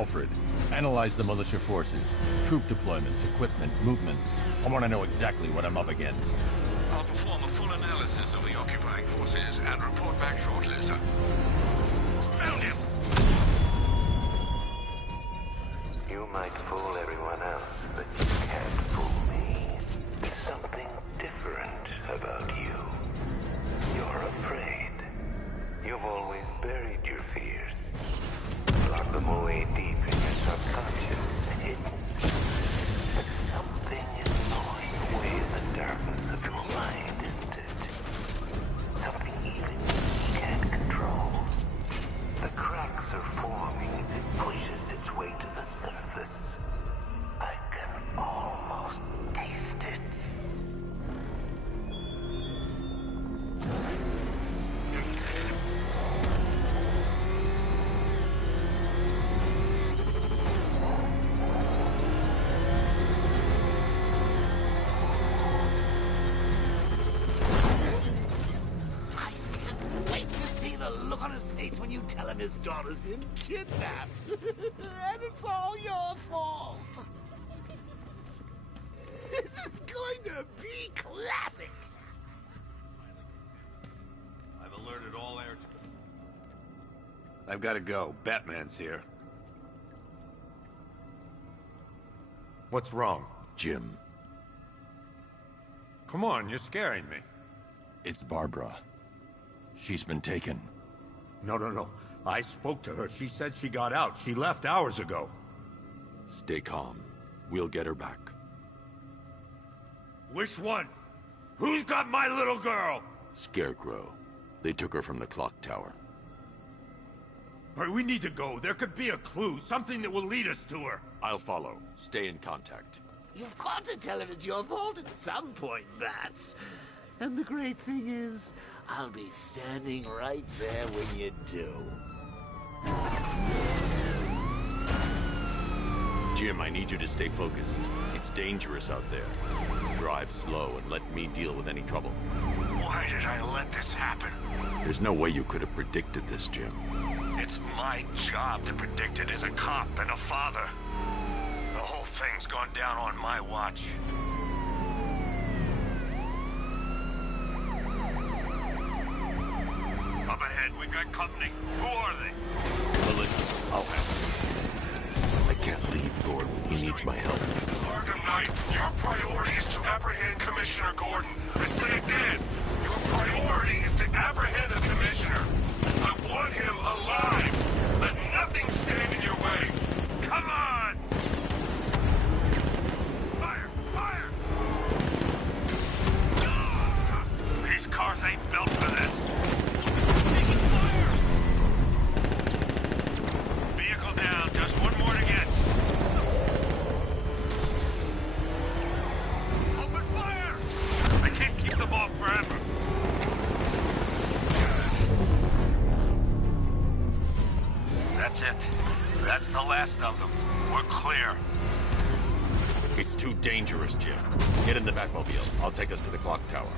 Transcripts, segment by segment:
Alfred, analyze the militia forces, troop deployments, equipment, movements. I want to know exactly what I'm up against. I'll perform a full analysis of the occupying forces and report back shortly, sir. Found him! You might fool everyone else, but you can't fool me. There's something different about you. You're afraid. You've always buried your fears. Locked them away deep in your subconscious, hidden. But something is gnawing away in the darkness of your mind, isn't it? Something even you can't control. The cracks are forming as it pushes its way to the surface. I can almost taste it. When you tell him his daughter's been kidnapped. And it's all your fault. This is going to be classic. I've alerted all air... I've got to go. Batman's here. What's wrong? Jim, Come on, you're scaring me. it's Barbara. She's been taken. No. I spoke to her. She said she got out. She left hours ago. Stay calm. We'll get her back. Which one? Who's got my little girl? Scarecrow. They took her from the clock tower. All right, we need to go. There could be a clue, something that will lead us to her. I'll follow. Stay in contact. You've got to tell him it's your fault at some point, Bats. And the great thing is, I'll be standing right there when you do. Jim, I need you to stay focused. It's dangerous out there. Drive slow and let me deal with any trouble. Why did I let this happen? There's no way you could have predicted this, Jim. It's my job to predict it as a cop and a father. The whole thing's gone down on my watch. Up ahead, we've got company. Who are they? Melissa, I'll have I can't leave Gordon. He needs my help. Arkham Knight, your priority is to apprehend Commissioner Gordon. I say again, your priority is to apprehend the Commissioner. I want him alive. Let nothing stand in your way. Come on! Fire! Fire! These cars ain't built for this. Taking fire! Vehicle down. Just one more to get. Open fire! I can't keep them off forever. That's it. That's the last of them. We're clear. It's too dangerous, Jim. Get in the Batmobile. I'll take us to the clock tower.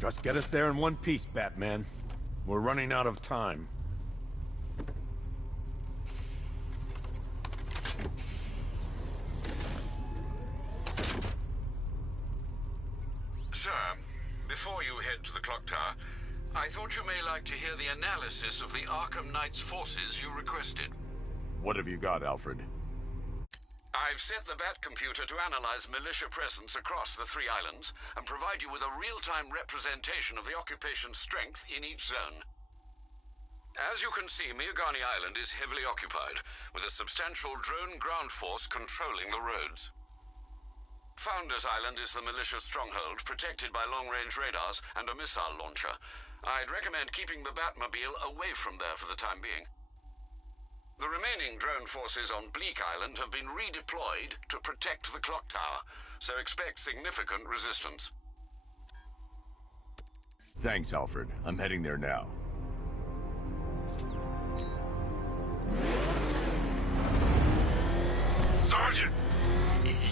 Just get us there in one piece, Batman. We're running out of time. Sir, before you head to the clock tower, I thought you may like to hear the analysis of the Arkham Knight's forces you requested. What have you got, Alfred? I've set the Bat computer to analyze militia presence across the 3 islands and provide you with a real-time representation of the occupation's strength in each zone. As you can see, Miagani Island is heavily occupied, with a substantial drone ground force controlling the roads. Founders Island is the militia stronghold, protected by long-range radars and a missile launcher. I'd recommend keeping the Batmobile away from there for the time being. The remaining drone forces on Bleak Island have been redeployed to protect the clock tower, so expect significant resistance. Thanks, Alfred. I'm heading there now. Sergeant!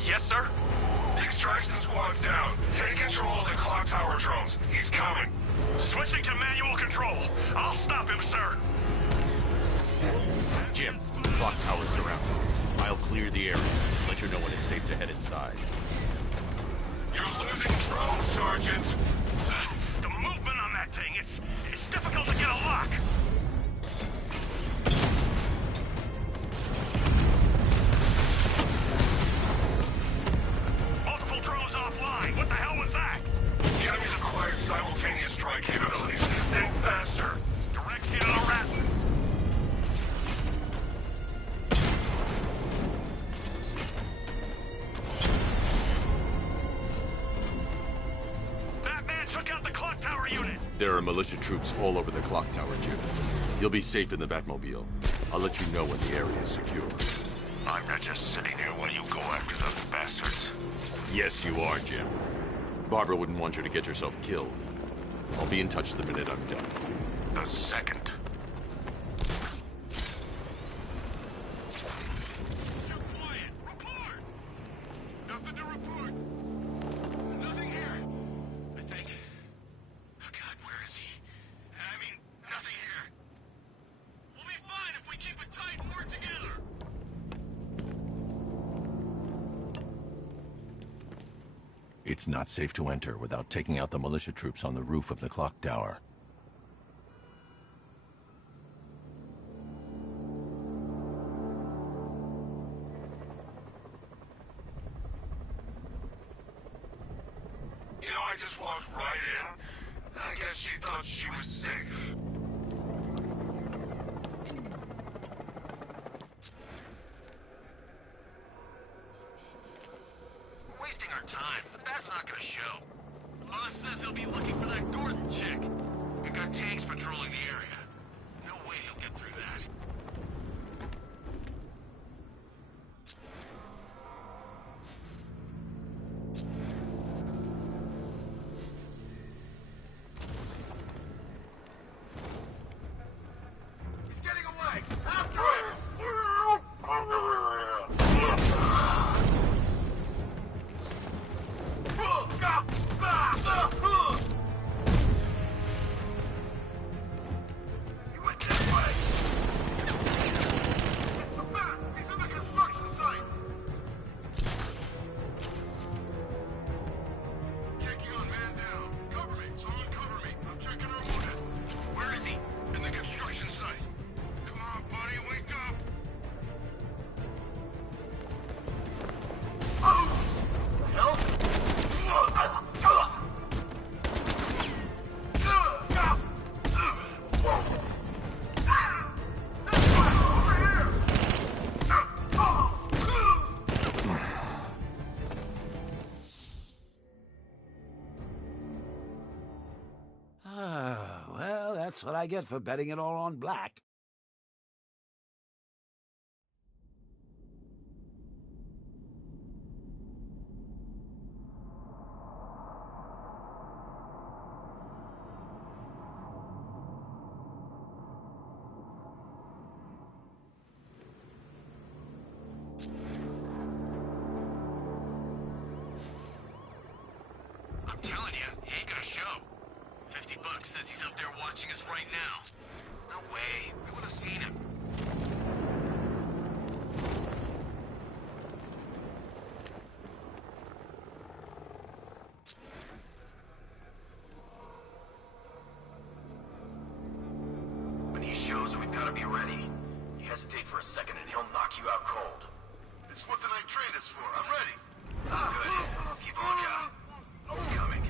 Yes, sir? The extraction squad's down. Take control of the clock tower drones. He's coming. Switching to manual control. I'll stop him, sir. Jim, the clock tower's surrounded. I'll clear the area. Let you know when it's safe to head inside. You're losing drones, Sergeant. The movement on that thing, it's difficult to get a lock. Multiple drones offline. What the hell was that? The enemy's acquired simultaneous strike capabilities. Think faster. Direct hit on a rat. That man took out the clock tower unit. There are militia troops all over the clock tower, Jim. You'll be safe in the Batmobile. I'll let you know when the area is secure. I'm not just sitting here while you go after those bastards. Yes, you are, Jim. Barbara wouldn't want you to get yourself killed. I'll be in touch the minute I'm done. The second. Too quiet. Report! Nothing to report. Nothing here. I think. Oh God, where is he? I mean, nothing here. We'll be fine if we keep it tight and work together. It's not safe to enter without taking out the militia troops on the roof of the clock tower. You know, I just walked right in. I guess she thought she was safe. We're wasting our time, but that's not gonna show. Boss says he'll be looking for that Gordon chick. We've got tanks patrolling the area. No way he'll get through that. He's getting away! After him! He went this way! It's the bat! He's in the construction site! Taking on man down. Cover me! Someone cover me! I'm checking our wounded. Where is he? In the construction site. Come on, buddy, wake up! Oh! Hell? Well, that's what I get for betting it all on black. I'm telling you, he ain't gonna show. $50 says he's up there watching us right now. No way. We would have seen him. When he shows, we've got to be ready. You hesitate for a second and he'll knock you out cold. It's what the night trained us for. I'm ready. Good. Keep a lookout. He's coming.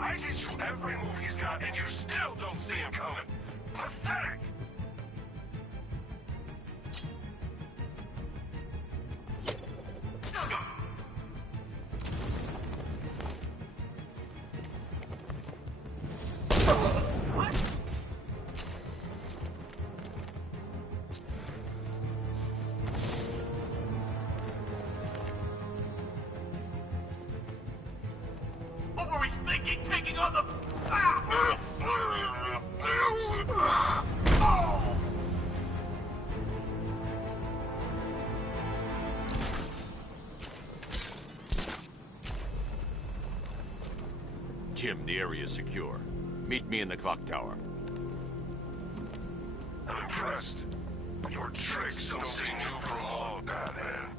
I teach you every move he's got, and you still don't see him coming. Pathetic! What were we thinking? Taking on the... Jim, the area is secure. Meet me in the clock tower. I'm impressed. Your tricks don't seem new for long, Batman.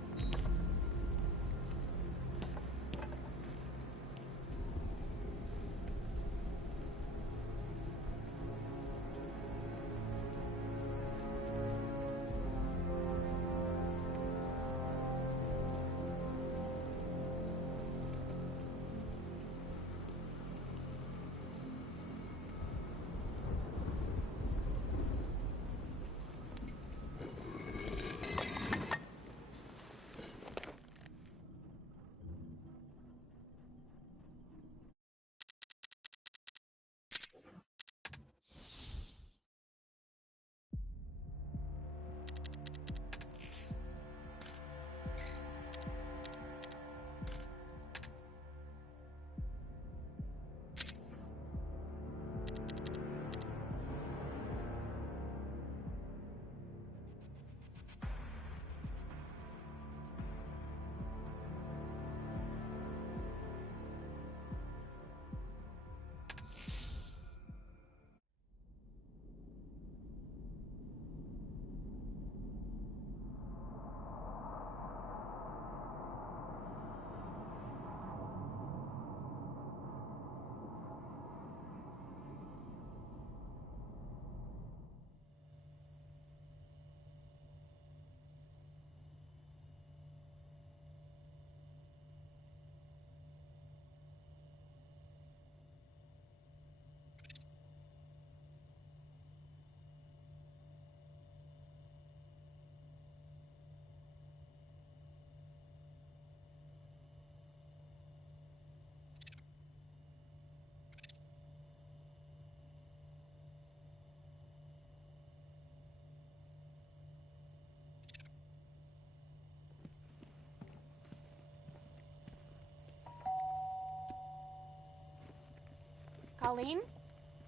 Colleen?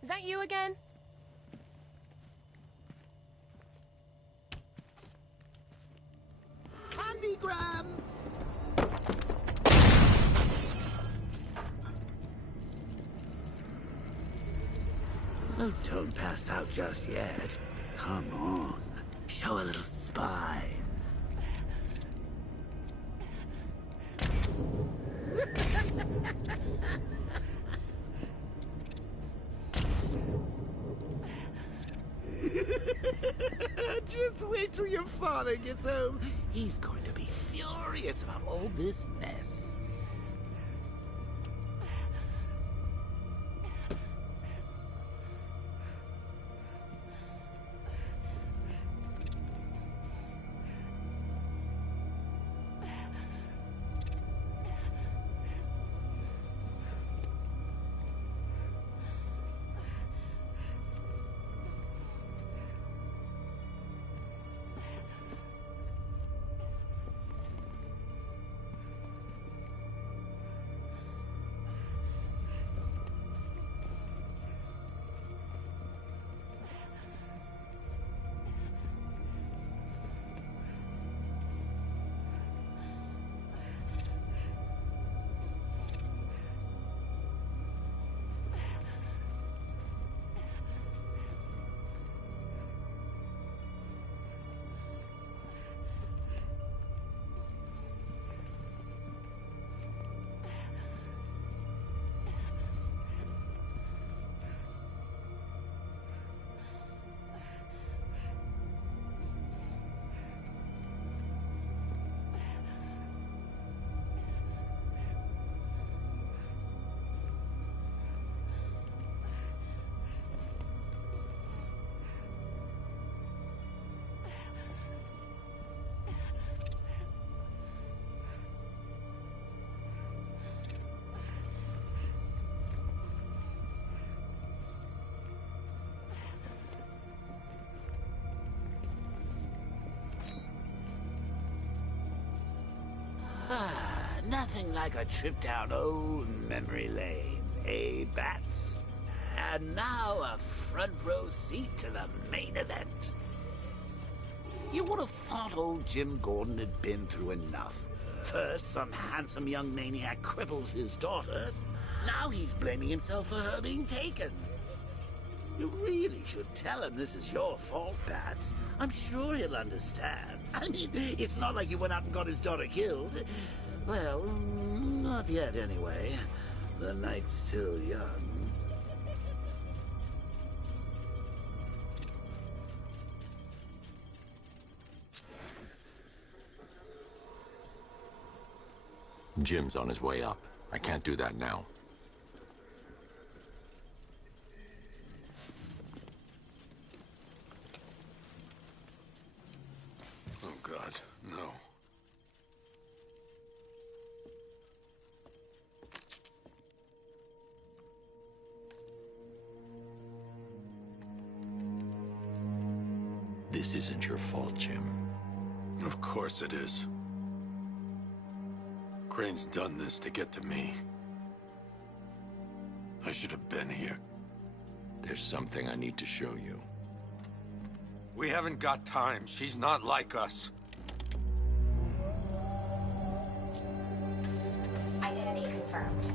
Is that you again? Candygram! Oh, don't pass out just yet. Come on. Show a little spine. Just wait till your father gets home. He's going to be furious about all this mess. Nothing like a trip down old memory lane, eh, Bats? And now a front row seat to the main event. You would have thought old Jim Gordon had been through enough. First, some handsome young maniac cripples his daughter. Now he's blaming himself for her being taken. You really should tell him this is your fault, Bats. I'm sure he'll understand. I mean, it's not like you went out and got his daughter killed. Well, not yet anyway. The night's still young. Jim's on his way up. I can't do that now. Oh, God, no. This isn't your fault, Jim. Of course it is. Crane's done this to get to me. I should have been here. There's something I need to show you. We haven't got time. She's not like us. Identity confirmed.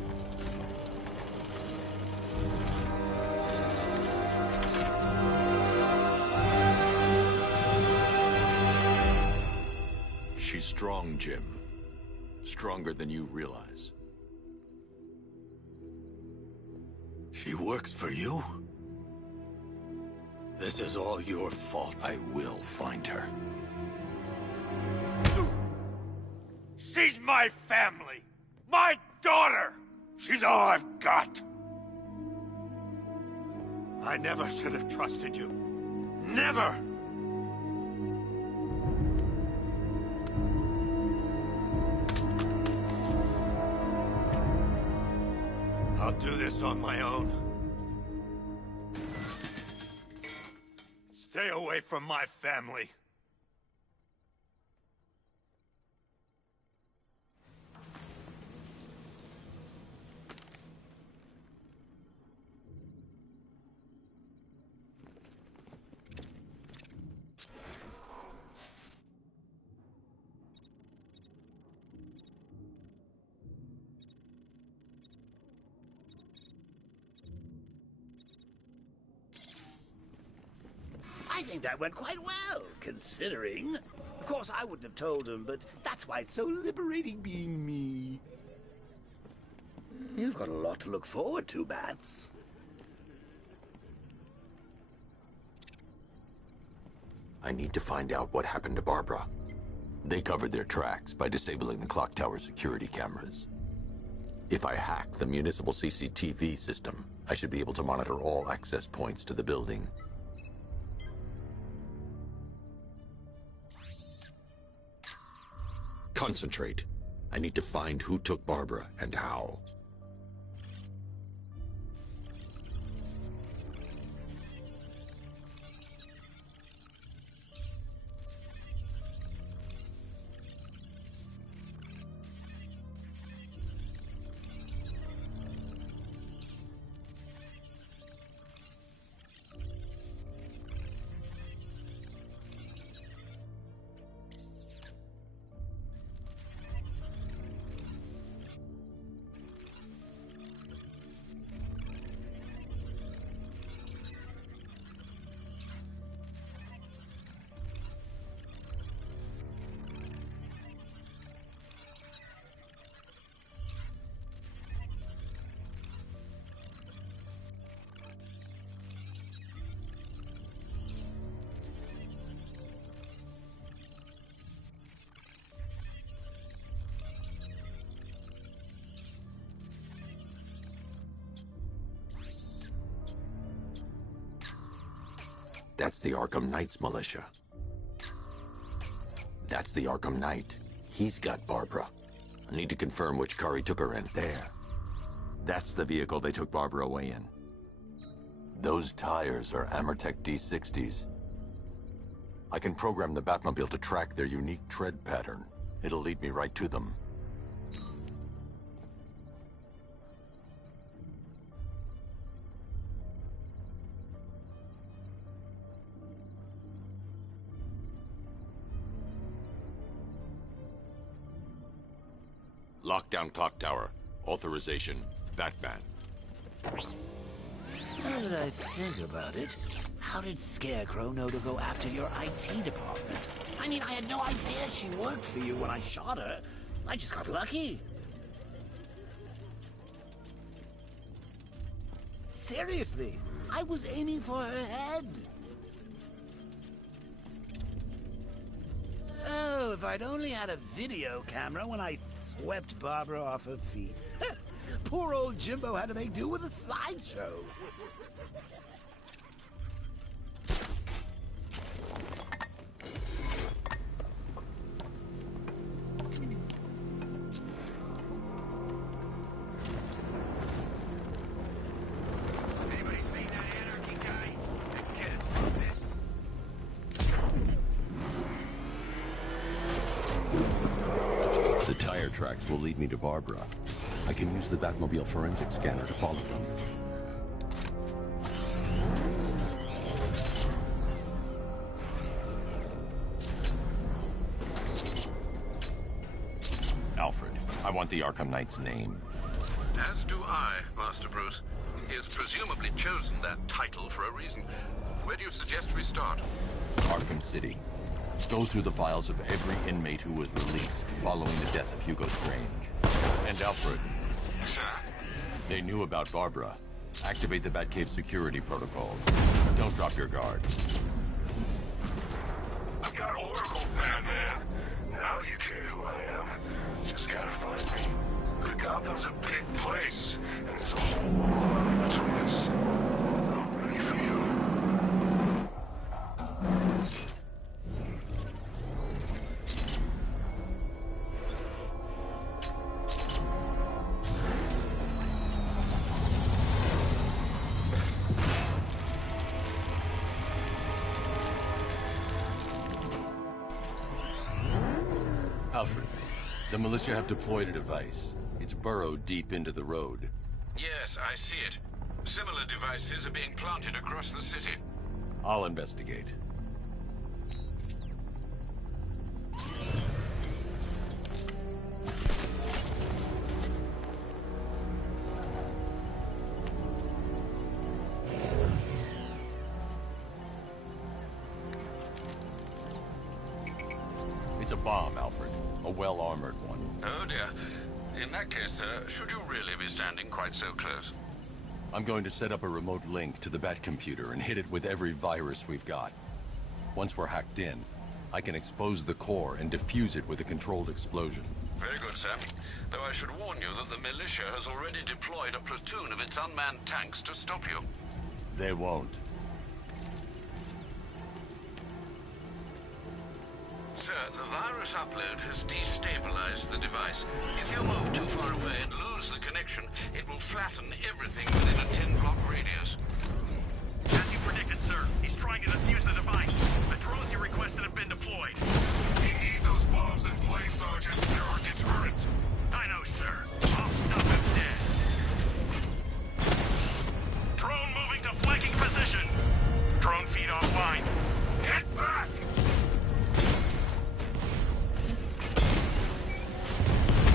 She's strong, Jim. Stronger than you realize. She works for you? This is all your fault. I will find her. She's my family! My daughter! She's all I've got! I never should have trusted you. Never! I'll do this on my own. Stay away from my family. I think that went quite well, considering. Of course, I wouldn't have told him, but that's why it's so liberating being me. You've got a lot to look forward to, Bats. I need to find out what happened to Barbara. They covered their tracks by disabling the clock tower security cameras. If I hack the municipal CCTV system, I should be able to monitor all access points to the building. Concentrate. I need to find who took Barbara and how. That's the Arkham Knight's militia. That's the Arkham Knight. He's got Barbara. I need to confirm which car he took her in. There. That's the vehicle they took Barbara away in. Those tires are Amertech D60s. I can program the Batmobile to track their unique tread pattern. It'll lead me right to them. Lockdown clock tower. Authorization, Batman. Now that I think about it, how did Scarecrow know to go after your IT department? I mean, I had no idea she worked for you when I shot her. I just got lucky. Seriously, I was aiming for her head. Oh, if I'd only had a video camera when I swept Barbara off her feet. Poor old Jimbo had to make do with a slideshow. Anybody seen that anarchy guy? Didn't get it from this. The tire tracks will lead me to Barbara. I can use the Batmobile forensic scanner to follow them. Alfred, I want the Arkham Knight's name. As do I, Master Bruce. He has presumably chosen that title for a reason. Where do you suggest we start? Arkham City. Go through the files of every inmate who was released following the death of Hugo Strange. And Alfred. Sir? They knew about Barbara. Activate the Batcave security protocols. Don't drop your guard. I've got Oracle, Batman. Now you care who I am. Just gotta find me. But Gotham's a big place, and there's a whole lot between us. I'm ready for you. Alfred, the militia have deployed a device. It's burrowed deep into the road. Yes, I see it. Similar devices are being planted across the city. I'll investigate. It's a bomb, Alfred. A well-armored one. Oh dear. In that case, should you really be standing quite so close? I'm going to set up a remote link to the Batcomputer and hit it with every virus we've got. Once we're hacked in, I can expose the core and defuse it with a controlled explosion. Very good, sir. Though I should warn you that the militia has already deployed a platoon of its unmanned tanks to stop you. They won't. Sir, the virus upload has destabilized the device. If you move too far away and lose the connection, it will flatten everything within a 10-block radius. As you predicted, sir, he's trying to defuse the device. The drones you requested have been deployed. We need those bombs in place, Sergeant. They're our deterrent. I know, sir. I'll stop him dead. Drone moving to flanking position. Drone feed offline. Get back!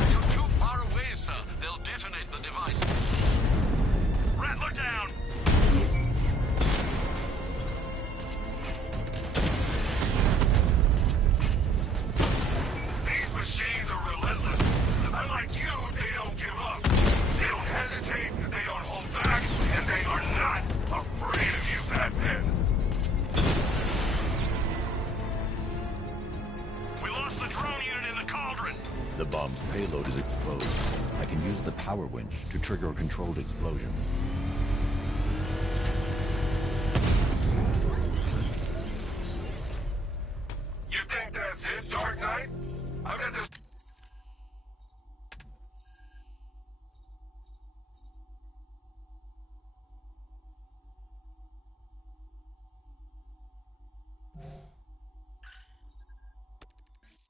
You're too far away, sir. They'll detonate the device. Rattler down. These machines are relentless. Unlike you, they don't give up. They don't hesitate, they don't hold back, and they are not afraid of you, Batman. We lost the drone unit in the cauldron. The bomb's payload is exposed. I can use the power winch to trigger a controlled explosion. You think that's it, Dark Knight? I've got this...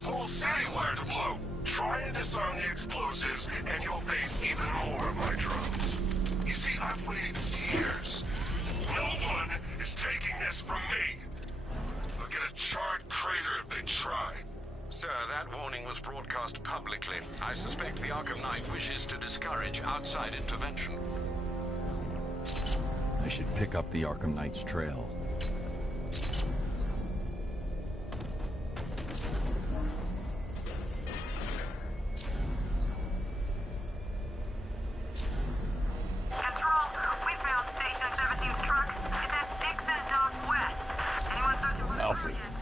whole city wired to blow. Try and disarm the explosives, and you'll face even more of my drones. You see, I've waited years. No one is taking this from me. They'll get a charred crater if they try. Sir, that warning was broadcast publicly. I suspect the Arkham Knight wishes to discourage outside intervention. I should pick up the Arkham Knight's trail.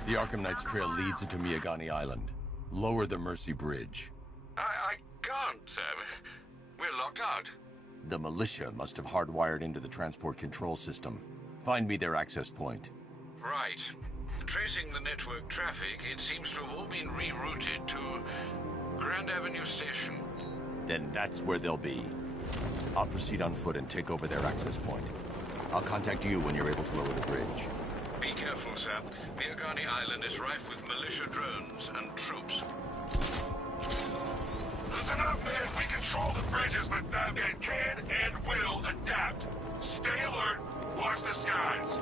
The Arkham Knight's trail leads into Miyagani Island. Lower the Mercy Bridge. I can't, sir. We're locked out. The militia must have hardwired into the transport control system. Find me their access point. Right. Tracing the network traffic, it seems to have all been rerouted to Grand Avenue Station. Then that's where they'll be. I'll proceed on foot and take over their access point. I'll contact you when you're able to lower the bridge. Be careful, sir. Miyagani Island is rife with militia drones and troops. Listen up, man. We control the bridges, but Batman can and will adapt. Stay alert. Watch the skies.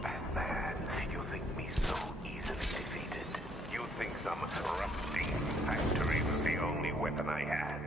Batman, you think me so easily defeated? You think some rusty factory was the only weapon I had?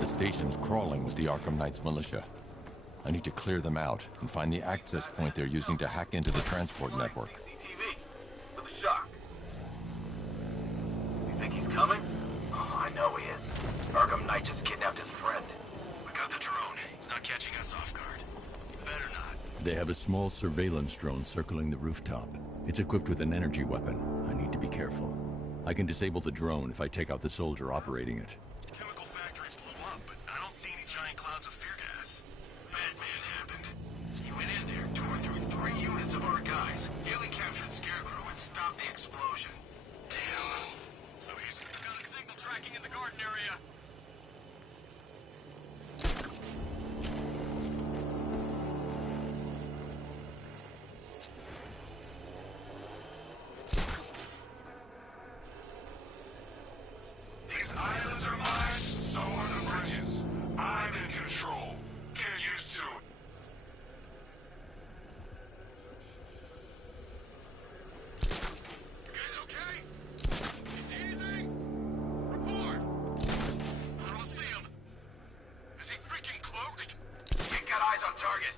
The station's crawling with the Arkham Knight's militia. I need to clear them out and find the access point they're using to hack into the transport network. CCTV with a shock. You think he's coming? Oh, I know he is. Arkham Knight just kidnapped his friend. We got the drone. He's not catching us off guard. Better not. They have a small surveillance drone circling the rooftop. It's equipped with an energy weapon. I need to be careful. I can disable the drone if I take out the soldier operating it. Chemical factory blew up, but I don't see any giant clouds of fear gas. Batman happened. He went in there, tore through 3 units of our guys, nearly captured Scarecrow, and stopped the explosion. Damn. So he's got a signal tracking in the garden area. These islands are mine, so are the bridges. I'm in control. Get used to it. You guys okay? You see anything? Report! I don't see him. Is he freaking cloaked? Ain't got eyes on target.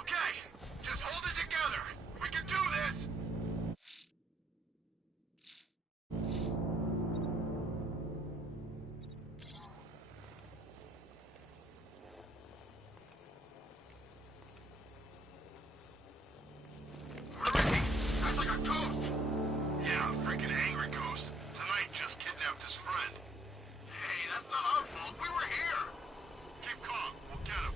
Okay, just hold it together. We can do this! Ricky, that's like a ghost! Yeah, a freaking angry ghost. Tonight just kidnapped his friend. Hey, that's not our fault. We were here. Keep calm. We'll get him.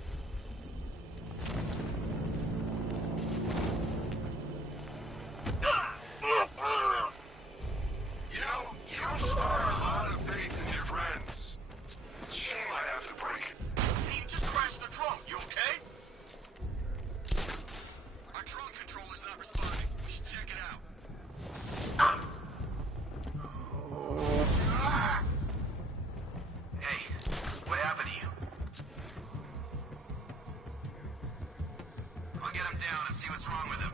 wrong with him?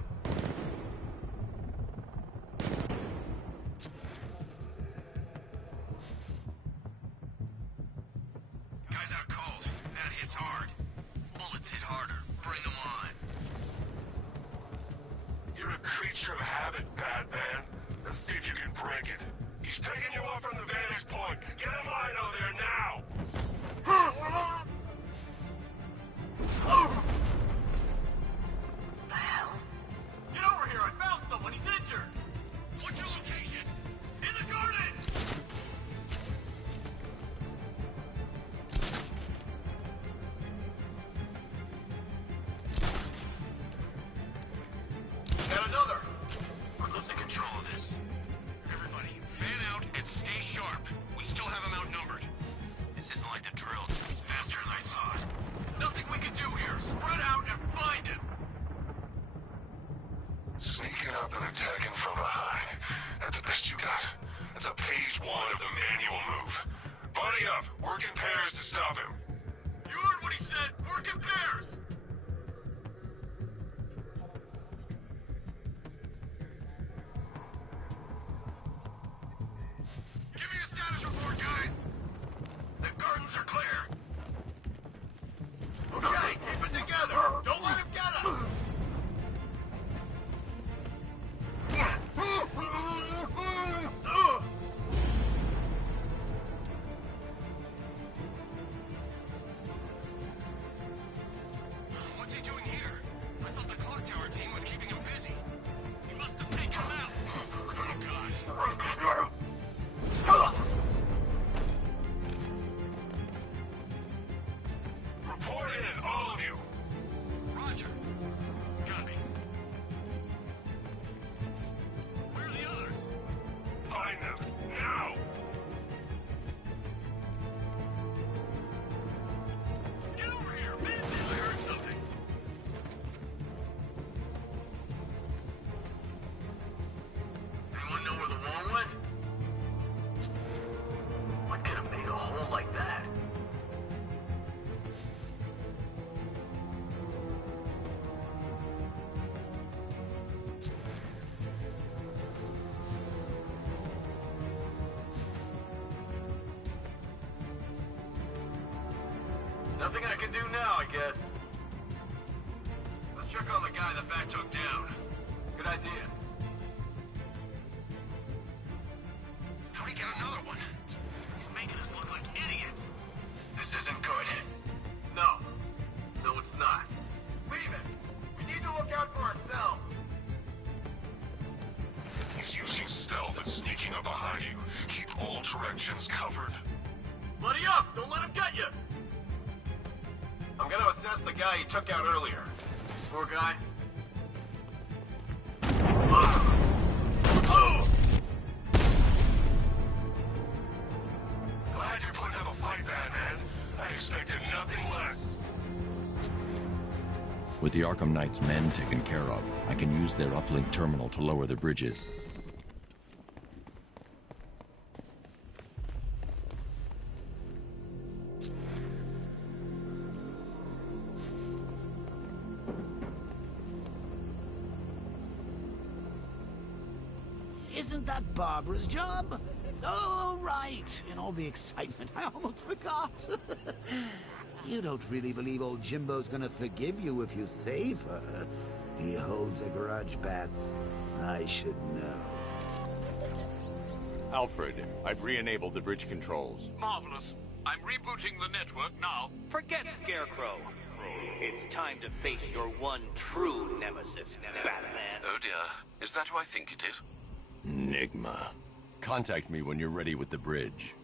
Guy's out cold. That hits hard. Bullets hit harder. Bring them on. You're a creature of habit, Batman. Let's see if you can break it. He's picking you up from the vantage point. Get him Lino there now! The hell? Get over here! I found someone! He's injured! What's your location? In the garden! Got another! We're losing control of this. Everybody, fan out and stay sharp. We still have him outnumbered. This isn't like the drills. He's faster than I thought. Nothing we can do here. Spread out and find him. Sneaking up and attacking from behind. That's the best you got. That's a page 1 of the manual move. Buddy up. Work in pairs to stop him. You heard what he said. Work in pairs. Give me a status report, guys. The gardens are clear. Okay, keep it together. Don't let him get us. What's he doing here? I thought the clock tower team was keeping him busy. He must have taken him out. Oh, God. Report in, all of you. Roger. Got me. Where are the others? Find them. Now! Get over here, man! I heard something. Anyone know where the wall went? What could have made a hole like that? Nothing I can do now, I guess. Let's check on the guy the Bat took down. Good idea. How'd he get another one? He's making us look like idiots. This isn't good. No. No, it's not. Leave it. We need to look out for ourselves. He's using stealth and sneaking up behind you. Keep all directions covered. Buddy up! Don't let him get you! I'm gonna assess the guy he took out earlier. Poor guy. Glad you're putting up a fight, Batman. I expected nothing less. With the Arkham Knight's men taken care of, I can use their uplink terminal to lower the bridges. Isn't that Barbara's job? Oh, right. In all the excitement, I almost forgot. You don't really believe old Jimbo's gonna forgive you if you save her. He holds a grudge, Bats. I should know. Alfred, I've re-enabled the bridge controls. Marvelous. I'm rebooting the network now. Forget Scarecrow. It's time to face your one true nemesis, Batman. Oh dear. Is that who I think it is? Enigma. Contact me when you're ready with the bridge.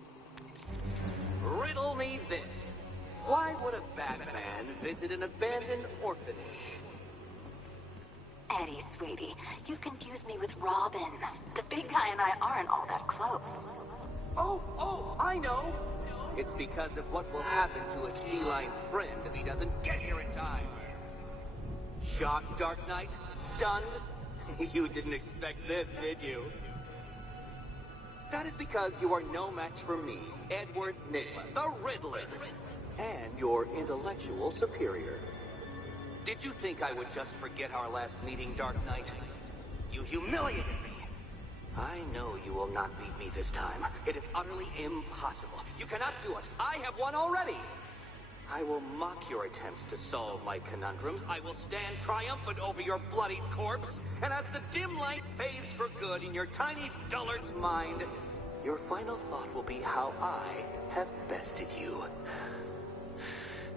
Riddle me this. Why would a Batman visit an abandoned orphanage? Eddie, sweetie, you confused me with Robin. The big guy and I aren't all that close. Oh, I know. It's because of what will happen to his feline friend if he doesn't get here in time. Shocked, Dark Knight? Stunned? You didn't expect this, did you? That is because you are no match for me, Edward Nygma, the Riddler, and your intellectual superior. Did you think I would just forget our last meeting, Dark Knight? You humiliated me. I know you will not beat me this time. It is utterly impossible. You cannot do it. I have won already. I will mock your attempts to solve my conundrums. I will stand triumphant over your bloodied corpse. And as the dim light fades for good in your tiny dullard's mind, your final thought will be how I have bested you.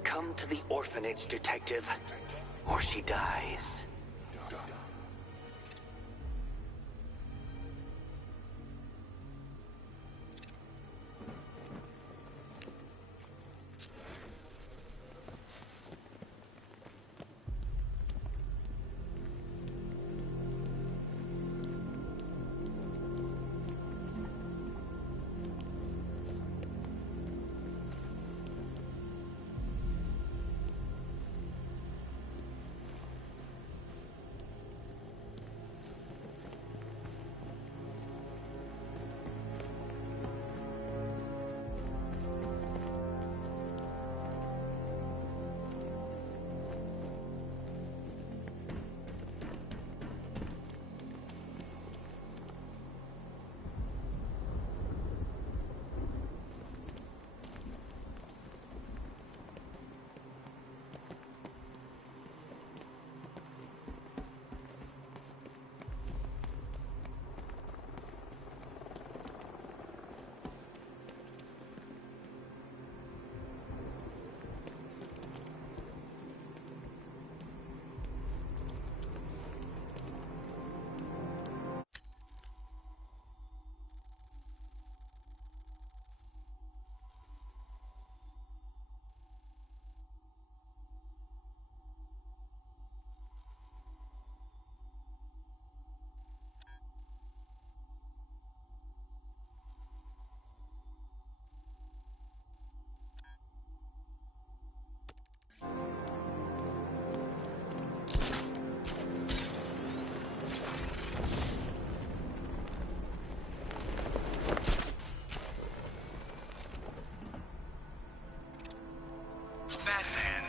Come to the orphanage, detective, or she dies. Batman,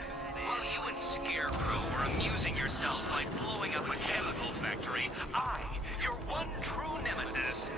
while you and Scarecrow were amusing yourselves by blowing up a chemical factory, I, your one true nemesis,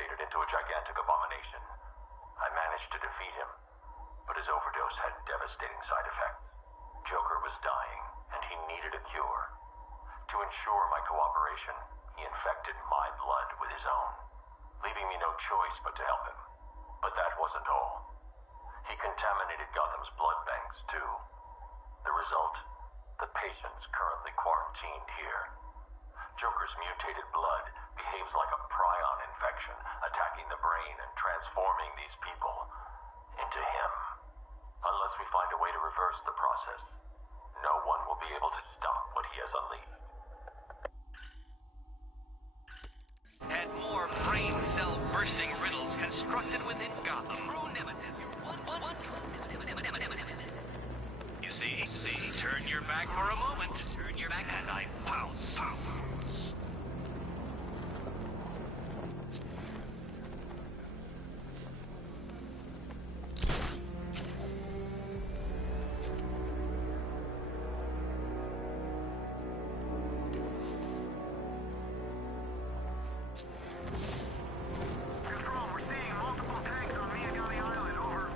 mutated into a gigantic abomination. I managed to defeat him, but his overdose had devastating side effects. Joker was dying, and he needed a cure. To ensure my cooperation, he infected my blood with his own, leaving me no choice but to help him. But that wasn't all. He contaminated Gotham's blood banks, too. The result? The patient's currently quarantined here. Joker's mutated blood behaves like a prion infection, attacking the brain and transforming these people into him. Unless we find a way to reverse the process, no one will be able to stop what he has unleashed. And more brain cell bursting riddles constructed within Gotham. True nemesis. One true nemesis. You see, turn your back for a moment. Turn your back and I pounce. Control, we're seeing multiple tanks on Miyagami Island, over.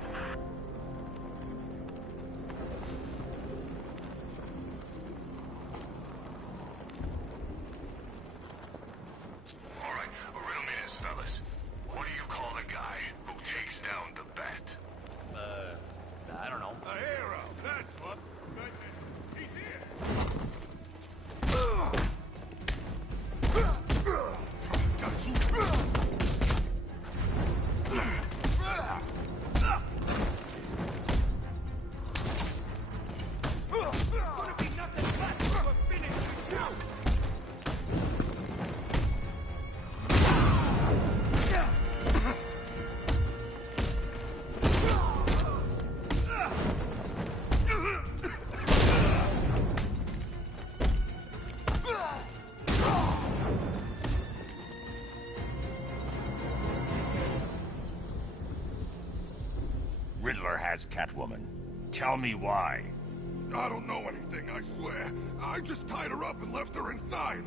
Alright, riddle me this, fellas. What do you call the guy who takes down the bat? I don't know. A hero, that's what. He's here. Riddler has Catwoman. Tell me why. I don't know anything, I swear. I just tied her up and left her inside.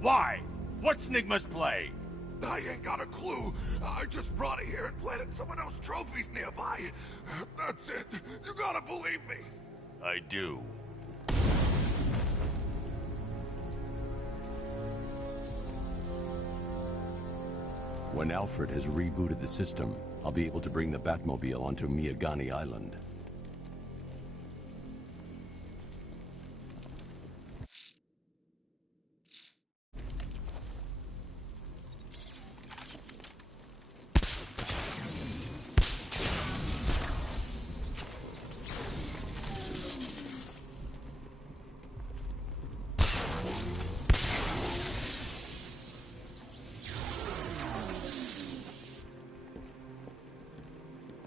Why? What's Nigma's play? I ain't got a clue. I just brought her here and planted some of those trophies nearby. That's it. You gotta believe me. I do. When Alfred has rebooted the system, I'll be able to bring the Batmobile onto Miyagani Island.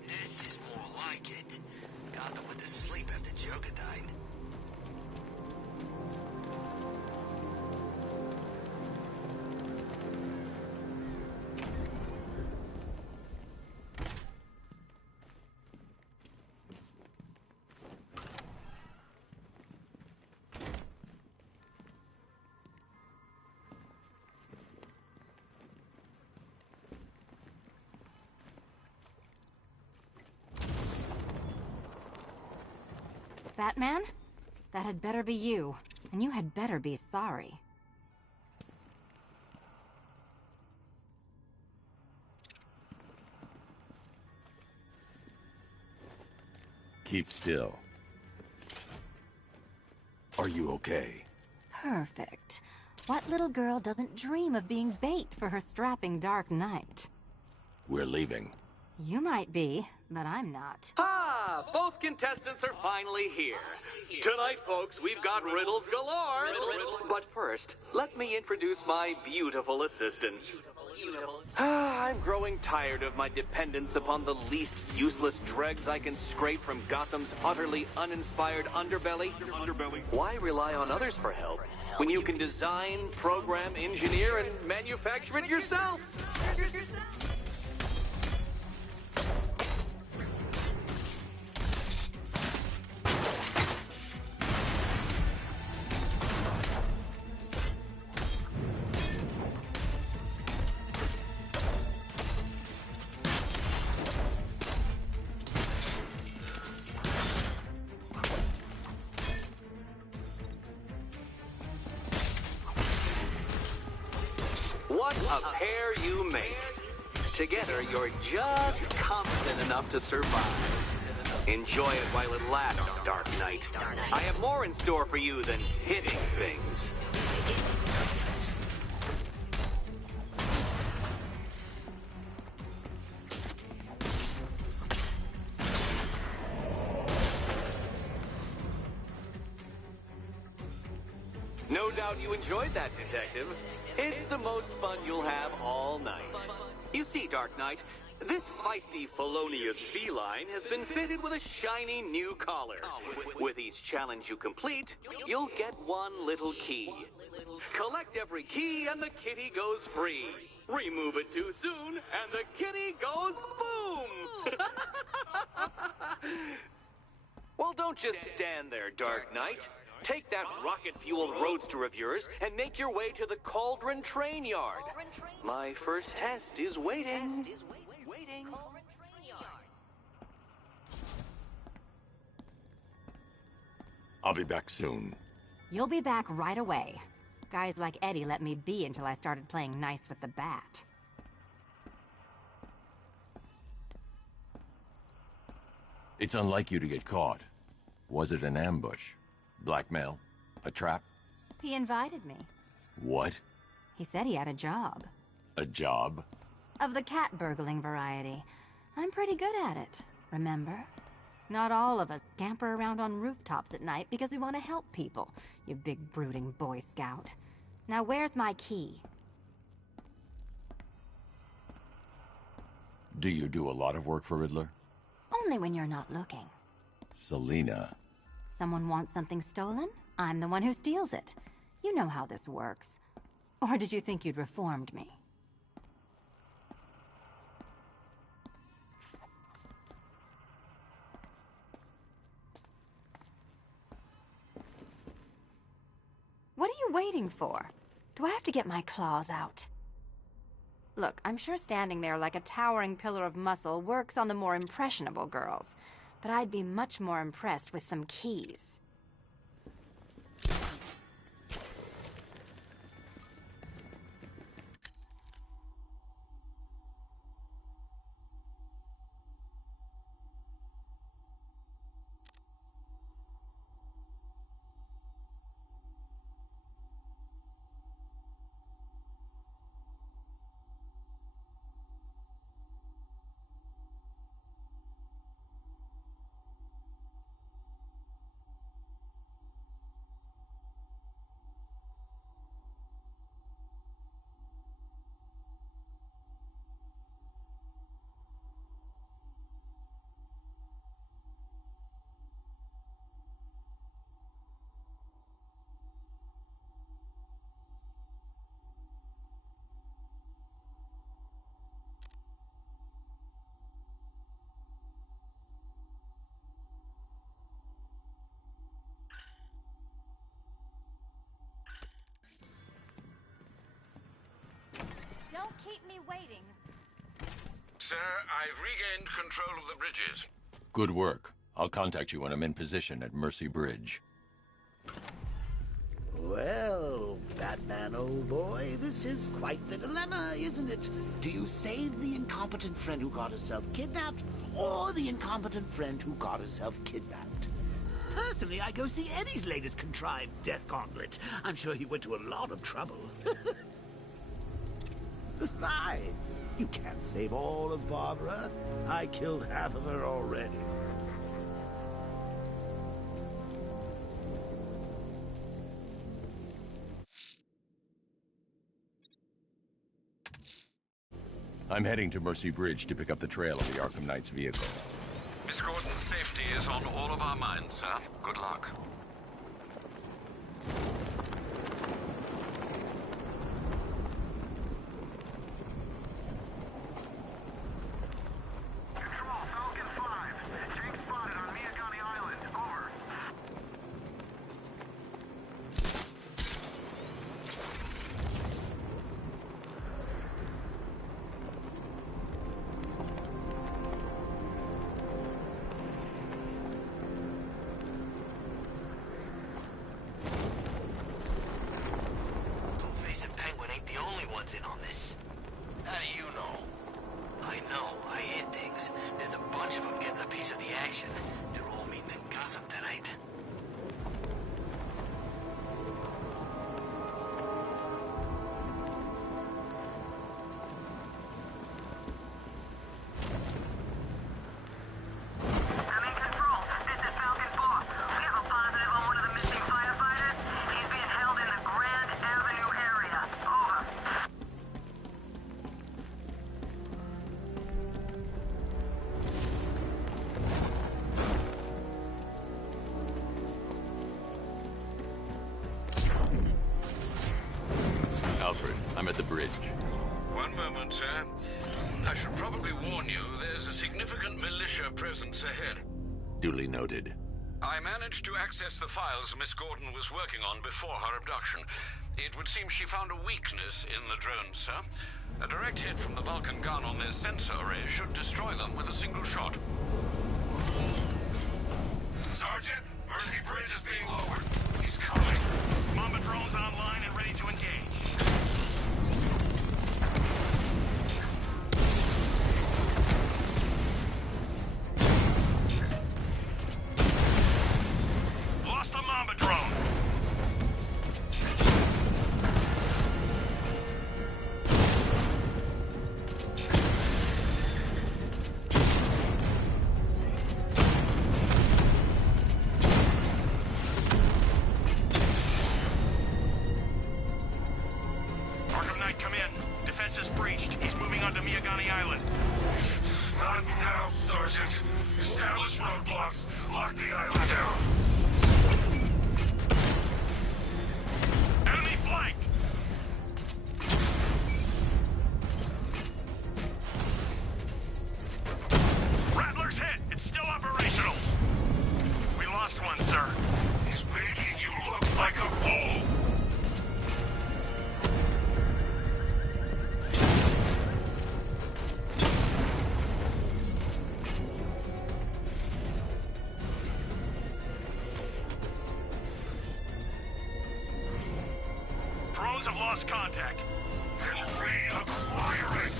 This is more like it. Gotham went to sleep after Joker died. Batman? That had better be you. And you had better be sorry. Keep still. Are you okay? Perfect. What little girl doesn't dream of being bait for her strapping Dark Knight? We're leaving. You might be, but I'm not. Ah, both contestants are finally here. Tonight, folks, we've got riddles galore. But first, let me introduce my beautiful assistants. I'm growing tired of my dependence upon the least useless dregs I can scrape from Gotham's utterly uninspired underbelly. Why rely on others for help when you can design, program, engineer, and manufacture it yourself? What a pair you make. Together, you're just competent enough to survive. Enjoy it while it lasts, Dark Knight. I have more in store for you than hitting things. No doubt you enjoyed that, Detective. It's the most fun you'll have all night. You see, Dark Knight, this feisty, felonious feline has been fitted with a shiny new collar. With each challenge you complete, you'll get one little key. Collect every key and the kitty goes free. Remove it too soon and the kitty goes boom! Well, don't just stand there, Dark Knight. Take that rocket-fueled roadster of yours and make your way to the Cauldron Train Yard. My first test is waiting. I'll be back soon. You'll be back right away. Guys like Eddie let me be until I started playing nice with the bat. It's unlike you to get caught. Was it an ambush? Blackmail? A trap? He invited me. What? He said he had a job. A job? Of the cat burgling variety. I'm pretty good at it, remember? Not all of us scamper around on rooftops at night because we want to help people, you big brooding Boy Scout. Now where's my key? Do you do a lot of work for Riddler? Only when you're not looking. Selina. Someone wants something stolen? I'm the one who steals it. You know how this works. Or did you think you'd reformed me? What are you waiting for? Do I have to get my claws out? Look, I'm sure standing there like a towering pillar of muscle works on the more impressionable girls. But I'd be much more impressed with some keys. Don't keep me waiting. Sir, I've regained control of the bridges. Good work. I'll contact you when I'm in position at Mercy Bridge. Well, Batman, old boy, this is quite the dilemma, isn't it? Do you save the incompetent friend who got herself kidnapped, or the incompetent friend who got herself kidnapped? Personally, I go see Eddie's latest contrived death gauntlet. I'm sure he went to a lot of trouble. Besides, you can't save all of Barbara. I killed half of her already. I'm heading to Mercy Bridge to pick up the trail of the Arkham Knight's vehicle. Miss Gordon's safety is on all of our minds, sir. Good luck. Everyone's in on this. How do you know? I know. I hear things. There's a bunch of them getting a piece of the action. They're all meeting in Gotham tonight. Alfred, I'm at the bridge. One moment, sir. I should probably warn you, there's a significant militia presence ahead. Duly noted. I managed to access the files Miss Gordon was working on before her abduction. It would seem she found a weakness in the drones, sir. A direct hit from the Vulcan gun on their sensor array should destroy them with a single shot. Sergeant, Mercy Bridge is being lowered. He's coming. Mamba drones online and ready to engage. Lost the Mamba drone. Arkham Knight, come in. Defense is breached. He's moving onto Miyagani Island. Not now, Sergeant. Establish roadblocks. Lock the island down. Enemy flanked! Rattler's hit! It's still operational! We lost one, sir. He's making you look like a fool. Drones have lost contact. Then reacquire it.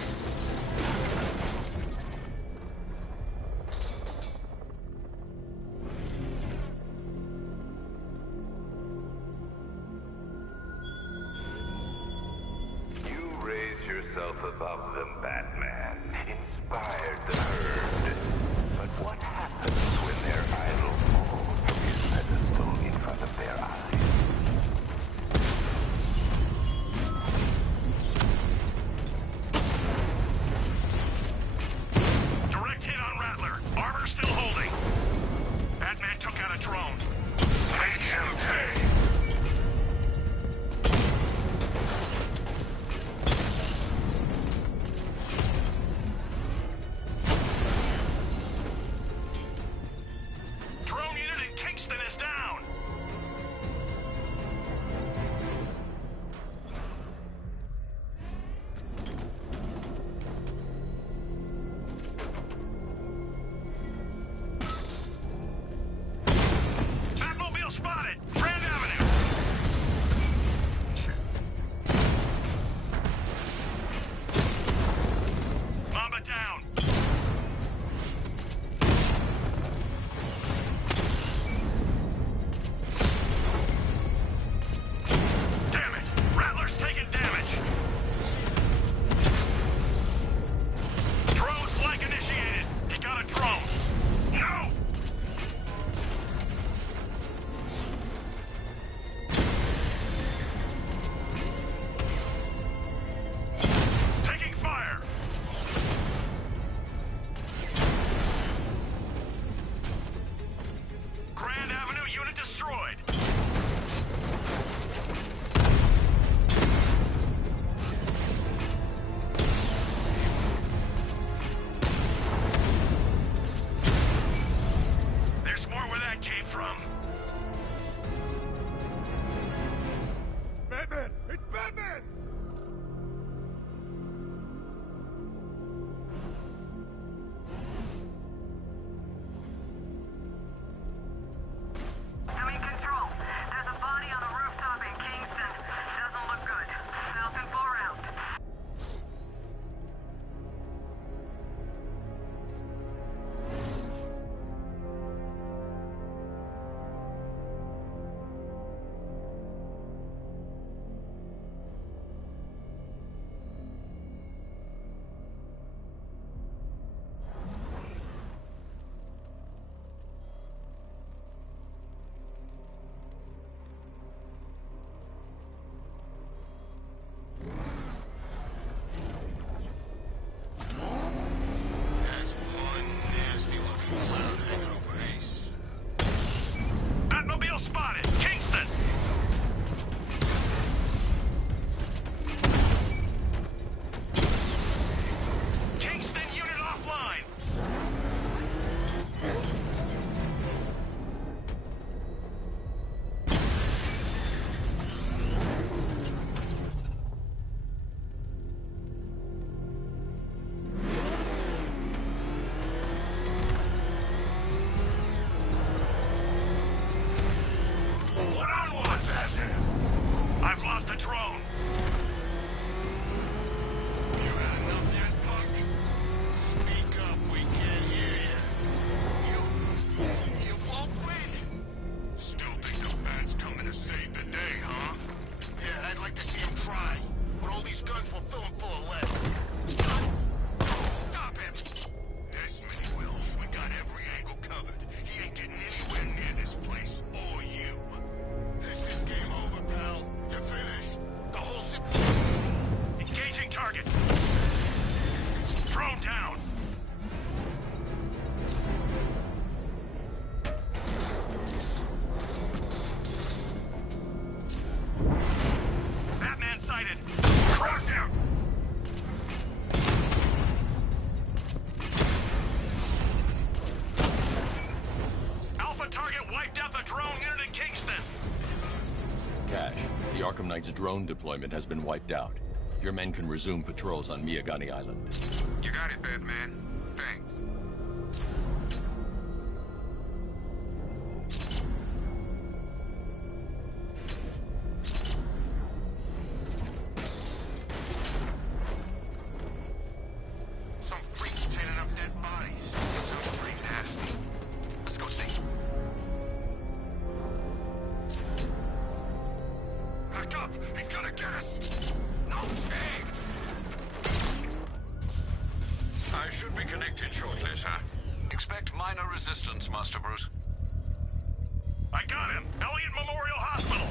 You raised yourself above them, Batman. Inspired the herd. But what happens when their idol falls from his pedestal in front of their eyes? Direct hit on Rattler. Armor still holding. Batman took out a drone. Make him pay. Drone unit in Kingston is down. Knight's drone deployment has been wiped out. Your men can resume patrols on Miyagani Island. You got it, Batman. Thanks. Some freaks chaining up dead bodies. Sounds pretty nasty. Let's go see. Back up! He's gonna get us! No chance! I should be connected shortly, sir. Expect minor resistance, Master Bruce. I got him! Elliott Memorial Hospital!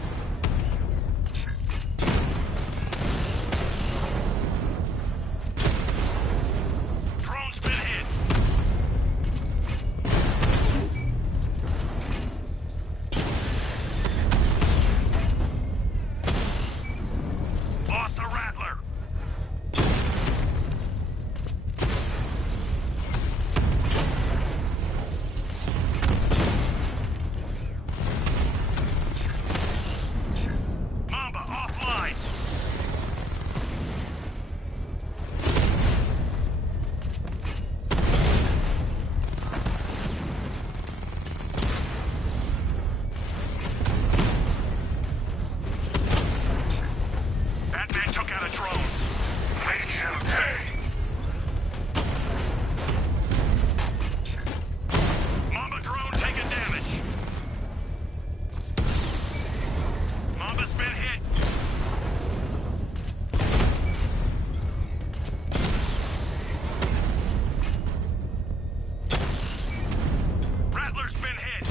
Drone's been hit! Lost the Rattler! Mamba offline! Batman took out a drone. HMK! Mamba drone taking damage. Mamba's been hit. Rattler's been hit.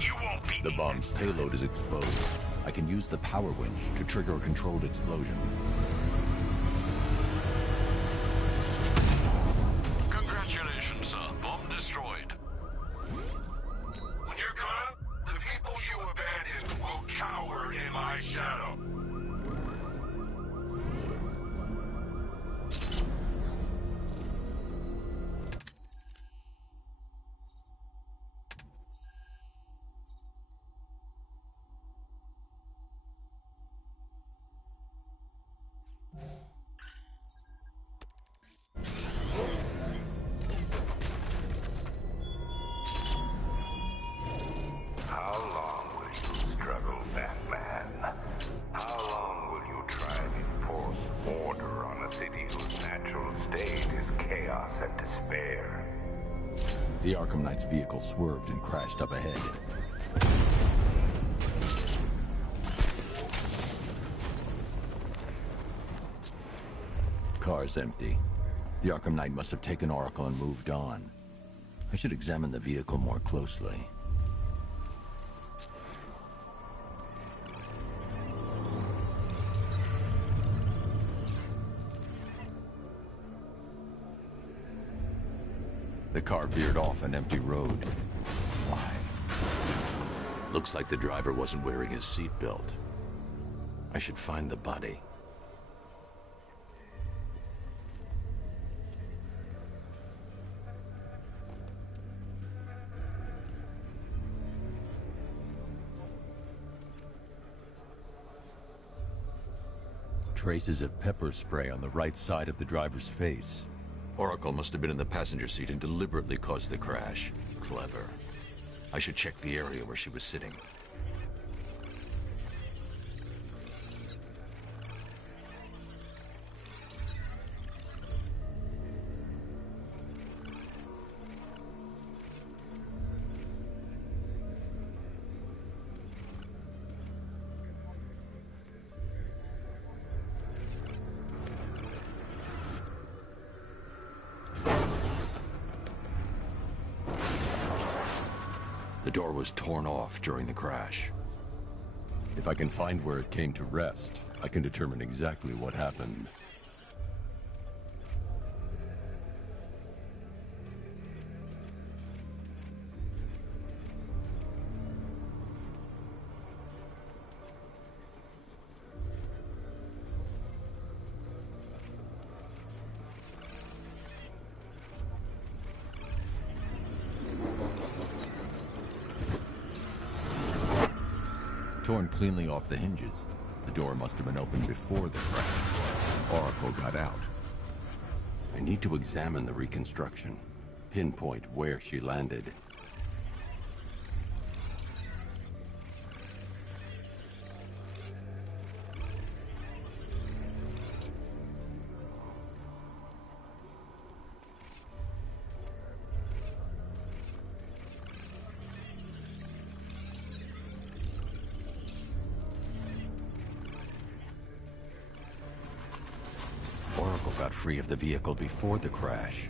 You won't beat The me. bomb's payload is exposed. I can use the power winch to trigger a controlled explosion. Congratulations, sir. Bomb destroyed. When you're gone, the people you abandoned will cower in my shadow. How long will you struggle, Batman? How long will you try and enforce order on a city whose natural state is chaos and despair? The Arkham Knight's vehicle swerved and crashed up ahead. Car's empty. The Arkham Knight must have taken Oracle and moved on. I should examine the vehicle more closely. The car veered off an empty road. Why? Looks like the driver wasn't wearing his seatbelt. I should find the body. Traces of pepper spray on the right side of the driver's face. Oracle must have been in the passenger seat and deliberately caused the crash. Clever. I should check the area where she was sitting. The door was torn off during the crash. If I can find where it came to rest, I can determine exactly what happened. torn cleanly off the hinges. The door must have been opened before the crash. Oracle got out. I need to examine the reconstruction. Pinpoint where she landed. Oracle got free of the vehicle before the crash.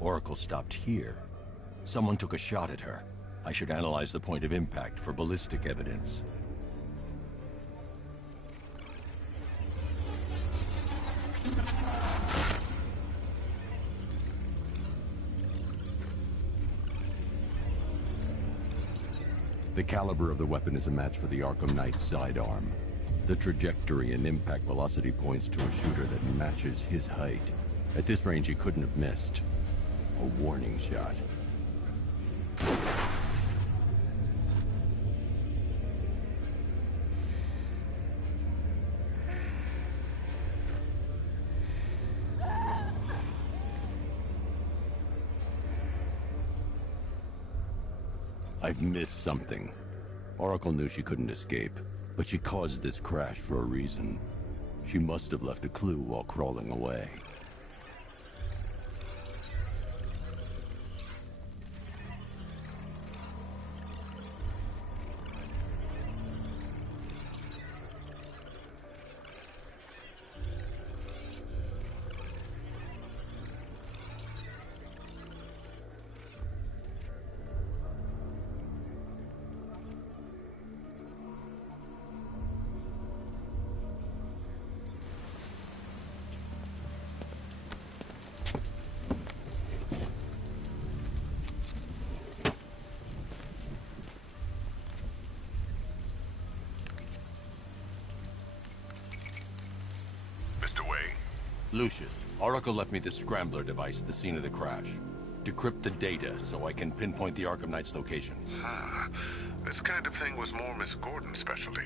Oracle stopped here. Someone took a shot at her. I should analyze the point of impact for ballistic evidence. The caliber of the weapon is a match for the Arkham Knight's sidearm. The trajectory and impact velocity points to a shooter that matches his height. At this range, he couldn't have missed. A warning shot. I've missed something. Oracle knew she couldn't escape, but she caused this crash for a reason. She must have left a clue while crawling away. Lucius, Oracle left me the scrambler device at the scene of the crash. Decrypt the data so I can pinpoint the Arkham Knight's location. This kind of thing was more Miss Gordon's specialty.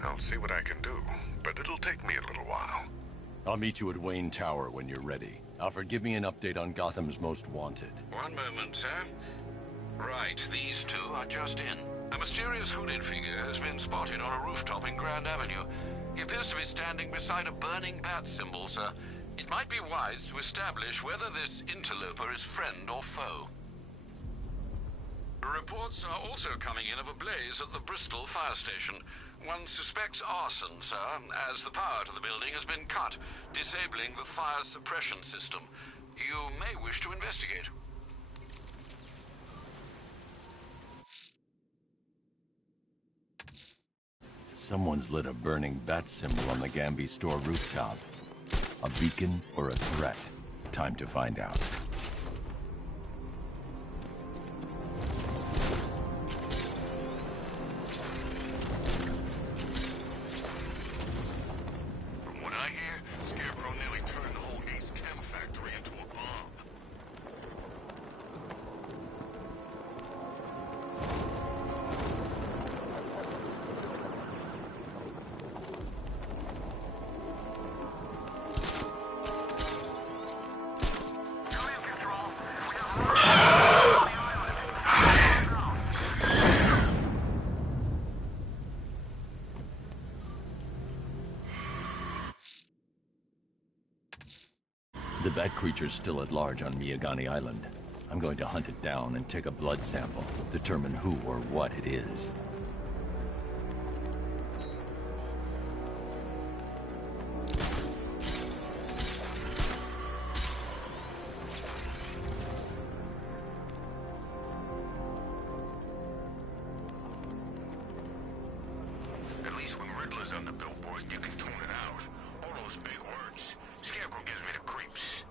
I'll see what I can do, but it'll take me a little while. I'll meet you at Wayne Tower when you're ready. Alfred, give me an update on Gotham's Most Wanted. One moment, sir. Right, these two are just in. A mysterious hooded figure has been spotted on a rooftop in Grand Avenue. He appears to be standing beside a burning bat symbol, sir. It might be wise to establish whether this interloper is friend or foe. Reports are also coming in of a blaze at the Bristol fire station. One suspects arson, sir, as the power to the building has been cut, disabling the fire suppression system. You may wish to investigate. Someone's lit a burning bat symbol on the Gamby store rooftop. A beacon or a threat? Time to find out. From what I hear, Scarecrow nearly turned the whole Ace Chem factory into a bomb. The bat creature's still at large on Miyagani Island. I'm going to hunt it down and take a blood sample, determine who or what it is. At least when Riddler's on the billboard, you can tune it out. All those big words. Scarecrow gives me the creeps.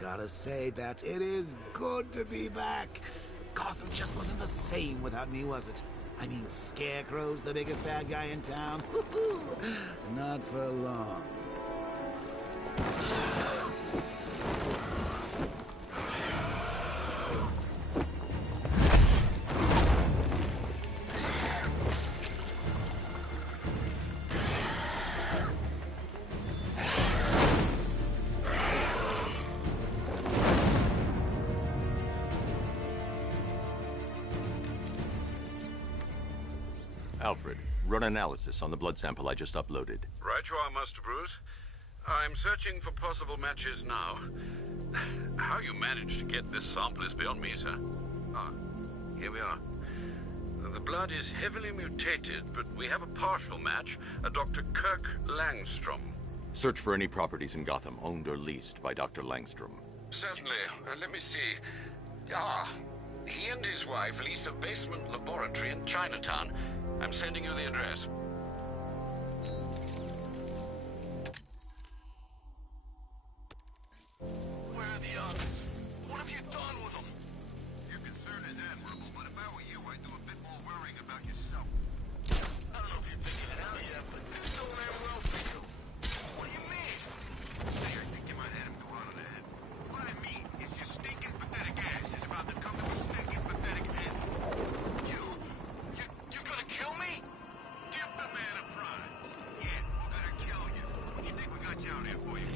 gotta say, Bats, it is good to be back. Gotham just wasn't the same without me, was it? I mean, Scarecrow's the biggest bad guy in town. Not for long. Alfred, run analysis on the blood sample I just uploaded. Right you are, Master Bruce. I'm searching for possible matches now. How you managed to get this sample is beyond me, sir. Ah, here we are. The blood is heavily mutated, but we have a partial match, a Dr. Kirk Langstrom. Search for any properties in Gotham owned or leased by Dr. Langstrom. Certainly. Let me see. Ah, he and his wife lease a basement laboratory in Chinatown. I'm sending you the address. Where are the others? What have you done with them? Your concern is admirable, but if I were you, I'd do a bit more worrying about yourself. I don't know if you're thinking it out yet, but this don't end well for you. What do you mean? Say, I think you might hit him too hard on the head. What I mean is your stinking pathetic ass is about to come to a stinking pathetic end. You're gonna kill me? Give the man a prize. Yeah, we're gonna kill you. What do you think we got you out here for you?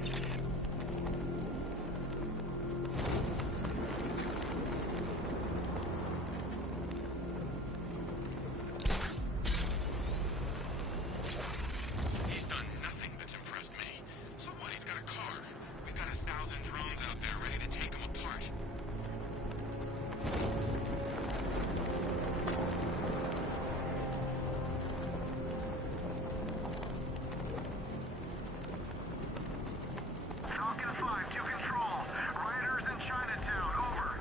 He's done nothing that's impressed me. So what? He's got a car. We've got 1,000 drones out there ready to take him apart. Falcon 5 to control. Riders in Chinatown, over.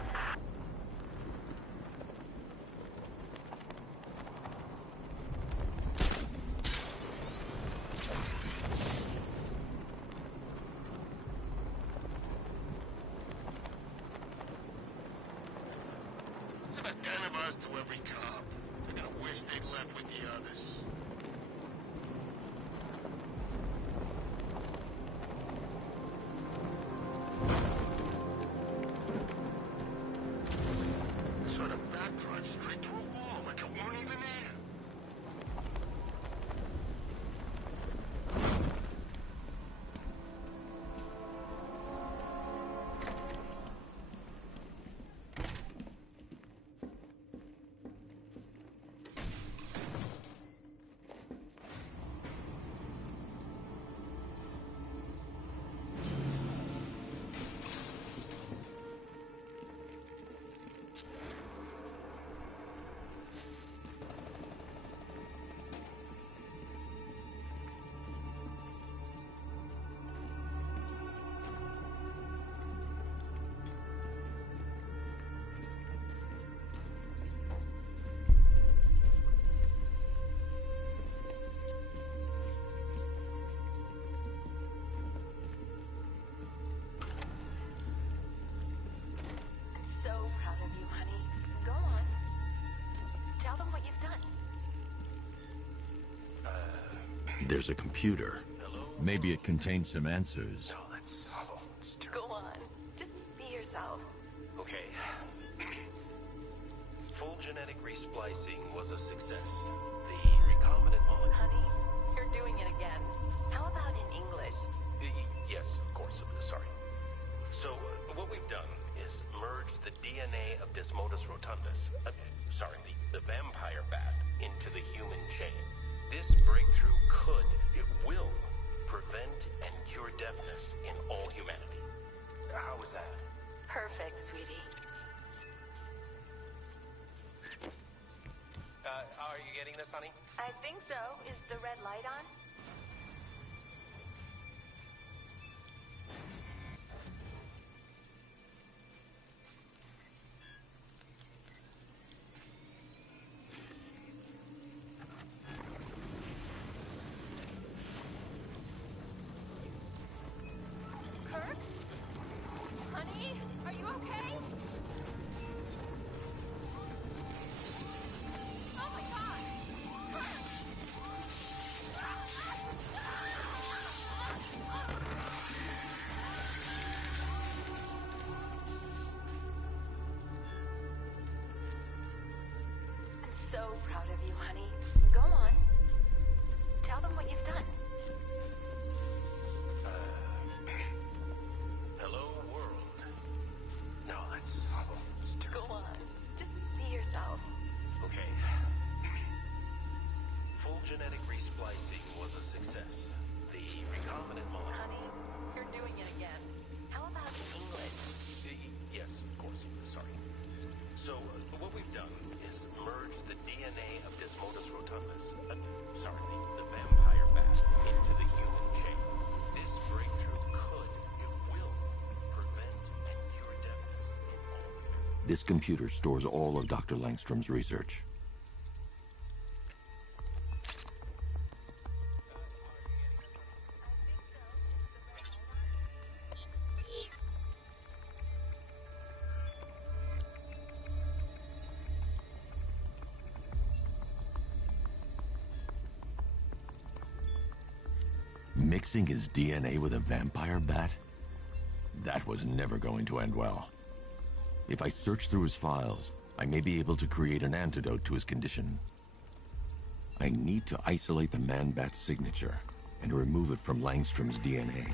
It's about 10 of us to every cop. They're gonna wish they'd left with the others. Sort of backdrive straight through a wall like it weren't even there. So proud of you, honey. Go on. Tell them what you've done. There's a computer. Maybe it contains some answers. No, that's Go on. Just be yourself. okay. Full genetic resplicing was a success. The recombinant molecule. Honey, you're doing it again. How about in English? Yes, of course. Sorry. So, what we've done is merged the DNA of Desmodus rotundus, the vampire bat, into the human chain. This breakthrough it will prevent and cure deafness in all humanity. How was that? Perfect, sweetie. Are you getting this, honey? I think so. Is the red light on? Kirk? Honey? so proud of you, honey. Go on. Tell them what you've done. Hello, world. No, that's... Go on. Just be yourself. Okay. Full genetic resplicing was a success. The recombinant molecule... Honey, you're doing it again. How about in English? Yes, of course. Sorry. So, what we've done is merged the DNA of Desmodus rotundus, the vampire bat, into the human chain. This breakthrough could, it will, prevent and cure deafness. This computer stores all of Dr. Langstrom's research. Mixing his DNA with a vampire bat? That was never going to end well. If I search through his files, I may be able to create an antidote to his condition. I need to isolate the man-bat's signature and remove it from Langstrom's DNA.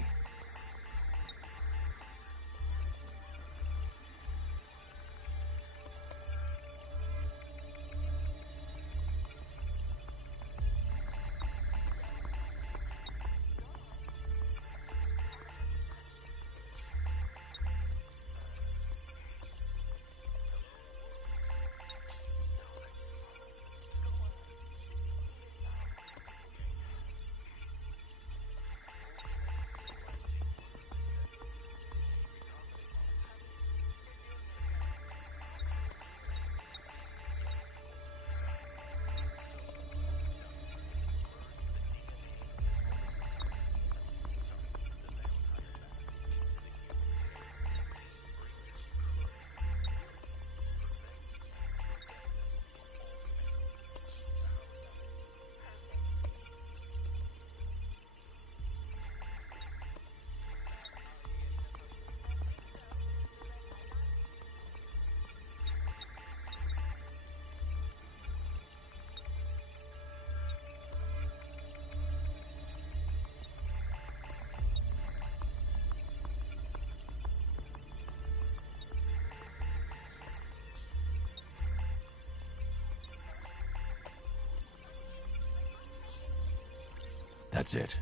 That's it.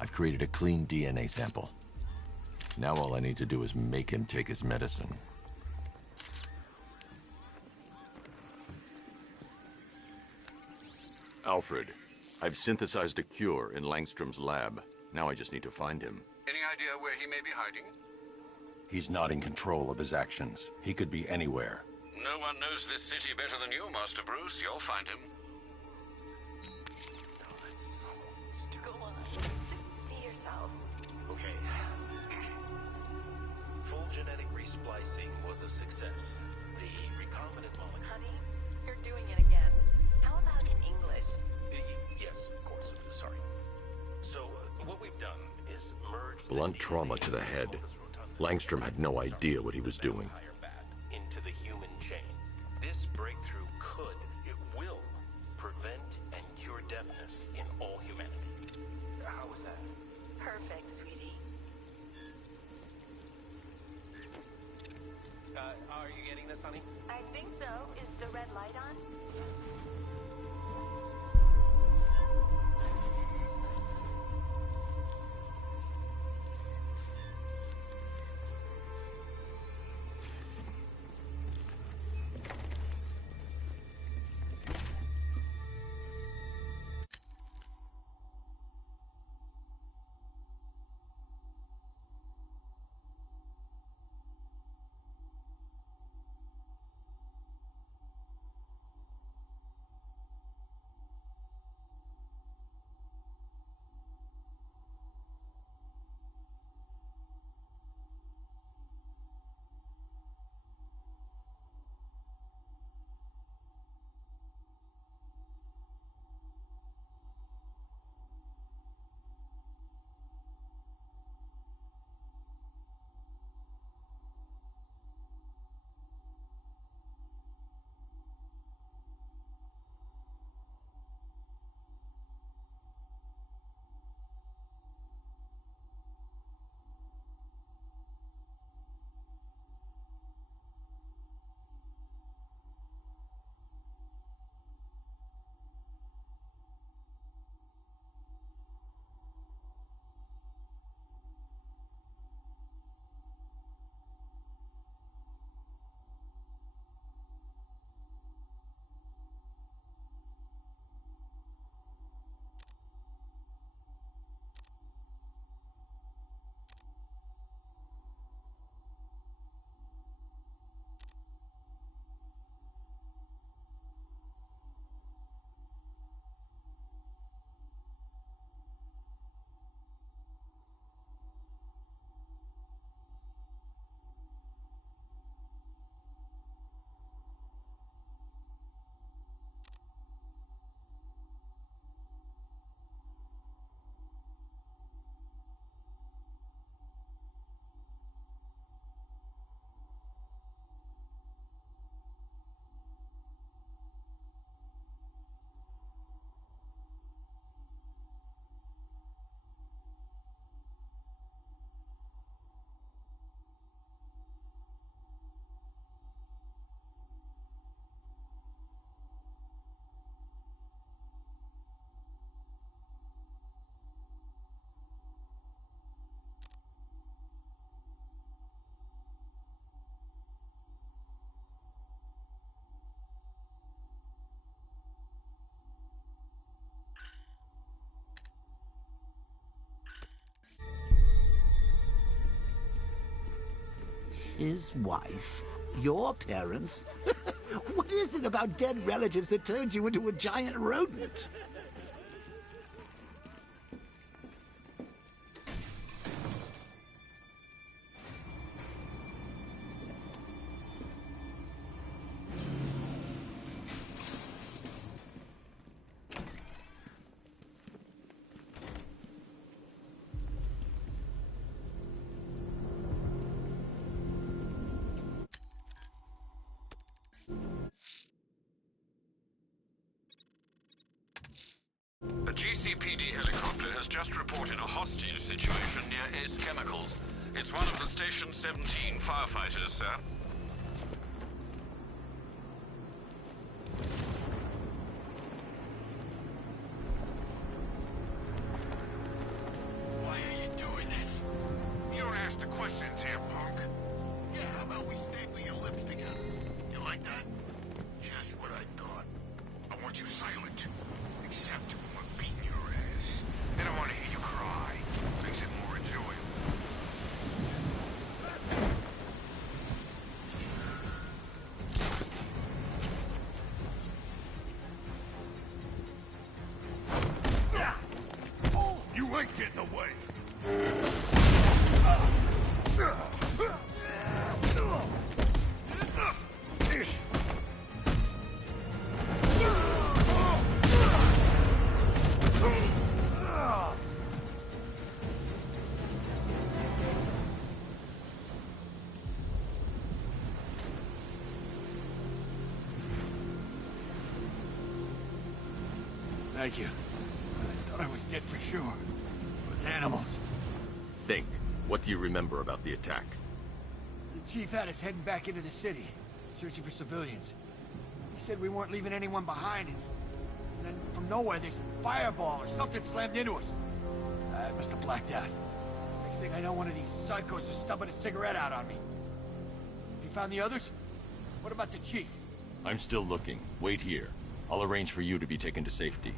I've created a clean DNA sample. Now all I need to do is make him take his medicine. Alfred, I've synthesized a cure in Langstrom's lab. Now I just need to find him. Any idea where he may be hiding? He's not in control of his actions. He could be anywhere. No one knows this city better than you, Master Bruce. You'll find him. Go on. Just be yourself. Okay. Full genetic resplicing was a success. The recombinant molecule... Honey, you're doing it again. How about in English? Yes, of course. Sorry. So, what we've done is merge... Blunt trauma to the head. Langstrom had no idea what he was doing. ...into the human chain. This breakthrough could, it will, prevent and cure deafness in all humanity. How was that? Perfect, sweetie. Are you getting this, honey? I think so. Is the red light on? his wife, your parents. What is it about dead relatives that turned you into a giant rodent? A GCPD helicopter has just reported a hostage situation near Ace Chemicals. It's one of the Station 17 firefighters, sir. Why are you doing this? You don't ask the questions here, punk. Yeah, how about we staple your lips together? You like that? Just what I thought. I want you silent. Except when we're beating your ass. And I want to hear you cry. Makes it more enjoyable. You ain't getting away. Thank you. I thought I was dead for sure. Those animals. Think. What do you remember about the attack? The chief had us heading back into the city, searching for civilians. He said we weren't leaving anyone behind, and then from nowhere this fireball or something slammed into us. I must have blacked out. Next thing I know, one of these psychos is stubbing a cigarette out on me. Have you found the others? What about the chief? I'm still looking. Wait here. I'll arrange for you to be taken to safety.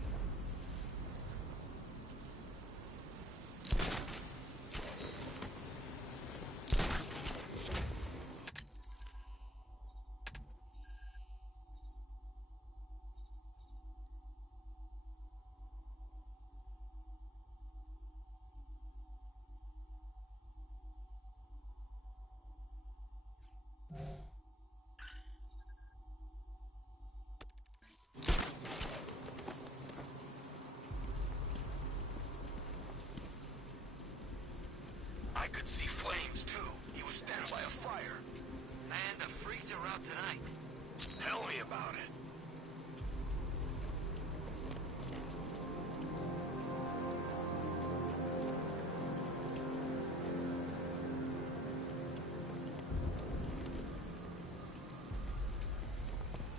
I could see flames, too. He was standing by a fire. Man, the freaks are out tonight. Tell me about it.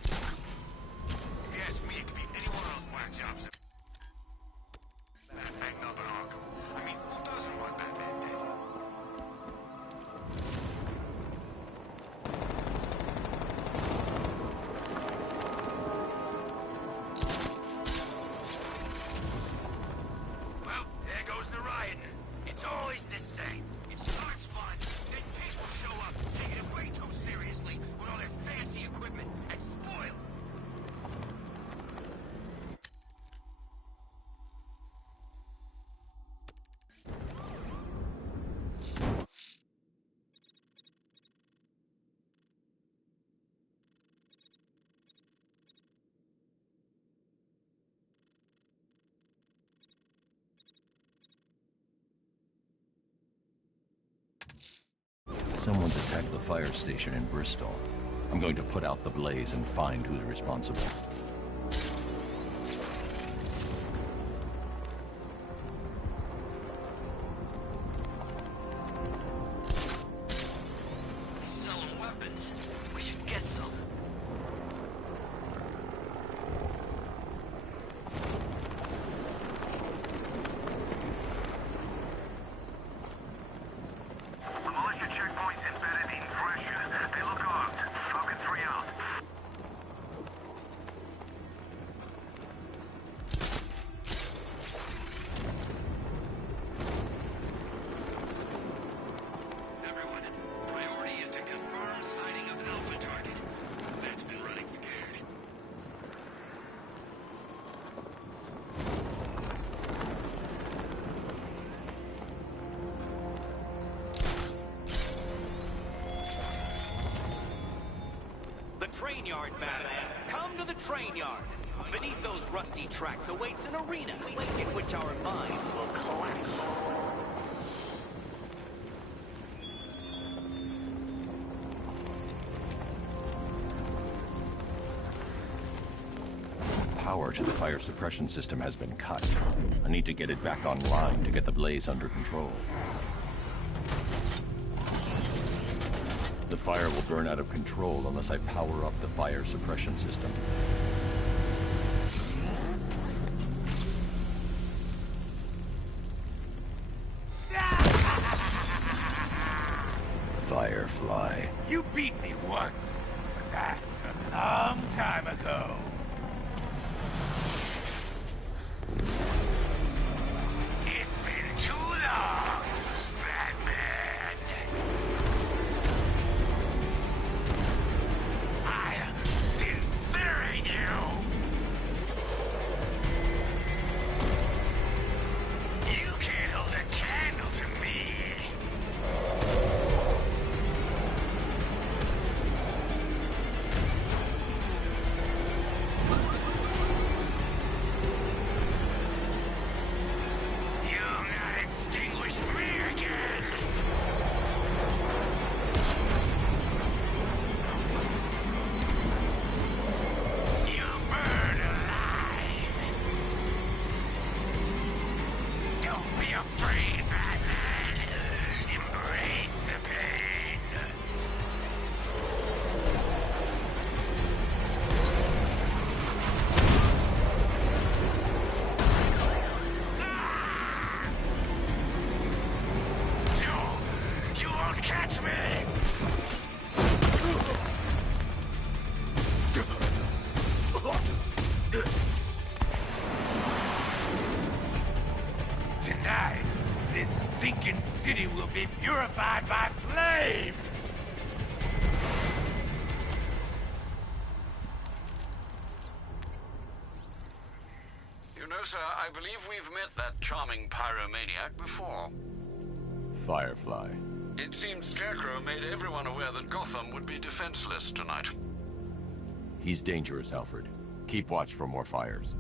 If you ask me, it could be any one of those whack jobs that hanging up in Arkham. I mean, who doesn't want Batman dead? Well, there goes the rioting. It's always the same. It starts fun, then people show up, taking it way too seriously with all their fancy equipment, and spoil it. Someone's attacked the fire station in Bristol. I'm going to put out the blaze and find who's responsible. Selling weapons. We should get some. The militia checkpoint's embedded in pressure. They look armed. Falcon 3 out. yard, Batman. Come to the train yard. Beneath those rusty tracks awaits an arena in which our minds will clash. Power to the fire suppression system has been cut. I need to get it back online to get the blaze under control. The fire will burn out of control unless I power up the fire suppression system. Firefly. You beat me once, but that's a long time ago. It's been too long, Batman. I've been fearing you. You can't hold a candle to me. Catch me! Tonight, this stinking city will be purified by flames! You know, sir, I believe we've met that charming pyromaniac before. Firefly. It seems Scarecrow made everyone aware that Gotham would be defenseless tonight. He's dangerous, Alfred. Keep watch for more fires.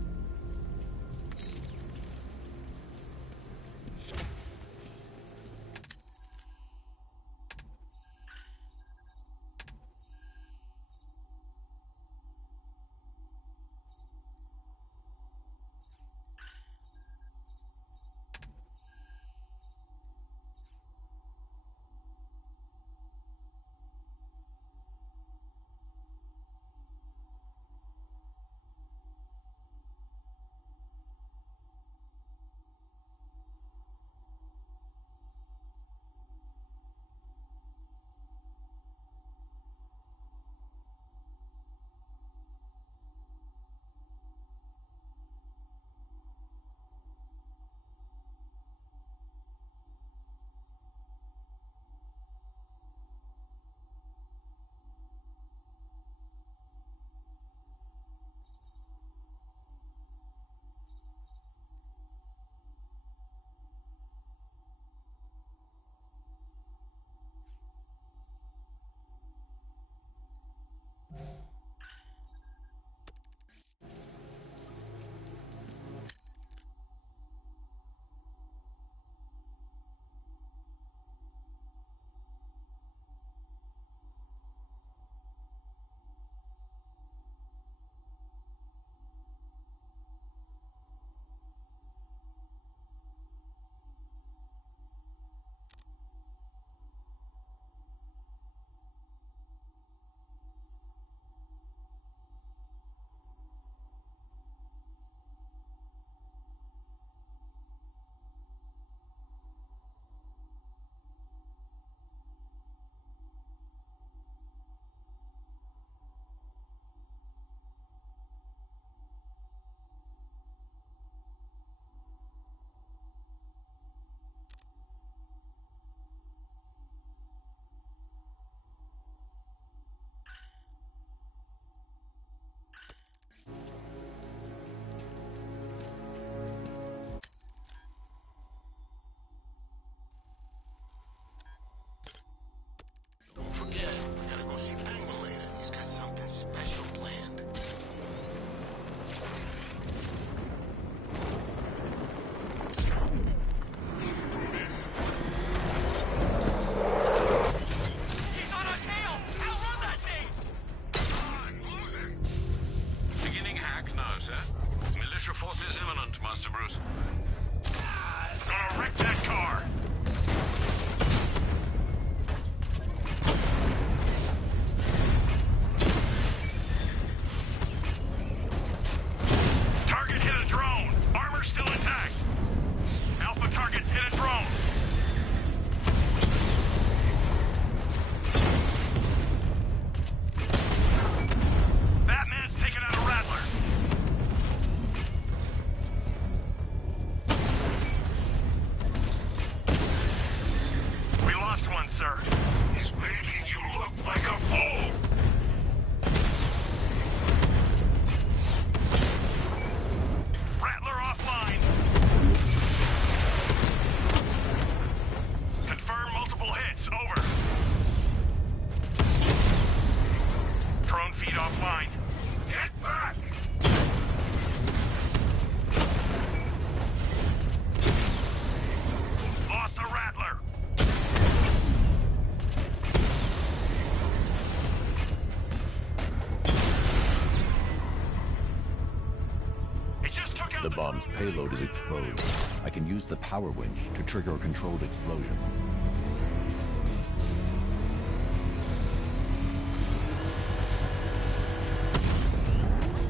bomb's payload is exposed, I can use the power winch to trigger a controlled explosion.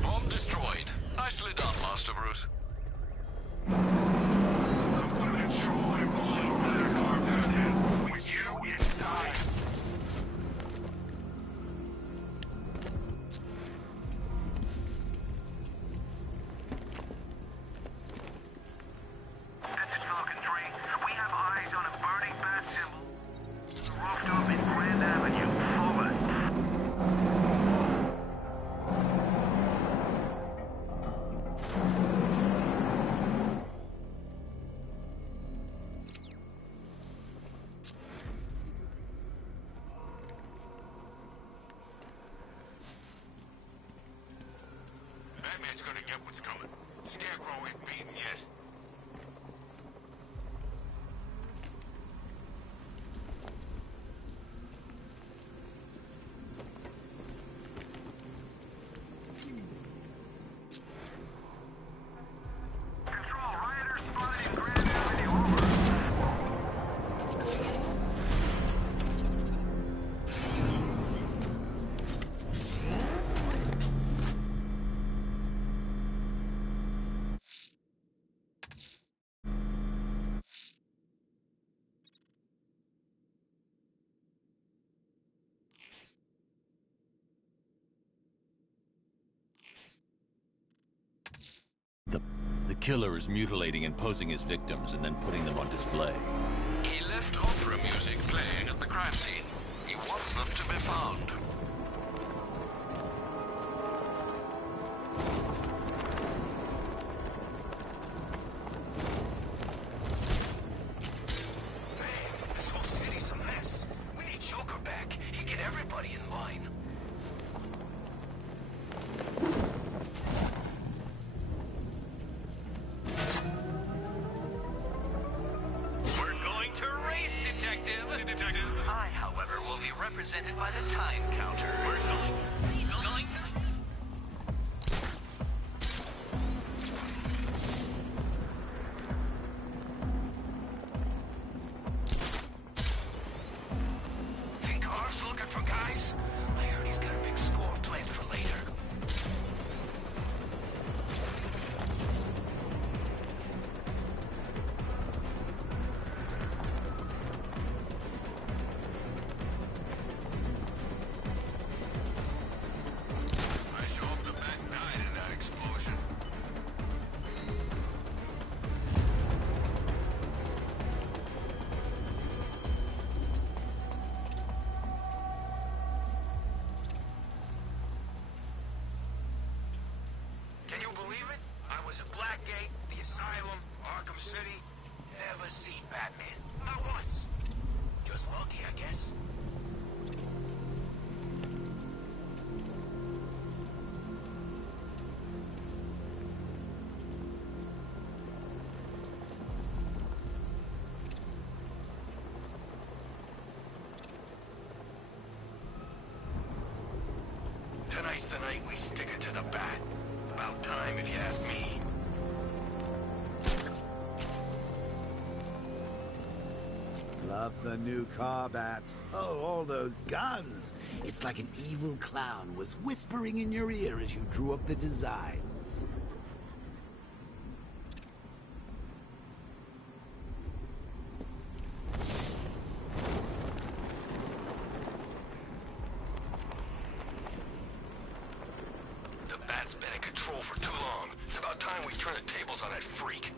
Bomb destroyed. Nicely done, Master Bruce. I'm gonna enjoy rolling over that car down there with you inside. This is Falcon 3. We have eyes on a burning bat symbol. Rooftop in Grand Avenue. Forward. Batman's gonna get what's coming. Scarecrow ain't beaten yet. Control, rioters spotted in Grand Avenue. Over. The killer is mutilating and posing his victims and then putting them on display. He left opera music playing at the crime scene. He wants them to be found. Man, this whole city's a mess. We need Joker back. He'd get everybody in line. We're going to race, Detective. I, however, will be represented by the time counter. We're going to... Think Harv's looking for guys? I heard he's got a big score planned for later. I sure hope the Bat died in that explosion. Can you believe it? I was at Blackgate, the Asylum, Arkham City. Never seen Batman. Not once. Just lucky, I guess. Tonight's the night we stick it to the Bat. About time, if you ask me. Love the new car, Bats. Oh, all those guns. It's like an evil clown was whispering in your ear as you drew up the designs. The Bat's been in control for too long. It's about time we turn the tables on that freak.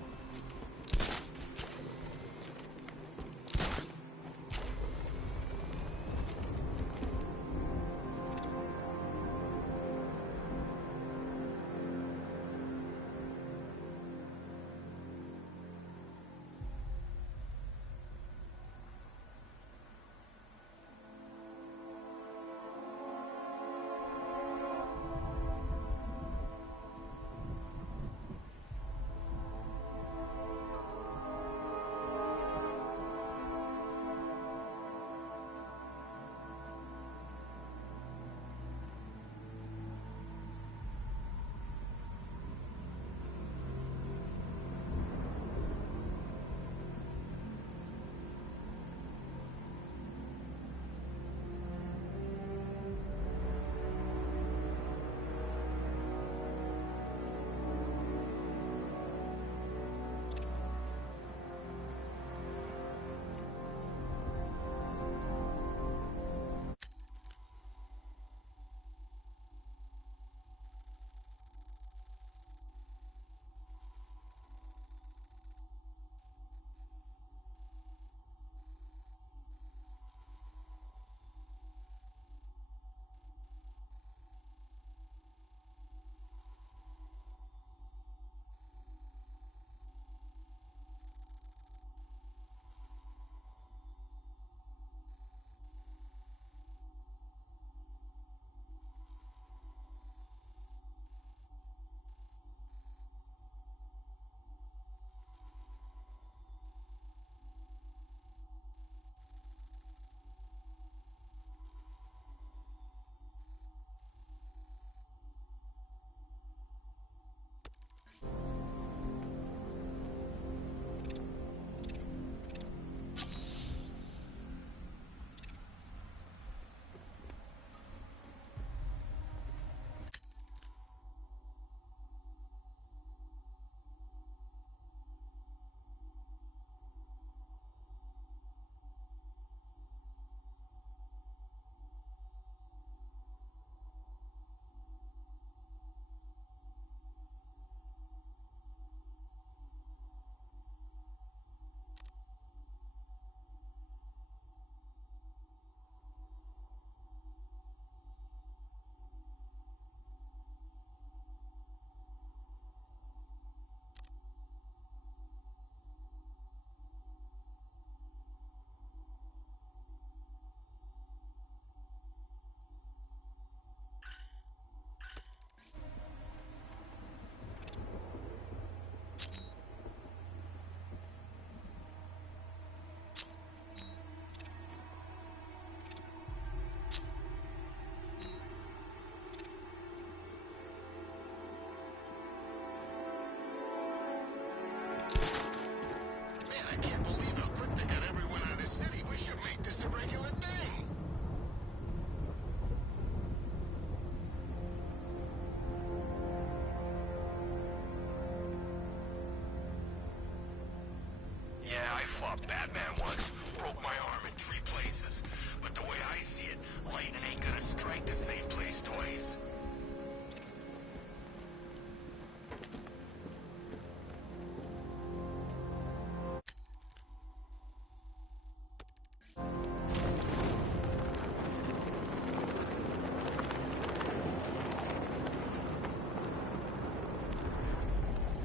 fought Batman once, broke my arm in 3 places. But the way I see it, lightning ain't gonna strike the same place twice.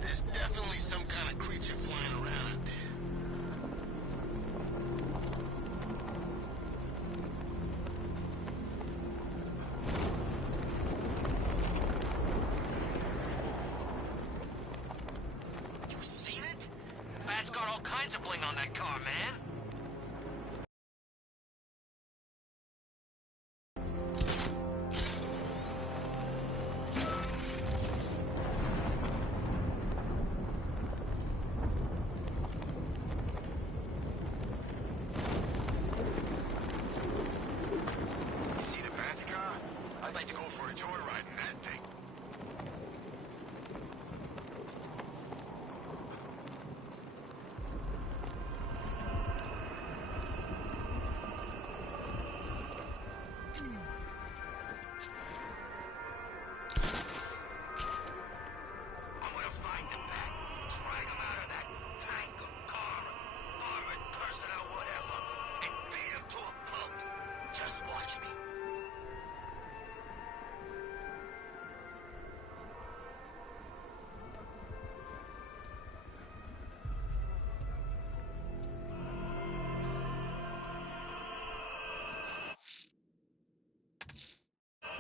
There's definitely some kind of creature flying around out there. You seen it? The Bat's got all kinds of bling on that car, man. You see the Bat's car? I'd like to go for a joyride in that thing. I'm gonna find the Bat, drag him out of that tank or car, armored person or whatever, and beat him to a pulp. Just watch me.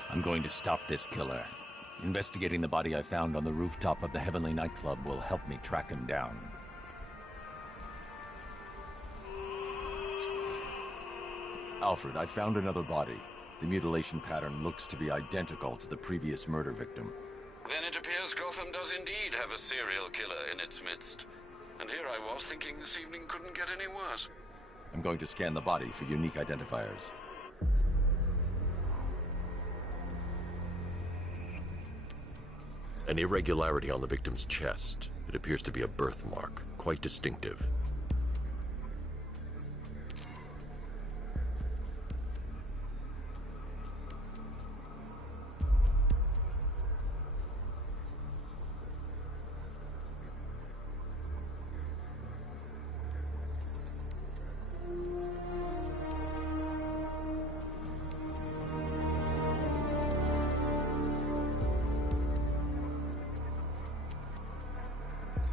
I'm going to stop this killer. Investigating the body I found on the rooftop of the Heavenly Nightclub will help me track him down. Alfred, I found another body. The mutilation pattern looks to be identical to the previous murder victim. Then it appears Gotham does indeed have a serial killer in its midst. And here I was thinking this evening couldn't get any worse. I'm going to scan the body for unique identifiers. An irregularity on the victim's chest. It appears to be a birthmark, quite distinctive.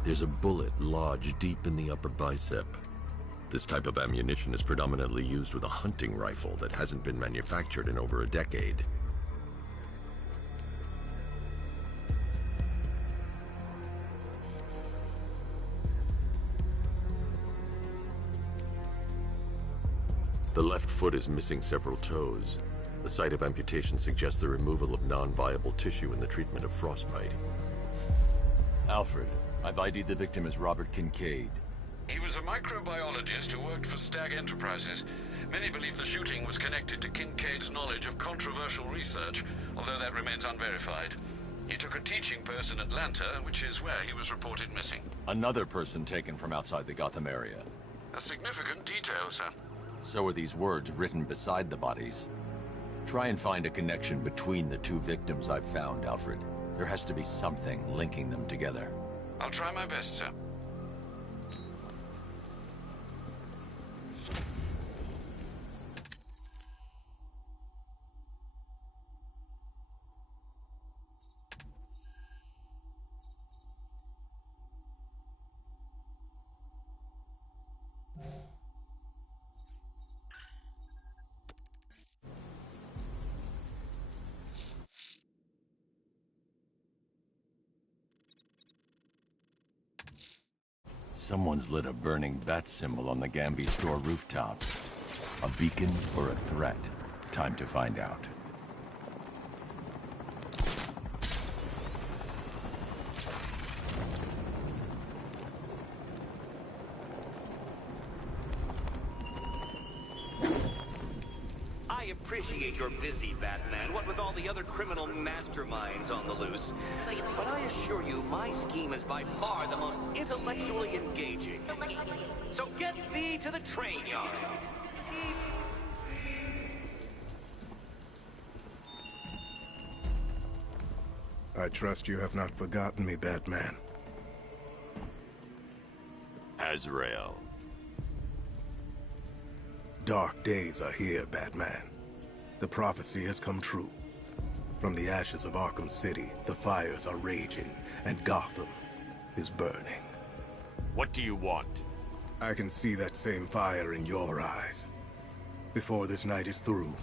There's a bullet lodged deep in the upper bicep. This type of ammunition is predominantly used with a hunting rifle that hasn't been manufactured in over a decade. The left foot is missing several toes. The site of amputation suggests the removal of non-viable tissue in the treatment of frostbite. Alfred, I've ID'd the victim as Robert Kincaid. He was a microbiologist who worked for Stag Enterprises. Many believe the shooting was connected to Kincaid's knowledge of controversial research, although that remains unverified. He took a teaching post in Atlanta, which is where he was reported missing. Another person taken from outside the Gotham area. A significant detail, sir. So are these words written beside the bodies. Try and find a connection between the 2 victims I've found, Alfred. There has to be something linking them together. I'll try my best, sir. Someone's lit a burning bat symbol on the Gamby store rooftop. A beacon or a threat? Time to find out. Appreciate you're busy, Batman, what with all the other criminal masterminds on the loose. But I assure you, my scheme is by far the most intellectually engaging. So get thee to the train yard. I trust you have not forgotten me, Batman. Azrael. Dark days are here, Batman. The prophecy has come true. From the ashes of Arkham City, the fires are raging, and Gotham is burning. What do you want? I can see that same fire in your eyes. Before this night is through,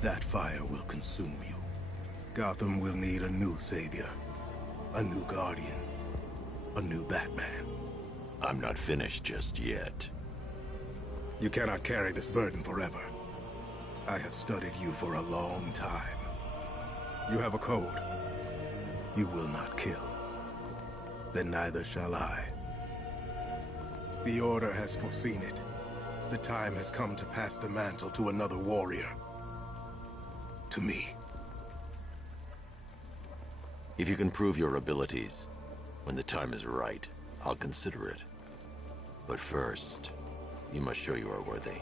that fire will consume you. Gotham will need a new savior, a new guardian, a new Batman. I'm not finished just yet. You cannot carry this burden forever. I have studied you for a long time. You have a code. You will not kill. Then neither shall I. The Order has foreseen it. The time has come to pass the mantle to another warrior. To me. If you can prove your abilities, when the time is right, I'll consider it. But first, you must show you are worthy.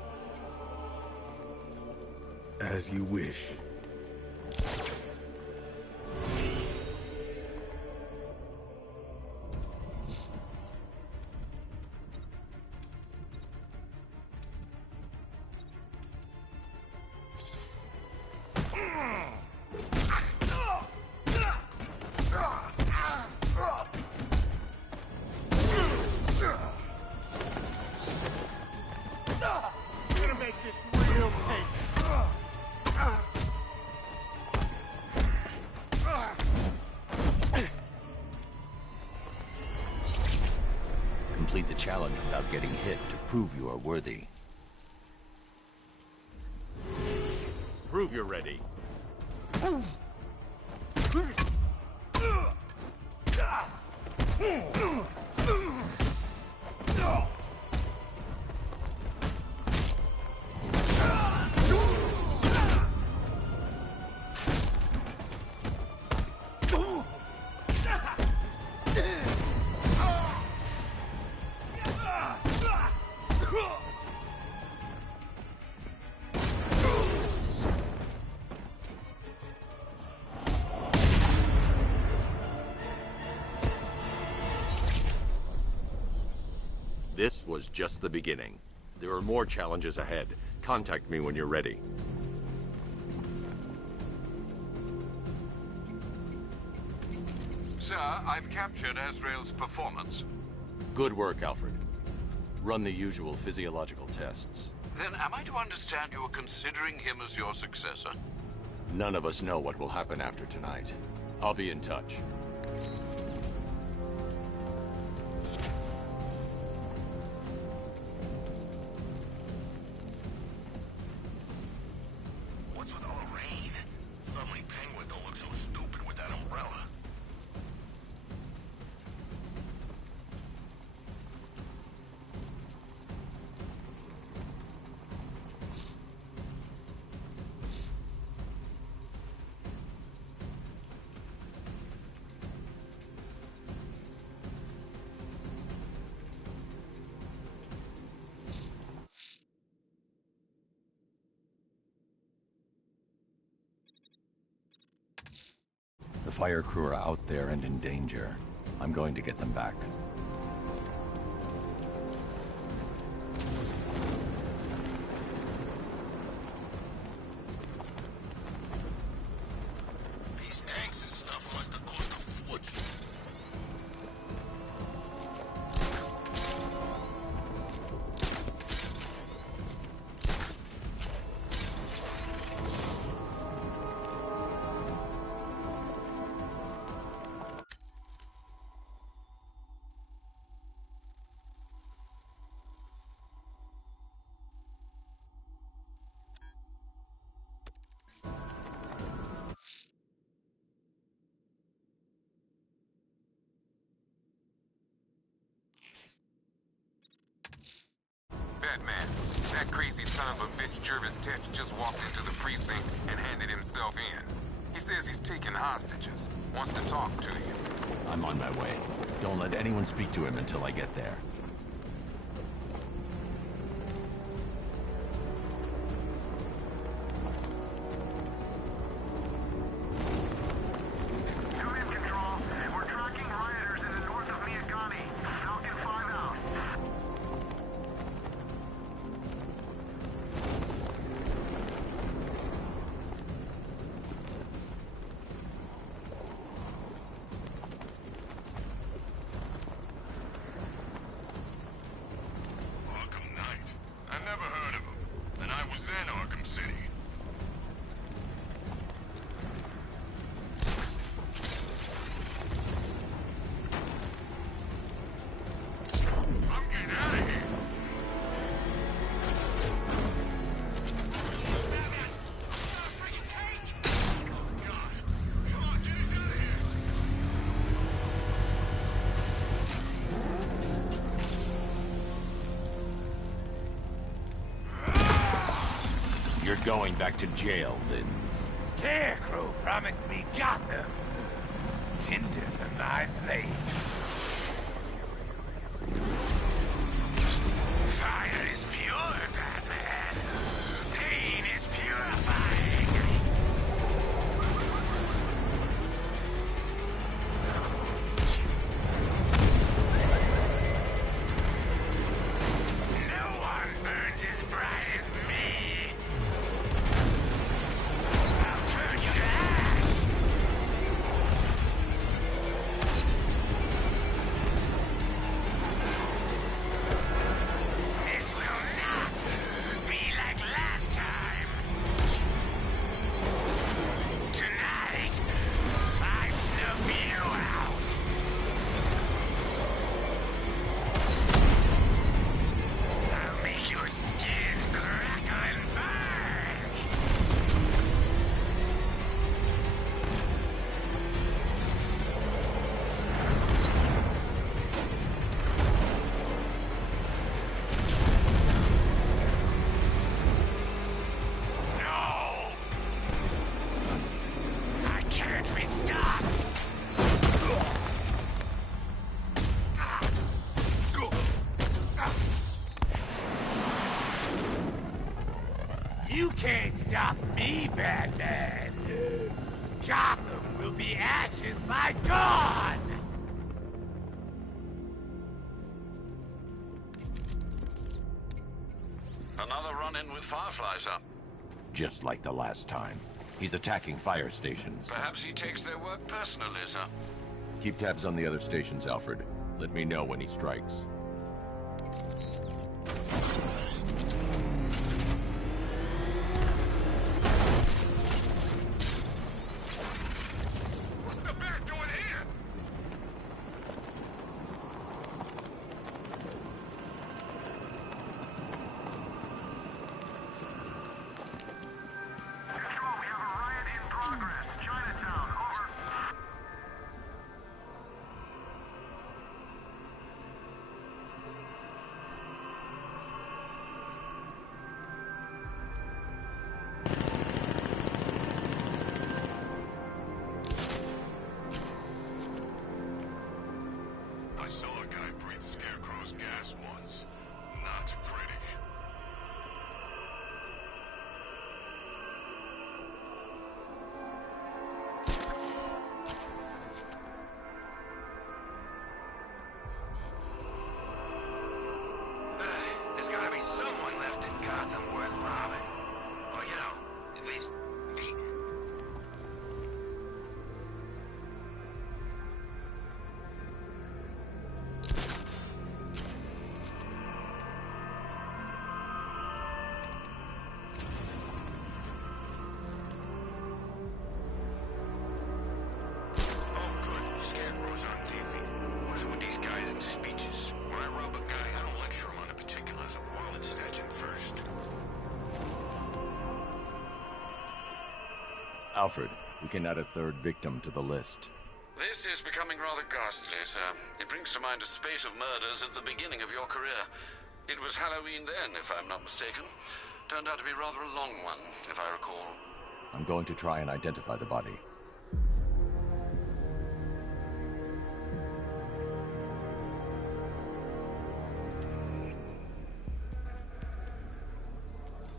As you wish. Complete the challenge without getting hit to prove you are worthy. Prove you're ready. This was just the beginning. There are more challenges ahead. Contact me when you're ready. Sir, I've captured Azrael's performance. Good work, Alfred. Run the usual physiological tests. Then am I to understand you are considering him as your successor? None of us know what will happen after tonight. I'll be in touch. What's with all the rain? Suddenly Penguin don't look so stupid with that umbrella. The fire crew are out there and in danger. I'm going to get them back. These tanks and stuff must have cost a fortune. Batman, That crazy son of a bitch Jervis Tetch just walked into the precinct and handed himself in. He says he's taking hostages. Wants to talk to you. I'm on my way. Don't let anyone speak to him until I get there. Arkham Knight. I never heard of him. And I was in Arkham City. I'm getting out of here. Come on, get us out of here. You're going back to jail, Linz. Scarecrow promised me Gotham. Tinder for my flame. Fire is pure, Batman. Pain is purifying. No one burns as bright as me. I'll turn you to ash. This will not be like last time. Tonight, I snuff you out. I'll make your skin crackle and burn. No! I can't be stopped! You can't stop me, Batman! Gotham will be ashes by dawn! Another run-in with Firefly, sir. Just like the last time. He's attacking fire stations. Perhaps he takes their work personally, sir. Keep tabs on the other stations, Alfred. Let me know when he strikes. What's the Bat doing here? Control, we have a riot in progress. Chinatown, over. I saw a guy breathe Scarecrow's gas once. Not pretty. There's gotta be someone left in Gotham worth robbing. Or, you know, at least beating. Oh, good. Scarecrow's on TV. What is it with these guys and speeches? When I rob a guy, I don't lecture him on the particulars of wallet snatching first. Alfred, we can add a third victim to the list. This is becoming rather ghastly, sir. It brings to mind a spate of murders at the beginning of your career. It was Halloween then, if I'm not mistaken. Turned out to be rather a long one, if I recall. I'm going to try and identify the body.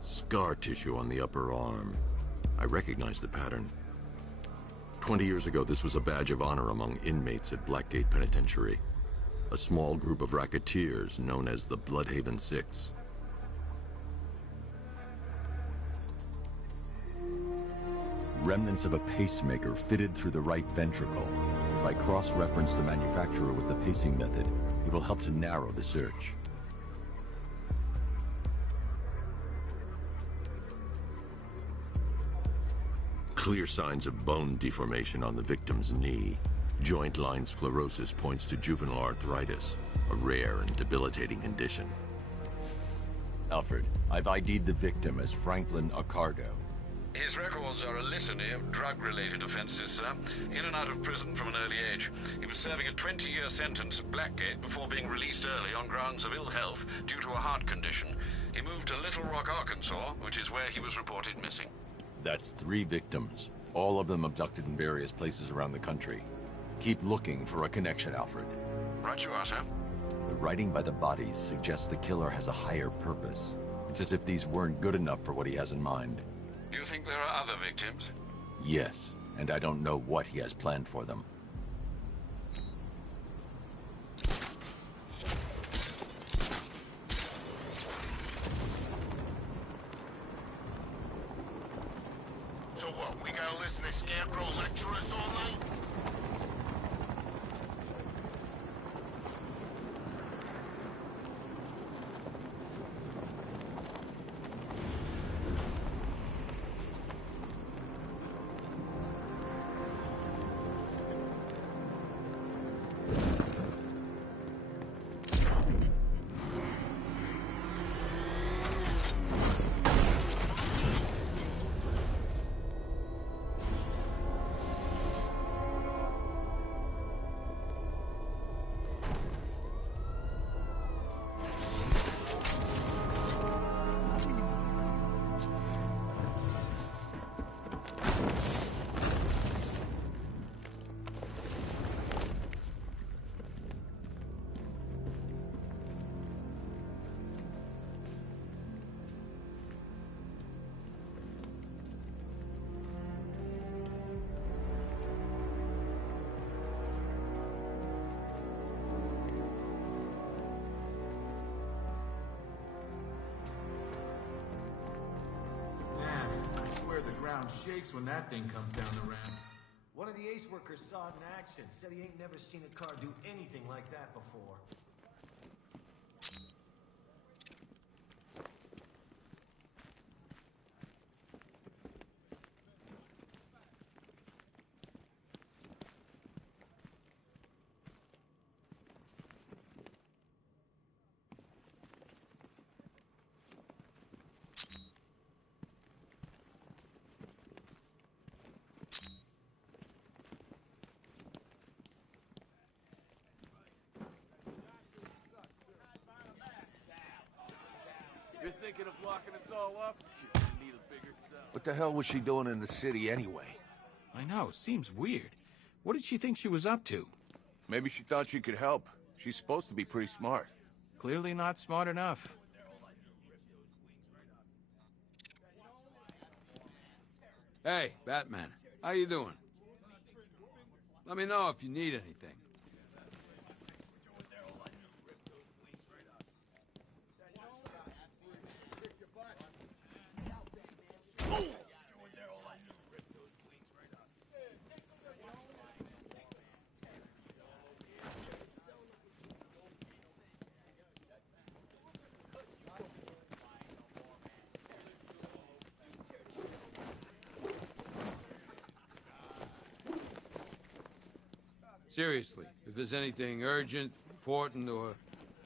Scar tissue on the upper arm. I recognize the pattern. 20 years ago, this was a badge of honor among inmates at Blackgate Penitentiary. A small group of racketeers known as the Bloodhaven Six. Remnants of a pacemaker fitted through the right ventricle. If I cross-reference the manufacturer with the pacing method, it will help to narrow the search. Clear signs of bone deformation on the victim's knee. Joint line sclerosis points to juvenile arthritis, a rare and debilitating condition. Alfred, I've ID'd the victim as Franklin Accardo. His records are a litany of drug-related offenses, sir. In and out of prison from an early age. He was serving a 20-year sentence at Blackgate before being released early on grounds of ill health due to a heart condition. He moved to Little Rock, Arkansas, which is where he was reported missing. That's 3 victims, all of them abducted in various places around the country. Keep looking for a connection, Alfred. Right you are, sir. The writing by the bodies suggests the killer has a higher purpose. It's as if these weren't good enough for what he has in mind. Do you think there are other victims? Yes, and I don't know what he has planned for them. So what, we gotta listen to Scarecrow lecture us all night? The ground shakes when that thing comes down the ramp. One of the ace workers saw it in action. Said he ain't never seen a car do anything like that before. You're thinking of locking us all up? You need a bigger cell. What the hell was she doing in the city anyway? I know, seems weird. What did she think she was up to? Maybe she thought she could help. She's supposed to be pretty smart. Clearly not smart enough. Hey, Batman. How you doing? Let me know if you need anything. Seriously, if there's anything urgent, important, or,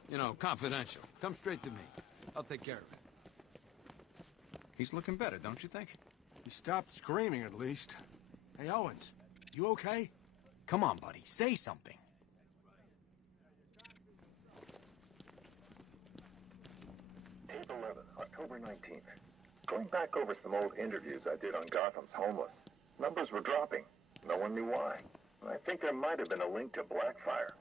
you know, confidential, come straight to me. I'll take care of it. He's looking better, don't you think? He stopped screaming, at least. Hey, Owens, you okay? Come on, buddy, say something. October 19th. Going back over some old interviews I did on Gotham's homeless. Numbers were dropping. No one knew why. I think there might have been a link to Blackfire.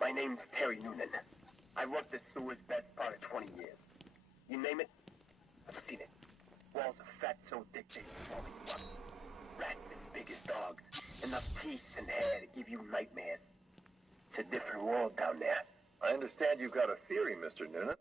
My name's Terry Noonan. I worked the sewers best part of 20 years. You name it, I've seen it. Walls of fat so thick they fall me up. Rats as big as dogs. Enough teeth and hair to give you nightmares. It's a different world down there. I understand you've got a theory, Mr. Noonan.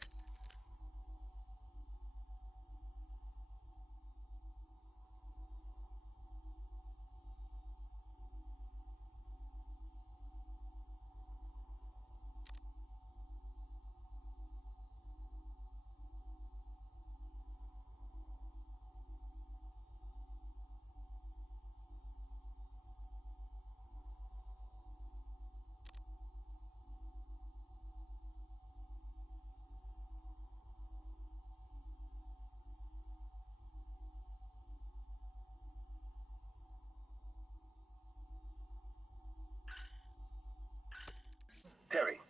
Terry,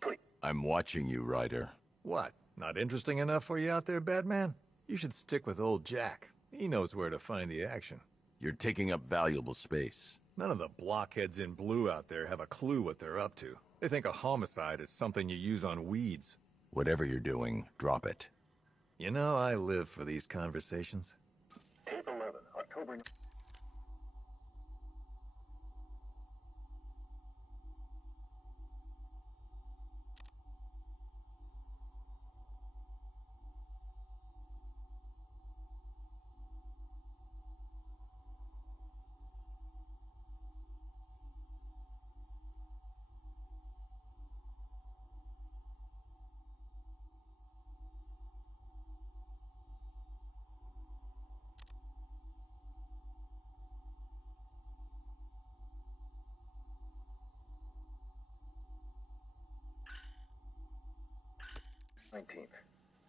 please. I'm watching you, Ryder. What? Not interesting enough for you out there, Batman? You should stick with old Jack. He knows where to find the action. You're taking up valuable space. None of the blockheads in blue out there have a clue what they're up to. They think a homicide is something you use on weeds. Whatever you're doing, drop it. You know, I live for these conversations. Tape 11, October...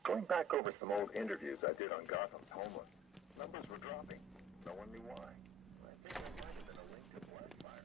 Going back over some old interviews I did on Gotham's homeless. Numbers were dropping. No one knew why. I think there might have been a link to Blackfire.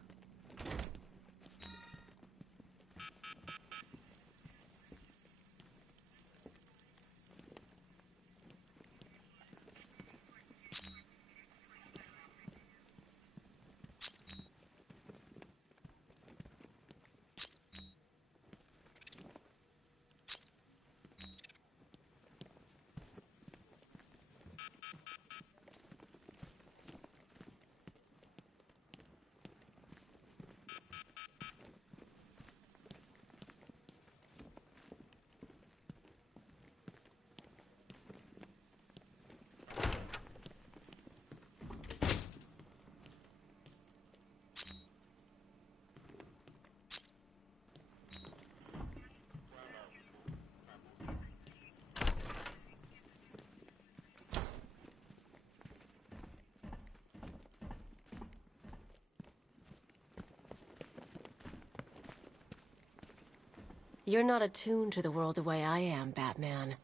You're not attuned to the world the way I am, Batman.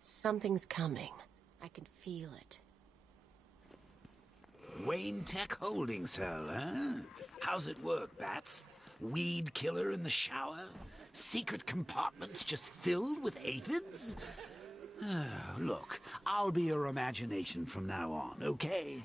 Something's coming. I can feel it. Wayne Tech holding cell, huh? How's it work, Bats? Weed killer in the shower? Secret compartments just filled with aphids? Look, I'll be your imagination from now on, okay?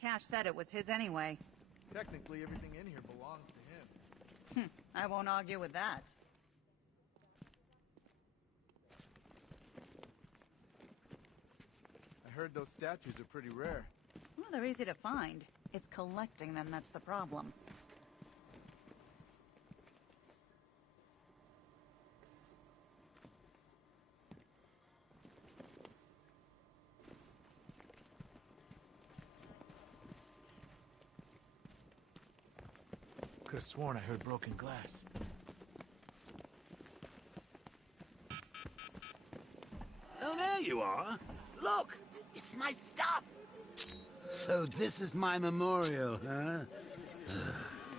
Cash said it was his anyway. Technically, everything in here belongs to him. I won't argue with that. I heard those statues are pretty rare. Well, they're easy to find. It's collecting them that's the problem. Could have sworn I heard broken glass. Oh, there you are. Look! It's my stuff! So this is my memorial, huh?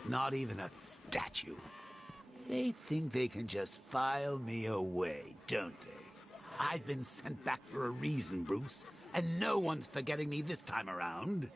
Not even a statue. They think they can just file me away, don't they? I've been sent back for a reason, Bruce, and no one's forgetting me this time around.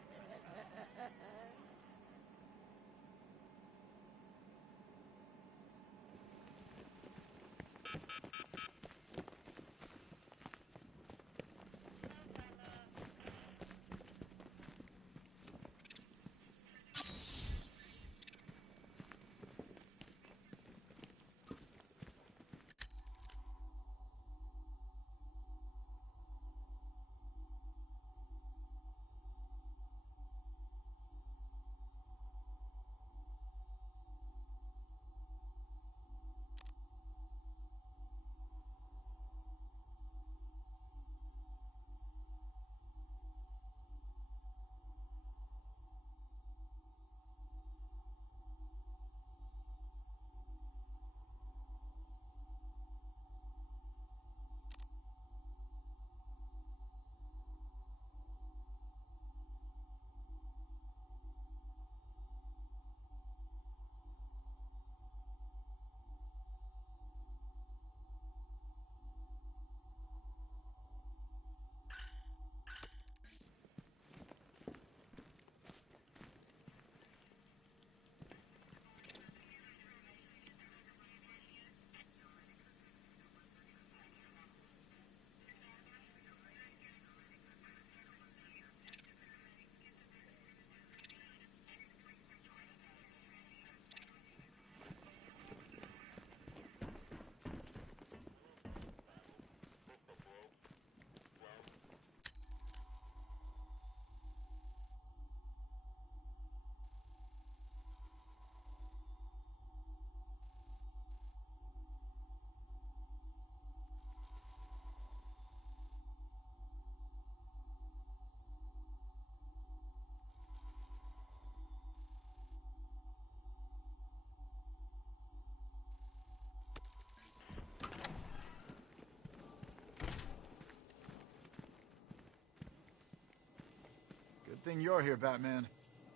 Good thing you're here, Batman.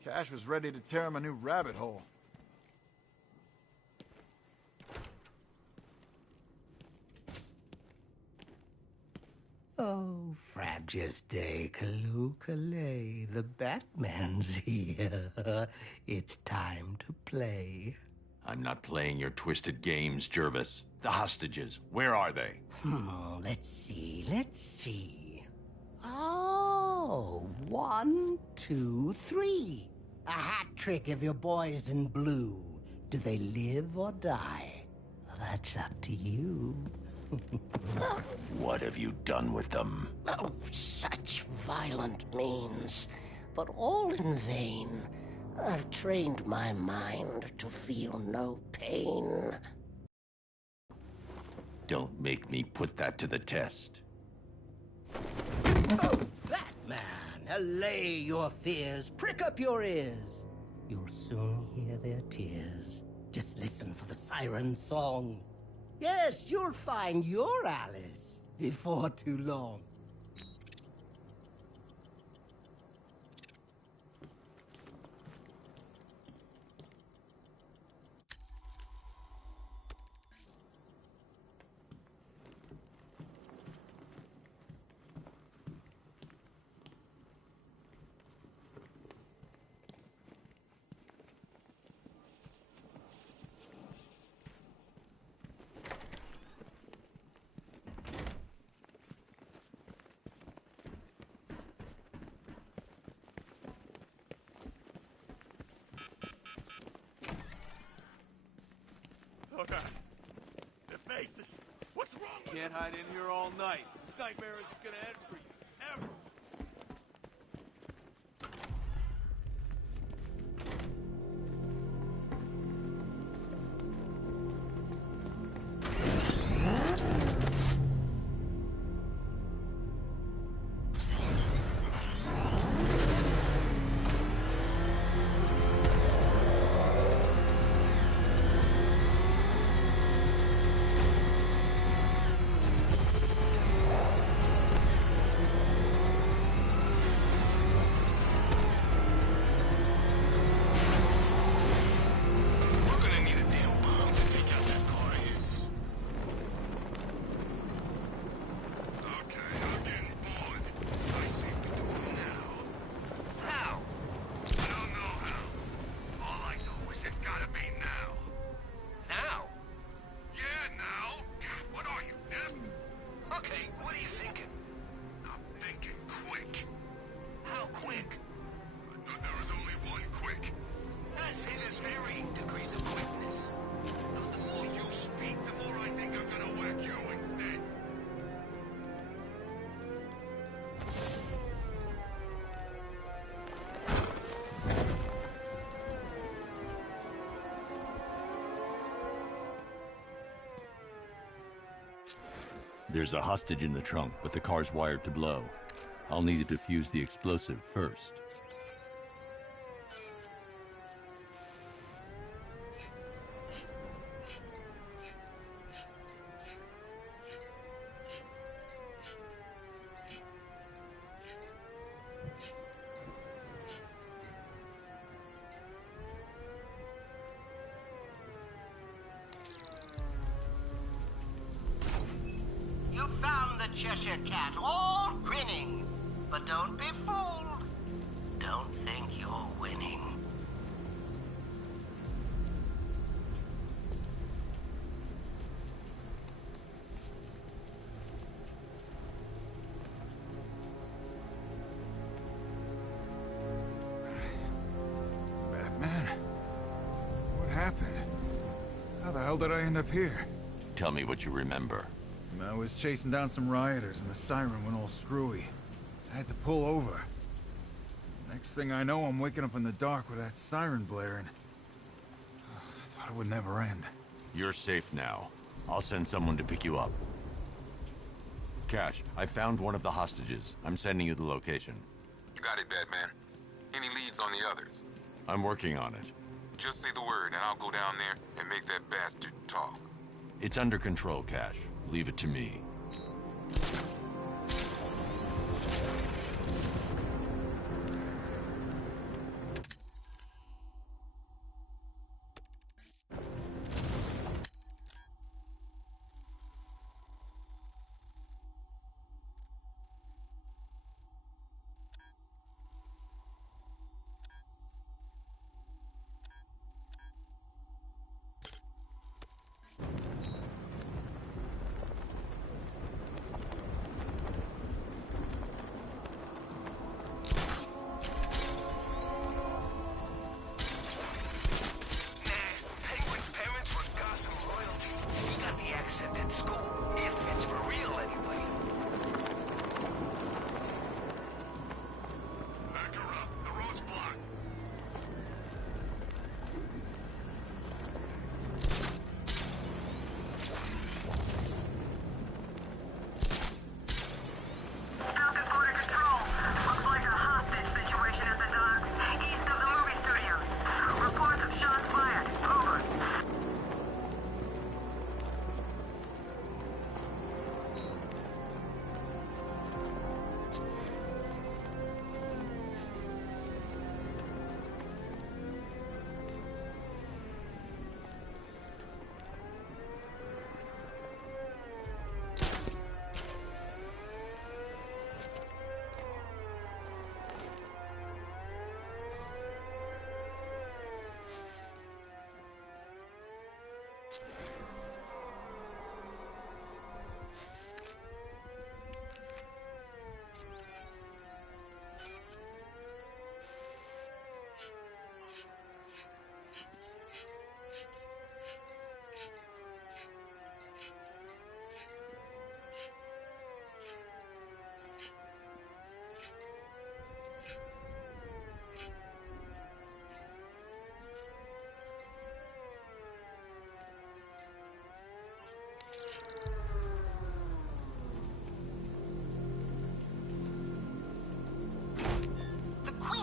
Cash was ready to tear him a new rabbit hole. Oh, Frabjous Kalukale, the Batman's here. It's time to play. I'm not playing your twisted games, Jervis. The hostages, where are they? Let's see. Oh, 1, 2, 3. A hat trick of your boys in blue. Do they live or die? That's up to you. What have you done with them? Oh, such violent means, but all in vain. I've trained my mind to feel no pain. Don't make me put that to the test. Oh, Batman, allay your fears, prick up your ears. You'll soon hear their tears. Just listen for the siren song. Yes, you'll find your Alice before too long. Oh, God. The faces. What's wrong with Can't hide in here all night. This nightmare isn't gonna end for you. Ever. There's a hostage in the trunk, but the car's wired to blow. I'll need to defuse the explosive first. You found the Cheshire Cat, all grinning. But don't be fooled. Don't think you're winning. Batman? What happened? How the hell did I end up here? Tell me what you remember. I was chasing down some rioters and the siren went all screwy. I had to pull over. Next thing I know, I'm waking up in the dark with that siren blaring. I thought it would never end. You're safe now. I'll send someone to pick you up. Cash, I found one of the hostages. I'm sending you the location. You got it, Batman. Any leads on the others? I'm working on it. Just say the word and I'll go down there and make that bastard talk. It's under control, Cash. Leave it to me.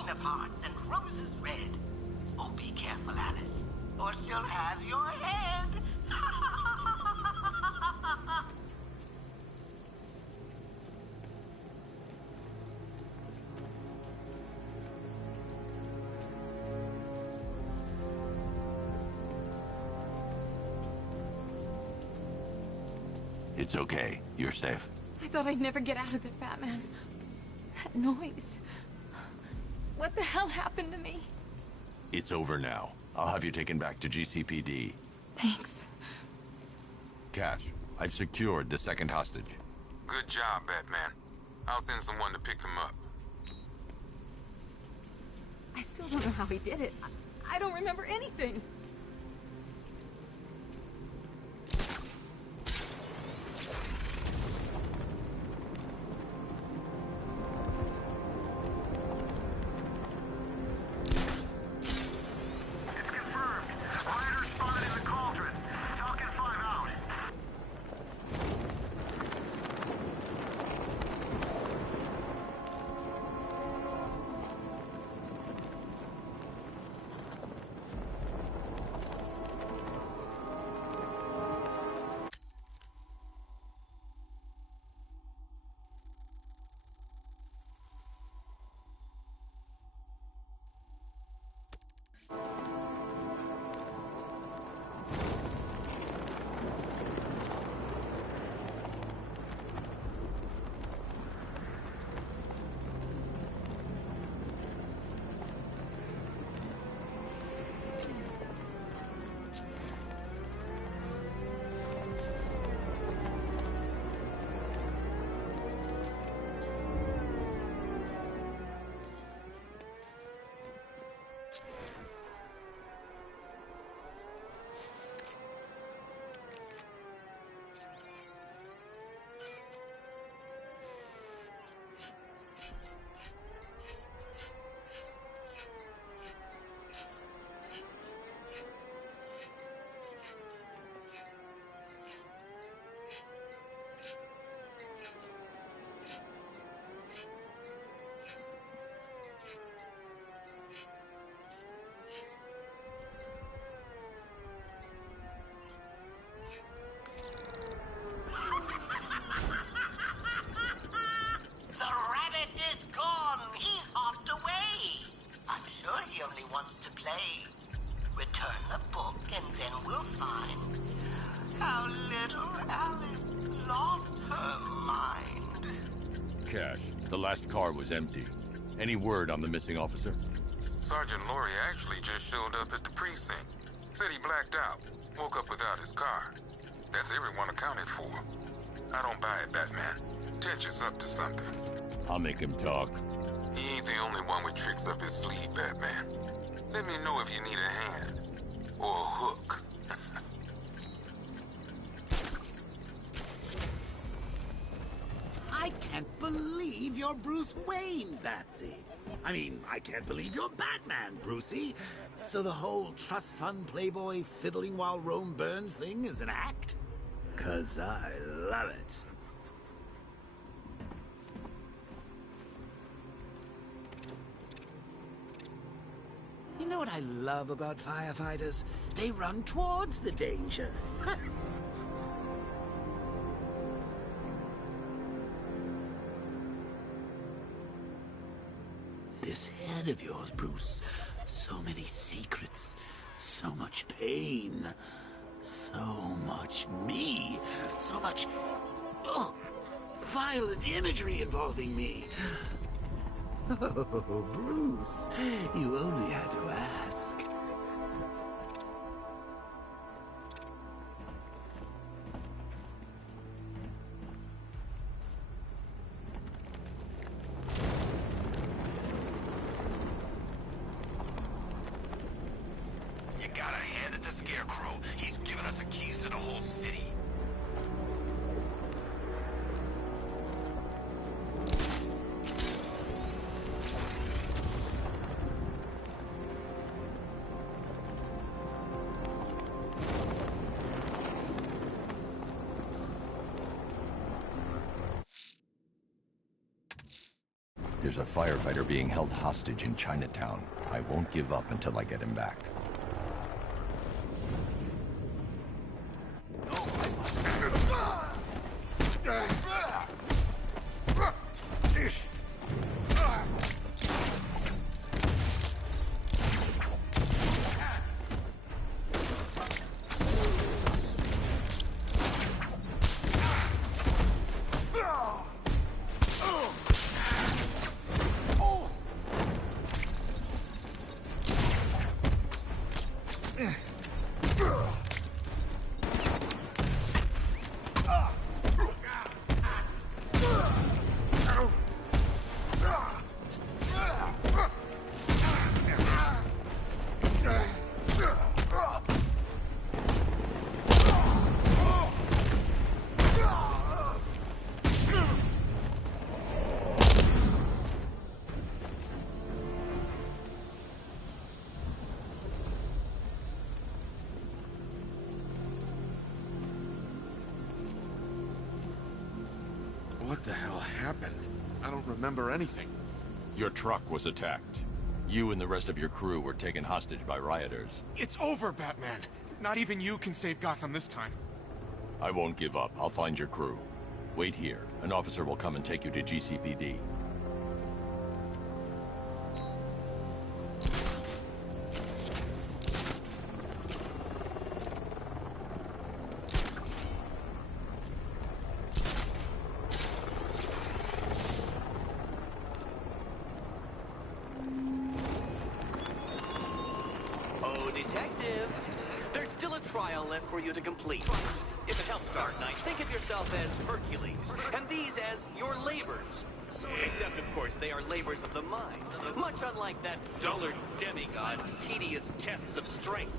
Of hearts and roses red. Oh, be careful, Alice, or she'll have your head. It's okay. You're safe. I thought I'd never get out of there, Batman. That noise. What the hell happened to me? It's over now. I'll have you taken back to GCPD. Thanks. Cash, I've secured the second hostage. Good job, Batman. I'll send someone to pick them up. I still don't know how he did it. I don't remember anything. cash. The last car was empty. Any word on the missing officer? Sergeant Laurie actually just showed up at the precinct. Said he blacked out. Woke up without his car. That's everyone accounted for. I don't buy it, Batman. Tetch is up to something. I'll make him talk. He ain't the only one with tricks up his sleeve, Batman. Let me know if you need a hand. Or a hook. I can't believe you're Bruce Wayne, Batsy. I mean, I can't believe you're Batman, Brucey. So the whole trust fund playboy fiddling while Rome burns thing is an act? 'Cause I love it. You know what I love about firefighters? They run towards the danger. This head of yours, Bruce. So many secrets. So much pain. So much me. So much... oh, violent imagery involving me. Oh, Bruce, you only had to ask. You gotta hand it to Scarecrow. He's given us the keys to the whole city. There's a firefighter being held hostage in Chinatown. I won't give up until I get him back. What the hell happened? I don't remember anything. Your truck was attacked. You and the rest of your crew were taken hostage by rioters. It's over, Batman. Not even you can save Gotham this time. I won't give up. I'll find your crew. Wait here. An officer will come and take you to GCPD. Detective, there's still a trial left for you to complete. If it helps, Dark Knight, think of yourself as Hercules, and these as your labors. Except, of course, they are labors of the mind, much unlike that dullard demigod's tedious tests of strength.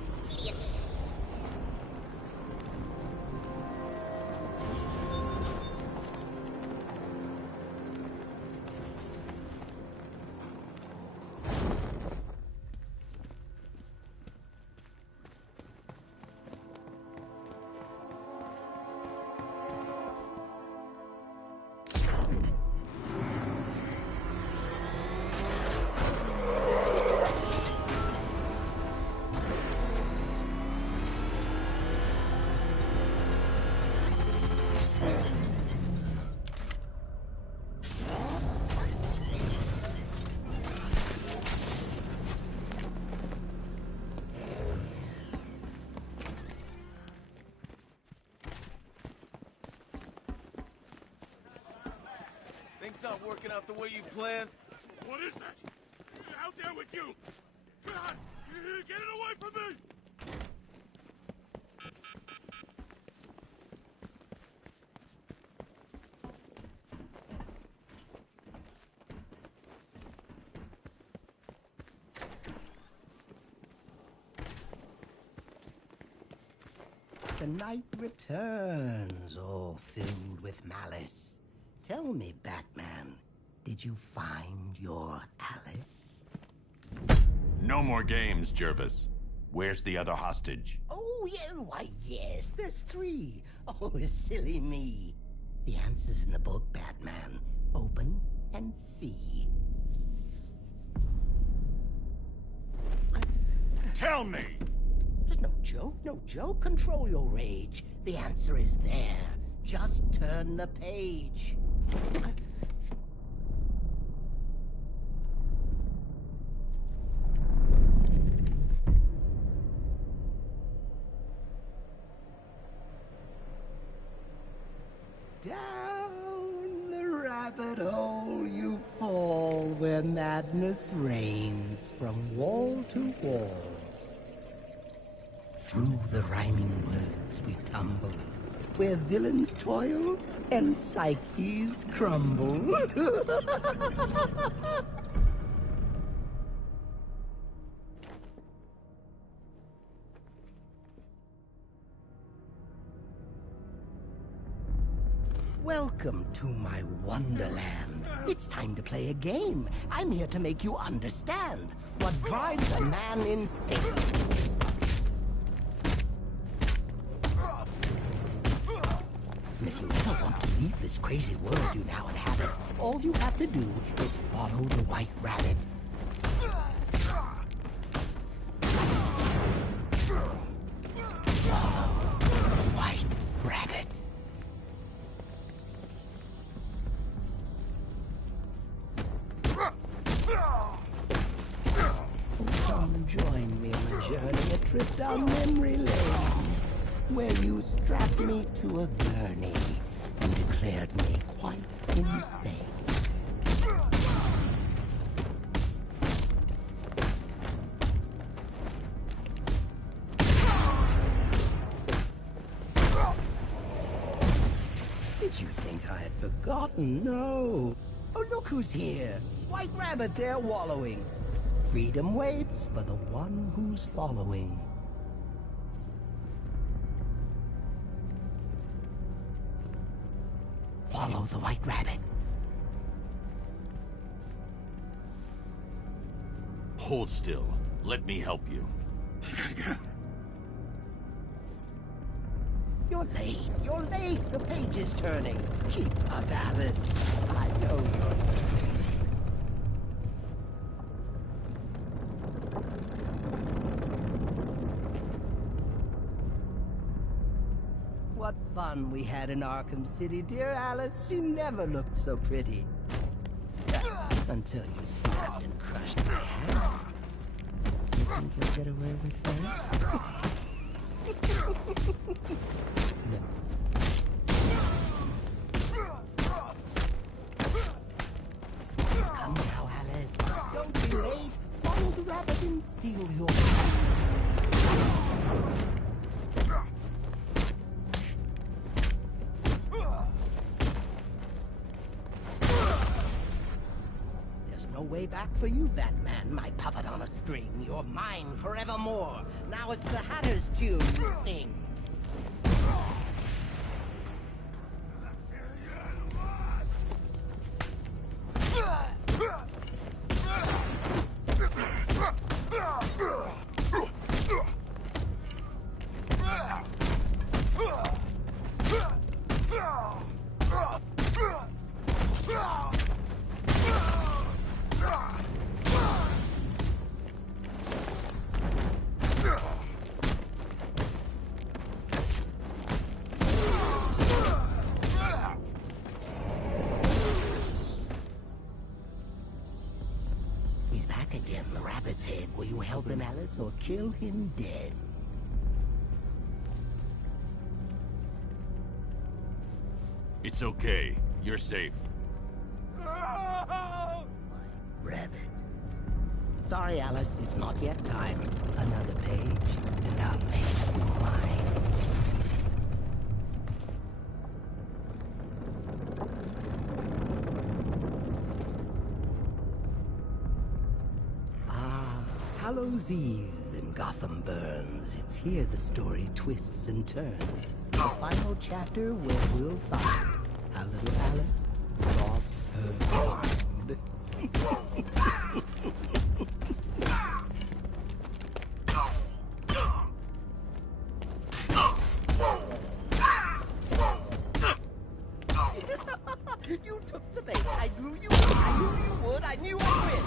Things not working out the way you planned? What is that? Out there with you! God! Get it away from me! The night returns, all filled with malice. Tell me, Batman, did you find your Alice? No more games, Jervis. Where's the other hostage? Oh, yeah, why, yes, there's 3. Oh, silly me. The answer's in the book, Batman. Open and see. Tell me! There's no joke, no joke. Control your rage. The answer is there. Just turn the page. Down the rabbit hole you fall, where madness reigns from wall to wall. Through the rhyming words we tumble, where villains toil and psyches crumble. Welcome to my wonderland. It's time to play a game. I'm here to make you understand what drives a man insane. And if you ever want to leave this crazy world you now inhabit, all you have to do is follow the White Rabbit. Follow the White Rabbit. Come join me on a journey, a trip down memory lane, where you strapped me to a gurney and declared me quite insane. Did you think I had forgotten? No. Oh, look who's here. White Rabbit there wallowing. Freedom waits for the one who's following. Follow the White Rabbit. Hold still. Let me help you. You're late. You're late. The page is turning. Keep up, Alice. I know you're late. What fun we had in Arkham City, dear Alice. You never looked so pretty. Until you snapped and crushed my hand. You think you'll get away with that? No. Come now, Alice. Don't be late. Follow the rabbit and steal your no way back for you, Batman, my puppet on a string. You're mine forevermore. Now it's the Hatter's tune you sing. He's back again, the rabbit's head. Will you help him, Alice, or kill him dead? It's okay. You're safe. Rabbit. Sorry, Alice, it's not yet time. Another page, and I'll make you mine. Hallows Eve and Gotham burns. It's here the story twists and turns. The final chapter where we'll find how little Alice lost her mind. You took the bait. I drew you in. I knew you would. I knew I'd win.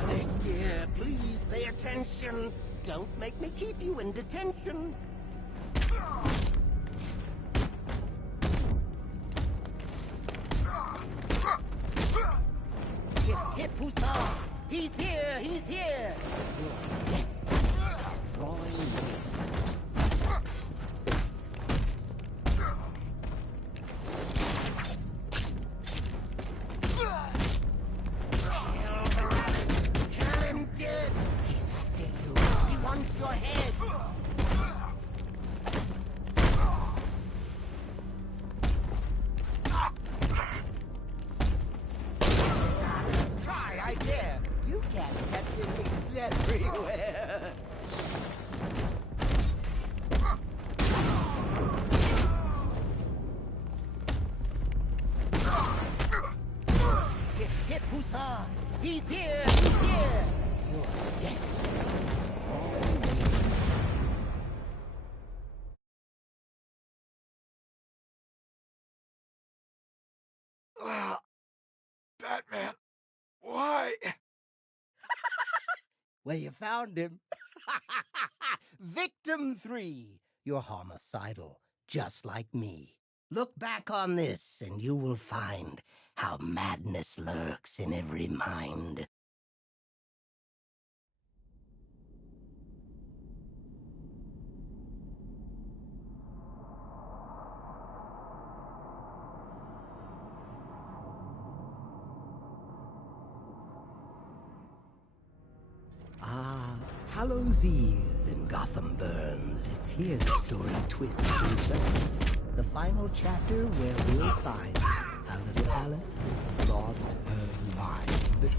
Alice, dear, please pay attention. Don't make me keep you in detention. Hip, hussar! He's here! He's here! Yes! Drawing near. Kill him dead! He's after you. He wants your head. Let's try, I dare. You can't catch me. He's everywhere. Hip, hussar! He's here! He's here! Yes! Batman, why? Well, you found him. Victim 3. You're homicidal, just like me. Look back on this, and you will find how madness lurks in every mind. Hallows Eve and Gotham burns. It's here the story twists and turns. The final chapter where we'll find how little Alice lost her mind.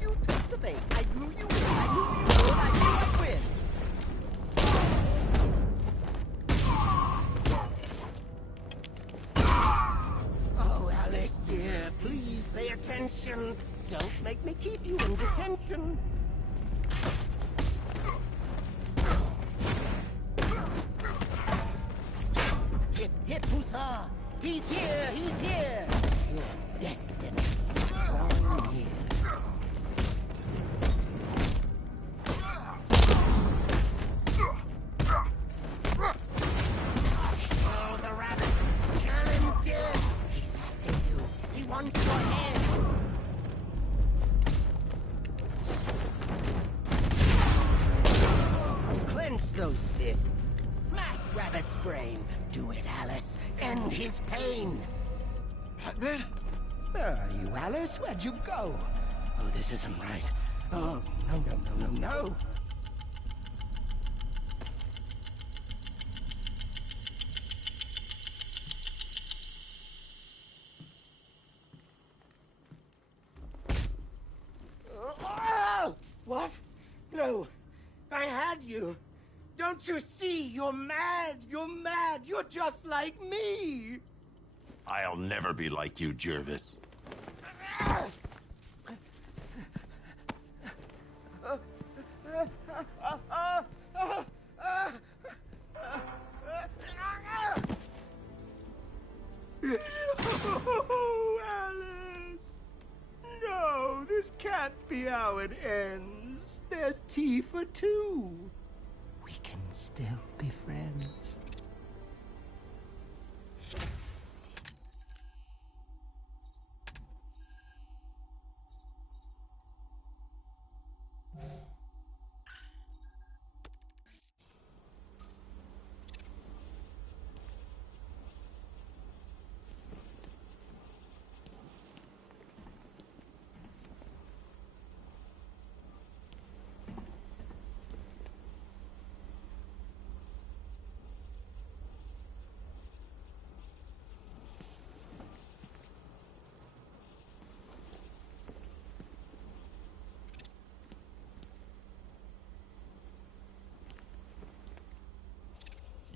You took the bait. I drew you in. I knew you would. I knew I'd win. Oh, Alice, dear, please pay attention. Don't make me keep you in detention. Hip, hussar! He's here! He's here! You're destined. Drawing near. Kill the rabbit! Kill him dead! He's after you. He wants your head. Clench those fists. Smash Rabbit's brain. Do it, Alice. End his pain. Batman? Where are you, Alice? Where'd you go? Oh, this isn't right. Oh, no. What? No. I had you. Don't you see? You're mad. You're mad. You're just like me. I'll never be like you, Jervis. Oh, Alice! No, this can't be how it ends. There's tea for two. We can still be friends.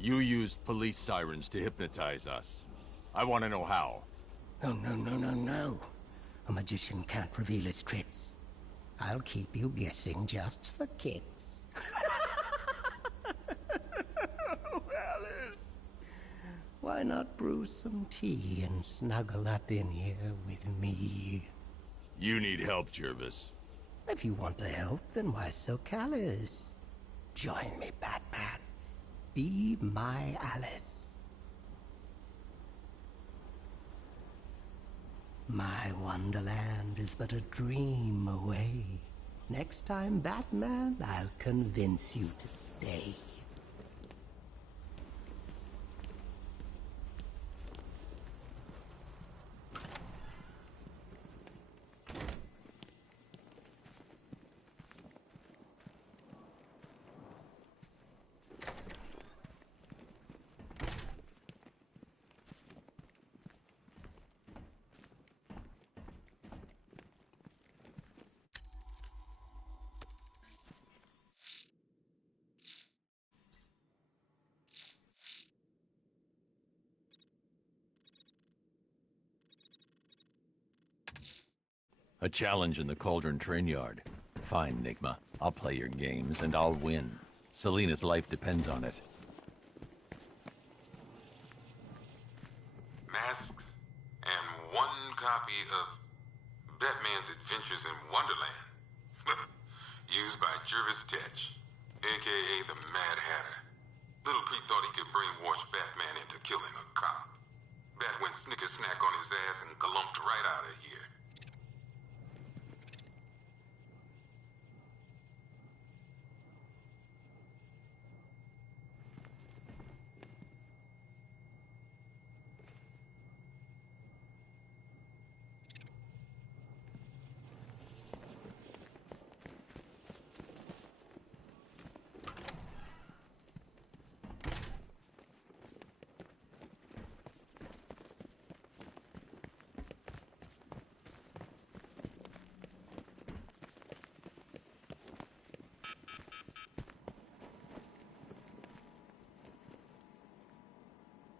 You used police sirens to hypnotize us. I want to know how. Oh, no. A magician can't reveal his tricks. I'll keep you guessing just for kicks. Oh, Alice. Why not brew some tea and snuggle up in here with me? You need help, Jervis. If you want the help, then why so callous? Join me, Batman. Be my Alice. My wonderland is but a dream away. Next time, Batman, I'll convince you to stay. A challenge in the Cauldron train yard. Fine, Nigma. I'll play your games, and I'll win. Selina's life depends on it. Masks and one copy of Batman's Adventures in Wonderland. Used by Jervis Tetch, a.k.a. the Mad Hatter. Little Creep thought he could brainwash Batman into killing a cop. Bat went snicker-snack on his ass and glumped right out of here.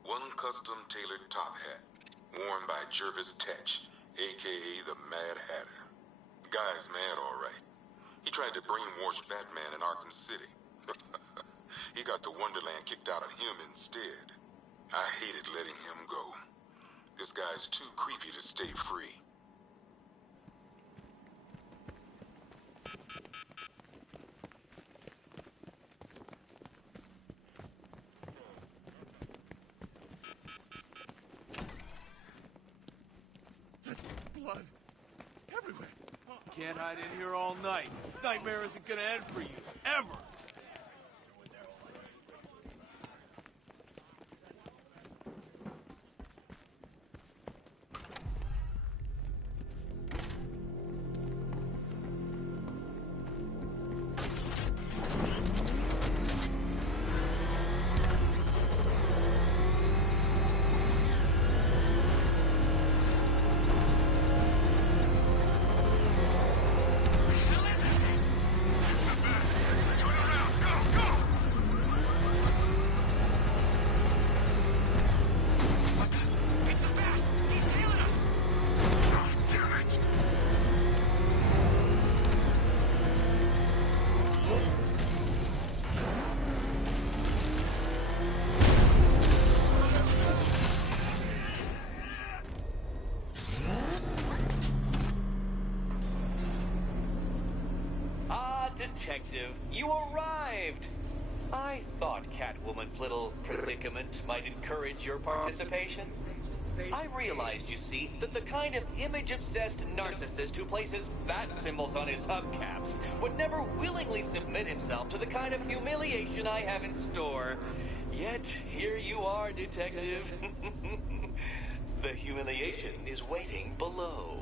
One custom-tailored top hat, worn by Jervis Tetch, a.k.a. the Mad Hatter. The guy's mad, all right. He tried to brainwash Batman in Arkham City. He got the Wonderland kicked out of him instead. I hated letting him go. This guy's too creepy to stay free. Blood. Everywhere. Can't hide in here all night. This nightmare isn't gonna end for you. Ever. Detective, you arrived! I thought Catwoman's little predicament might encourage your participation. I realized, you see, that the kind of image-obsessed narcissist who places bat symbols on his hubcaps would never willingly submit himself to the kind of humiliation I have in store. Yet, here you are, Detective. The humiliation is waiting below.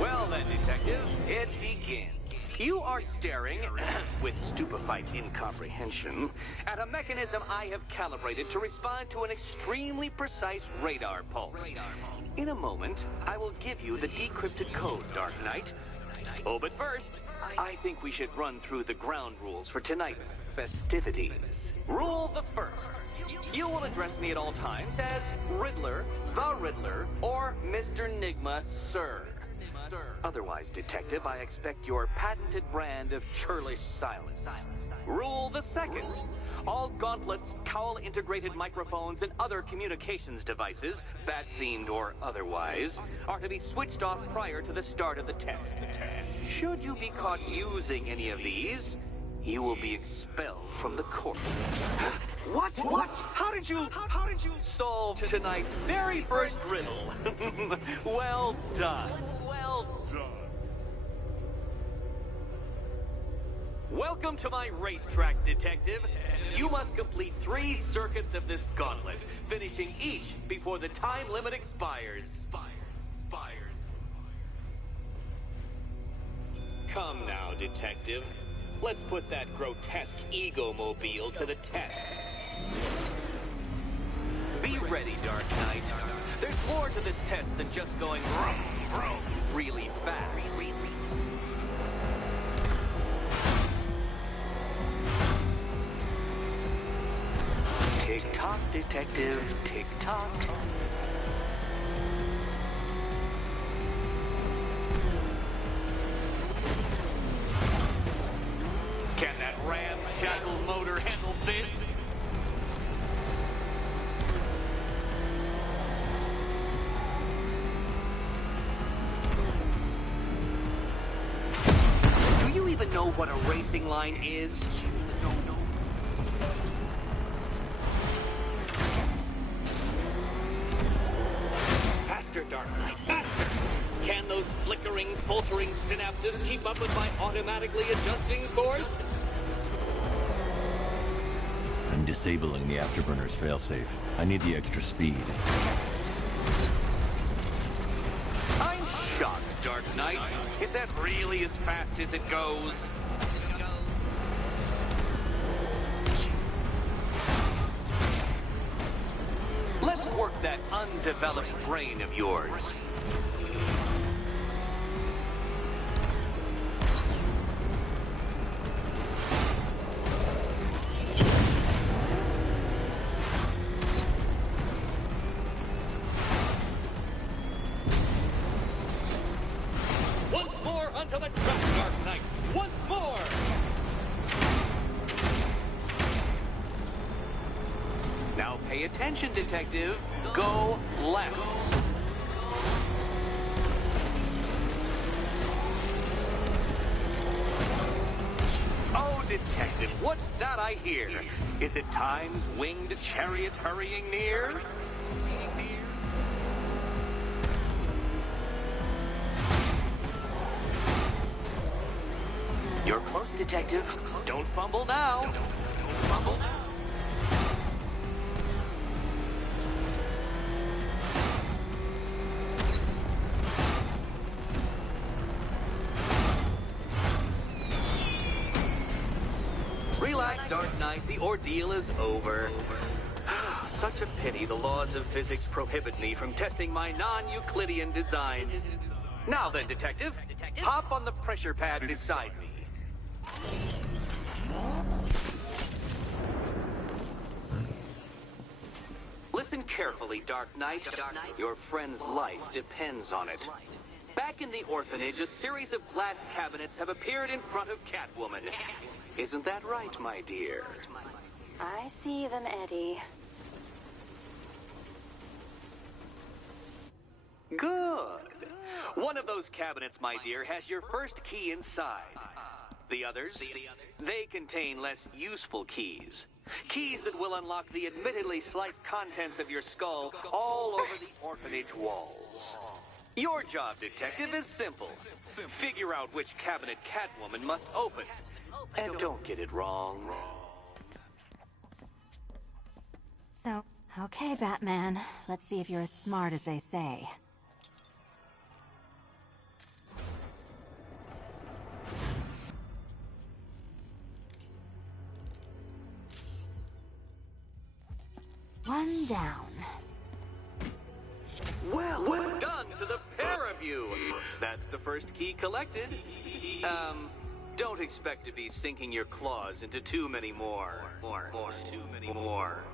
Well then, Detective, it begins. You are staring, with stupefied incomprehension, at a mechanism I have calibrated to respond to an extremely precise radar pulse. In a moment, I will give you the decrypted code, Dark Knight. Oh, but first, I think we should run through the ground rules for tonight's festivities. Rule the first. You will address me at all times as Riddler, the Riddler, or Mr. Nigma, sir. Otherwise, Detective, I expect your patented brand of churlish silence. Rule the second. All gauntlets, cowl-integrated microphones, and other communications devices, bat-themed or otherwise, are to be switched off prior to the start of the test. Should you be caught using any of these, you will be expelled from the court. What? How did you solve tonight's very first riddle? Well done. Welcome to my racetrack, Detective. You must complete 3 circuits of this gauntlet, finishing each before the time limit expires. Come now, Detective. Let's put that grotesque ego-mobile to the test. Be ready, Dark Knight. There's more to this test than just going really fast. Tick-tock, Detective, tick-tock. Can that ramshackle motor handle this? Do you even know what a racing line is? Faster, Dark Knight, faster! Can those flickering, faltering synapses keep up with my automatically adjusting course? I'm disabling the afterburner's failsafe. I need the extra speed. I'm shocked, Dark Knight. Is that really as fast as it goes? Let's work that undeveloped brain of yours. Once more onto the track, Dark Knight. Once more! Now pay attention, Detective. Go left. Oh, Detective, what's that I hear? Is it Time's winged chariot hurrying near? You're close, Detective. Don't fumble now. Don't fumble now. Relax, Dark Knight. The ordeal is over. Such a pity the laws of physics prohibit me from testing my non-Euclidean designs. Now then, Detective, hop on the pressure pad beside me. Listen carefully, Dark Knight. Your friend's life depends on it. Back in the orphanage, a series of glass cabinets have appeared in front of Catwoman. Isn't that right, my dear? I see them, Eddie. Good. One of those cabinets, my dear, has your first key inside. The others, they contain less useful keys. Keys that will unlock the admittedly slight contents of your skull all over the orphanage walls. Your job, Detective, is simple. Figure out which cabinet Catwoman must open. And don't get it wrong. So, okay, Batman. Let's see if you're as smart as they say. One down. Well done to the pair of you. That's the first key collected. Don't expect to be sinking your claws into too many more. Too many more.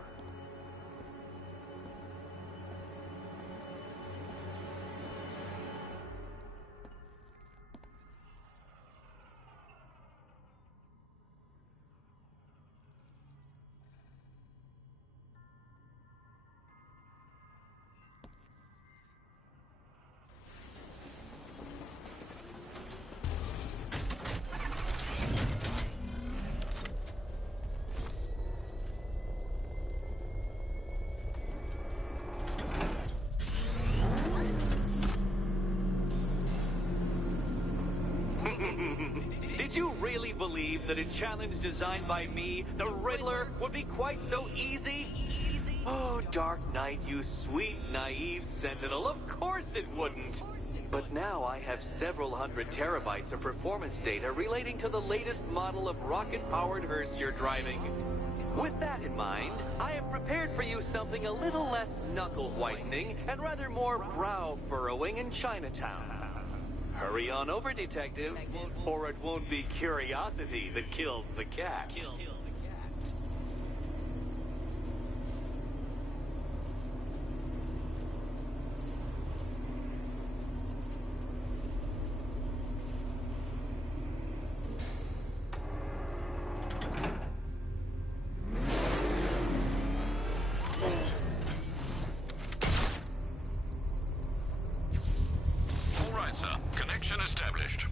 Did you really believe that a challenge designed by me, the Riddler, would be quite so easy? Oh, Dark Knight, you sweet, naive sentinel, of course it wouldn't. But now I have several hundred terabytes of performance data relating to the latest model of rocket-powered hearse you're driving. With that in mind, I have prepared for you something a little less knuckle-whitening and rather more brow-furrowing in Chinatown. Hurry on over, detective, or it won't be curiosity that kills the cat. Established.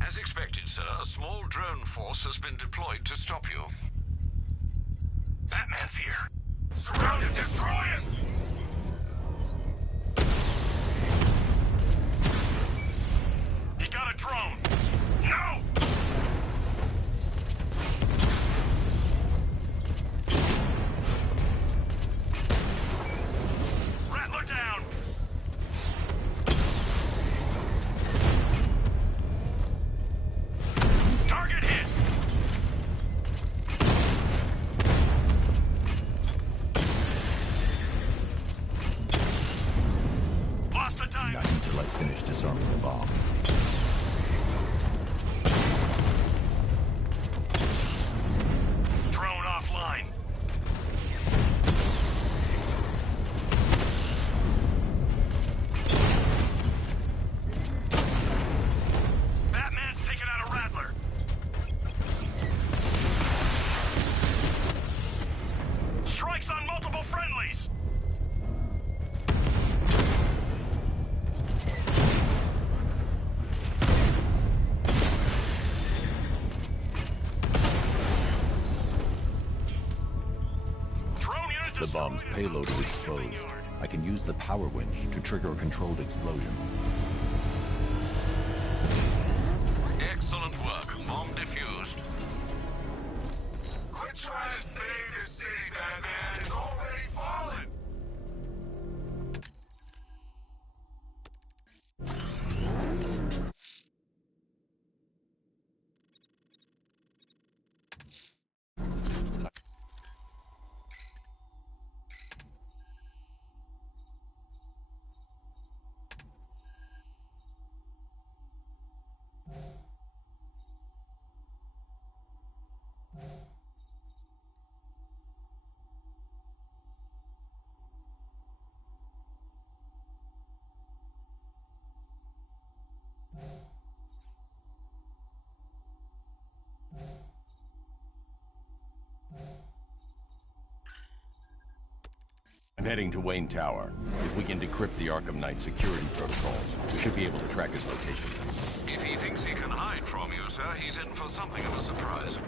As expected, sir, a small drone force has been deployed to stop you. Batman's here. Surround him, destroy him! He got a drone! No! Rattler down! Target hit! Lost the time! Not until I finish disarming the bomb. Drone offline. Batman's taken out a Rattler. Strikes on multiple friendlies. The bomb's payload is exposed. I can use the power winch to trigger a controlled explosion. Excellent work. Bomb defused. Quit trying to save this city, Batman. It's already fallen. I'm heading to Wayne Tower. If we can decrypt the Arkham Knight security protocols, we should be able to track his location. If he thinks he can hide from you, sir, he's in for something of a surprise.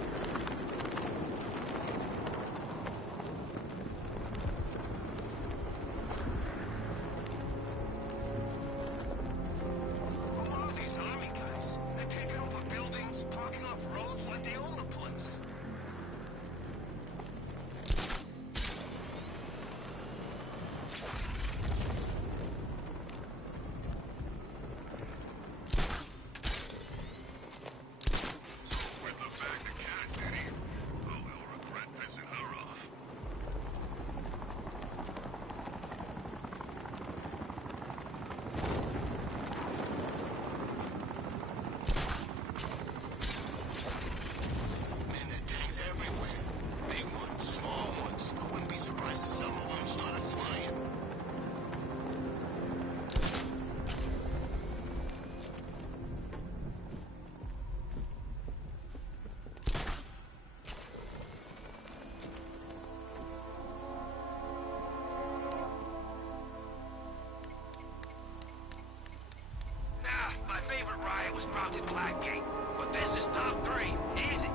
Who are these army guys? They're taking over buildings, blocking off roads like they own the place. With the back to cat. riot was probably Blackgate, but this is top 3. Easy.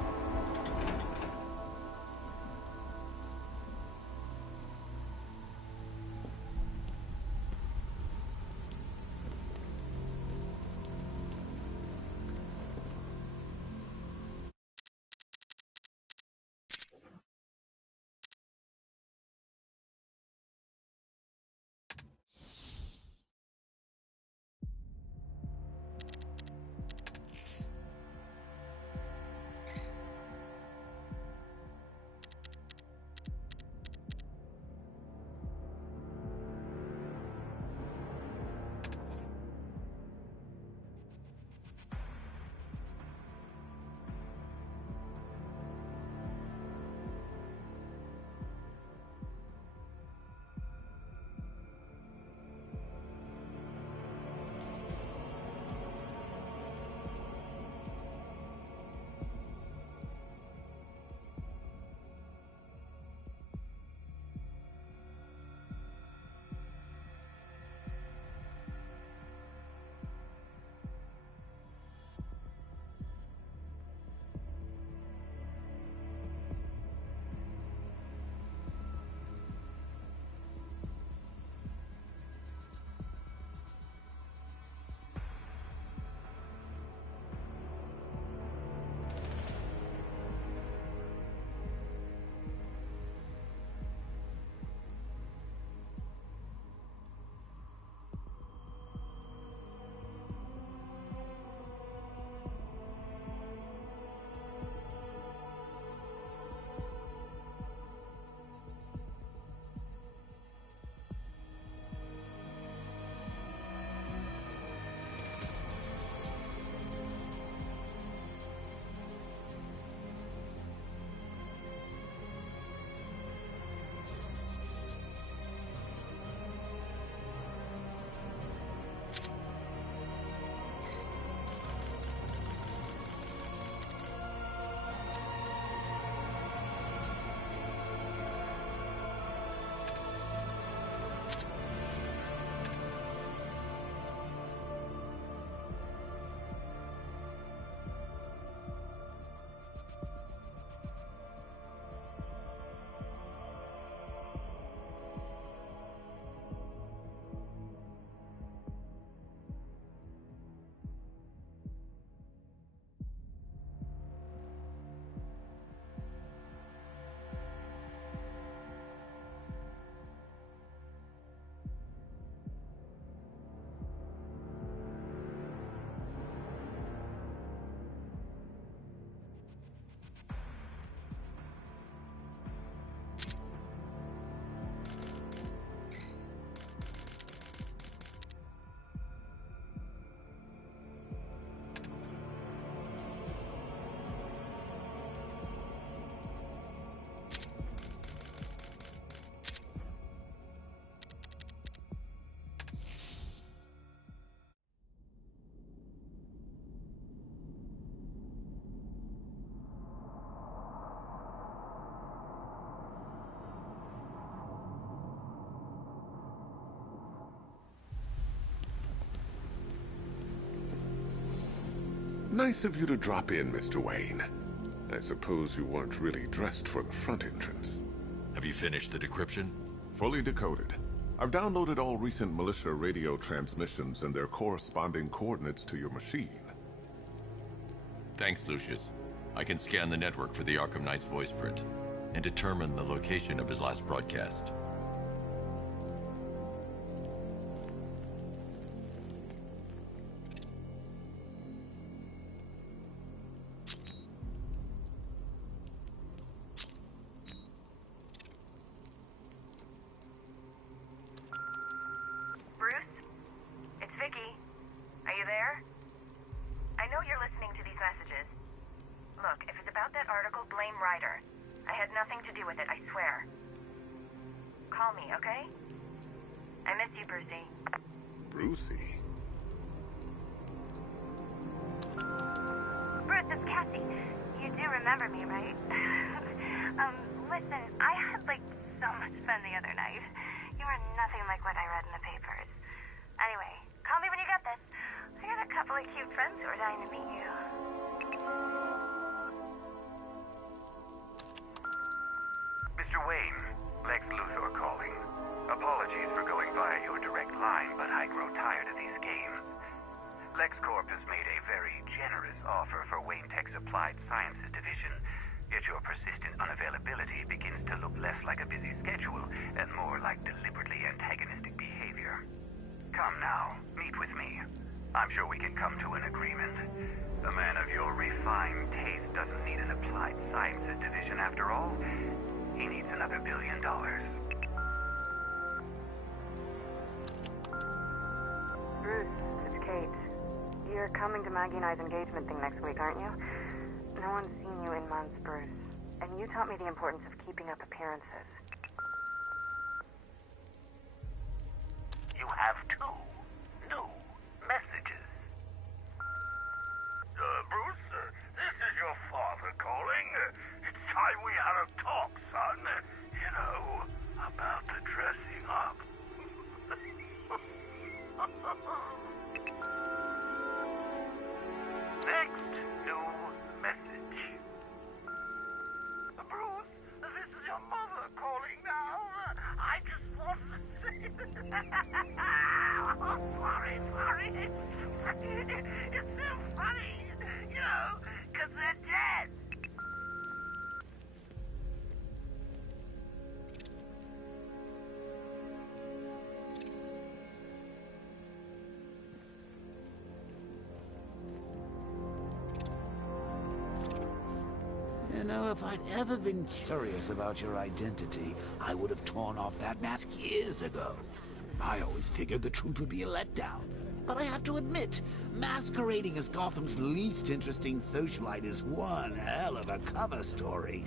Nice of you to drop in, Mr. Wayne. I suppose you weren't really dressed for the front entrance. Have you finished the decryption? Fully decoded. I've downloaded all recent militia radio transmissions and their corresponding coordinates to your machine. Thanks, Lucius. I can scan the network for the Arkham Knight's voice print and determine the location of his last broadcast. Anyway, call me when you get this. I got a couple couple of cute friends who are dying to meet you. Mr. Wayne, Lex Luthor calling. Apologies for going via your direct line, but I grow tired of these games. LexCorp has made a very generous offer for Wayne Tech's Applied Sciences division, yet your persistent unavailability begins to look less like a busy schedule and more like deliberately antagonistic behavior. Come now, meet with me. I'm sure we can come to an agreement. A man of your refined taste doesn't need an Applied Sciences division after all. He needs another $1 billion. Bruce, it's Kate. You're coming to Maggie and I's engagement thing next week, aren't you? No one's seen you in months, Bruce. And you taught me the importance of keeping up appearances. You have two new messages. Bruce, this is your father calling. It's time we had a talk, son. You know, about the dressing up. Next new message. Bruce, this is your mother calling now. I just want to say... Oh, sorry. It's so funny, you know, because they're dead. You know, if I'd ever been curious about your identity, I would have torn off that mask years ago. I always figured the truth would be a letdown. But I have to admit, masquerading as Gotham's least interesting socialite is one hell of a cover story.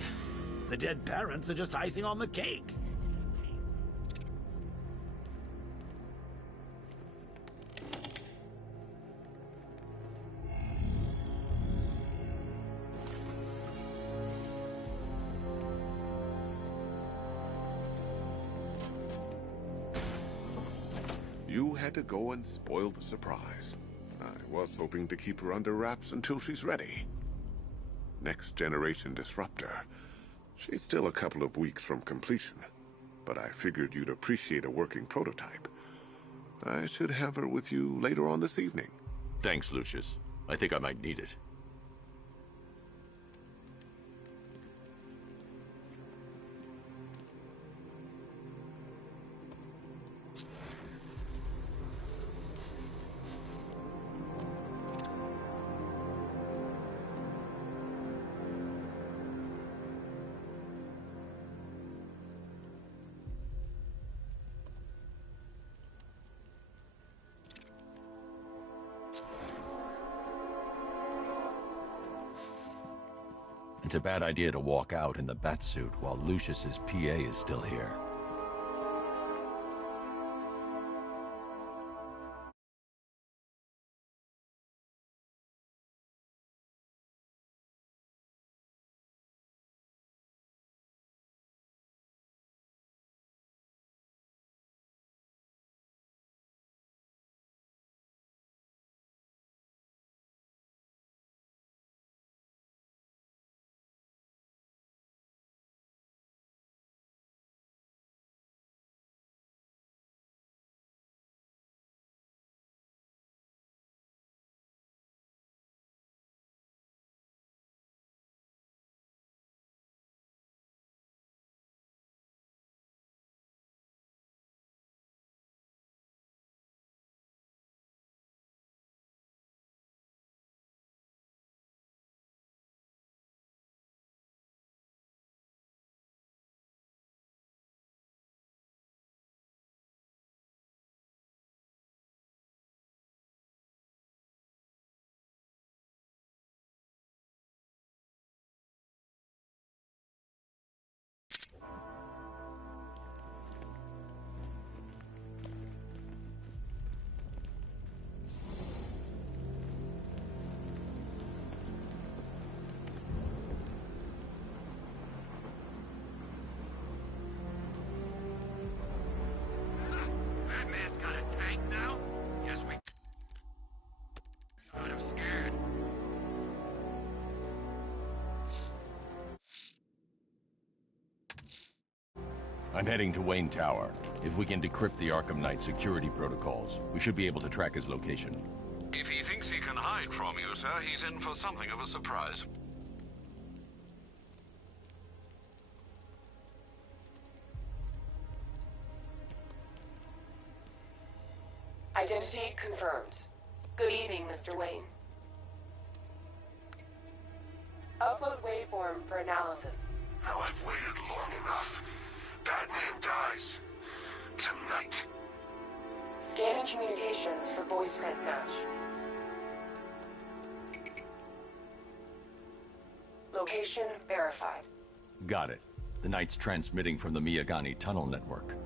The dead parents are just icing on the cake. You had to go and spoil the surprise. I was hoping to keep her under wraps until she's ready. Next generation disruptor. She's still a couple of weeks from completion, but I figured you'd appreciate a working prototype. I should have her with you later on this evening. Thanks, Lucius. I think I might need it. It's a bad idea to walk out in the Batsuit while Lucius's PA is still here. I'm heading to Wayne Tower. If we can decrypt the Arkham Knight security protocols, we should be able to track his location. If he thinks he can hide from you, sir, he's in for something of a surprise. Identity confirmed. Good evening, Mr. Wayne. Upload waveform for analysis. Now I've waited long enough. Batman dies. Tonight. Scanning communications for voice print match. Location verified. Got it. The Knight's transmitting from the Miyagani tunnel network.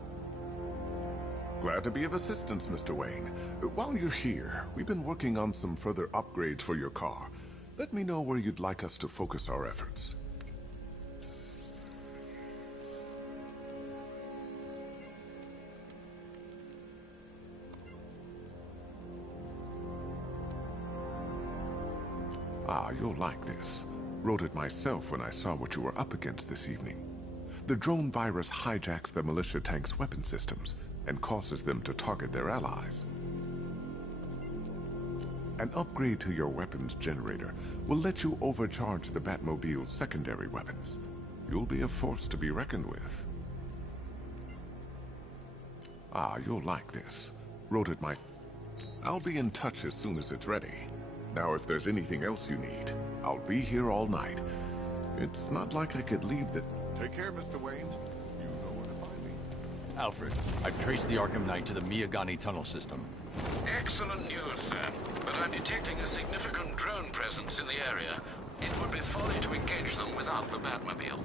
Glad to be of assistance, Mr. Wayne. While you're here, we've been working on some further upgrades for your car. Let me know where you'd like us to focus our efforts. Ah, you'll like this. Wrote it myself when I saw what you were up against this evening. The drone virus hijacks the militia tank's weapon systems and causes them to target their allies. An upgrade to your weapons generator will let you overcharge the Batmobile's secondary weapons. You'll be a force to be reckoned with. Ah, you'll like this. Wrote it I'll be in touch as soon as it's ready. Now, if there's anything else you need, I'll be here all night. It's not like I could leave the... Take care, Mr. Wayne. You know where to find me. Alfred, I've traced the Arkham Knight to the Miyagani tunnel system. Excellent news, sir. But I'm detecting a significant drone presence in the area. It would be folly to engage them without the Batmobile.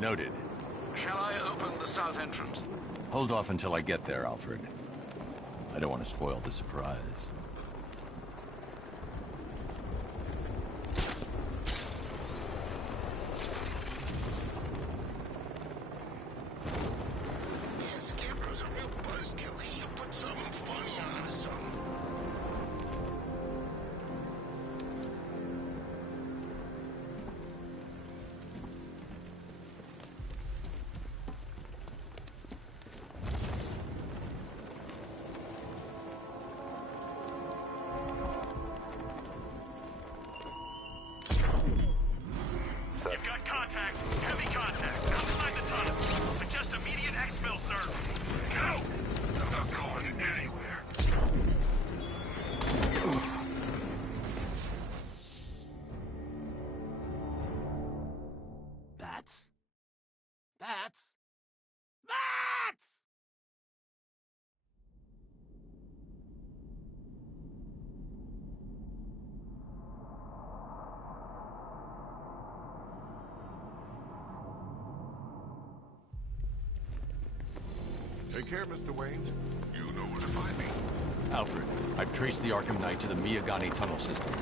Noted. Shall I open the south entrance? Hold off until I get there, Alfred. I don't want to spoil the surprise. You've got contact. Heavy contact. Outside the tunnel. Suggest immediate exfil, sir. Go! I'm not going anywhere. Bats? Bats? Bats! Take care, Mr. Wayne. You know where to find me. Alfred, I've traced the Arkham Knight to the Miyagani tunnel system.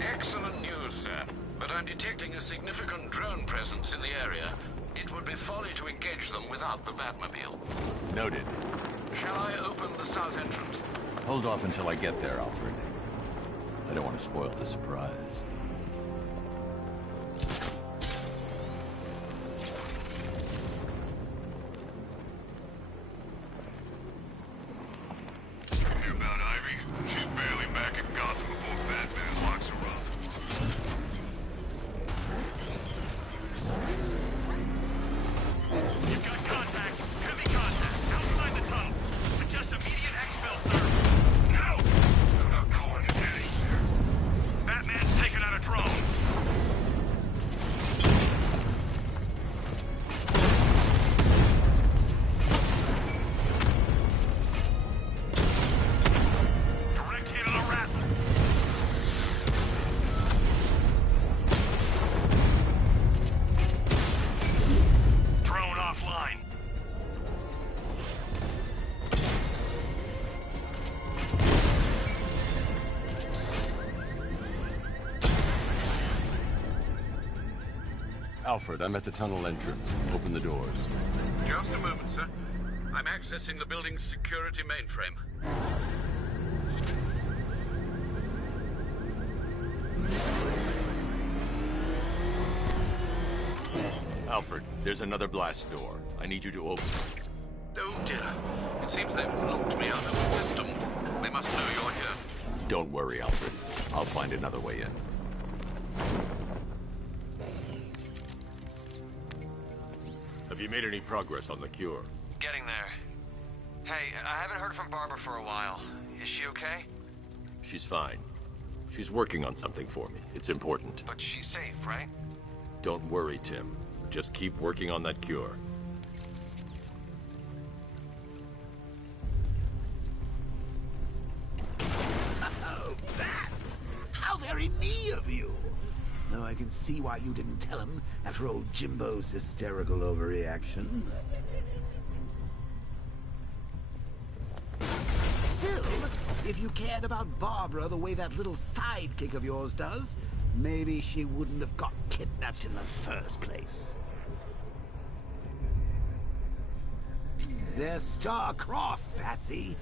Excellent news, sir. But I'm detecting a significant drone presence in the area. It would be folly to engage them without the Batmobile. Noted. Shall I open the south entrance? Hold off until I get there, Alfred. I don't want to spoil the surprise. Hear about Ivy? She's barely back in Gotham before Batman locks her up. You've got contact. Heavy contact. Outside the tunnel. Suggest immediate exfil, sir. No! I'm not going anywhere. Batman's taken out a drone. Direct hit on a Rattler. Drone offline. Alfred, I'm at the tunnel entrance. Open the doors. Just a moment, sir. I'm accessing the building's security mainframe. Alfred, there's another blast door. I need you to open it. Oh dear. It seems they've locked me out of the system. They must know you're here. Don't worry, Alfred. I'll find another way in. Have you made any progress on the cure? Getting there. Hey, I haven't heard from Barbara for a while. Is she okay? She's fine. She's working on something for me. It's important. But she's safe, right? Don't worry, Tim. Just keep working on that cure. Oh, Bats! How very me of you! Though I can see why you didn't tell him after old Jimbo's hysterical overreaction. Still, if you cared about Barbara the way that little sidekick of yours does, maybe she wouldn't have got kidnapped in the first place. They're star-crossed, Patsy.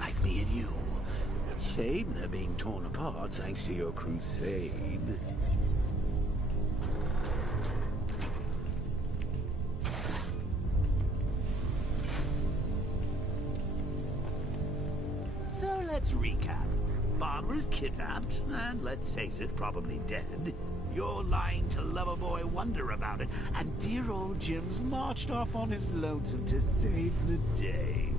Like me and you. Shame they're being torn apart thanks to your crusade. So let's recap. Barbara's kidnapped, and let's face it, probably dead. You're lying to Loverboy Wonder about it, and dear old Jim's marched off on his lonesome to save the day.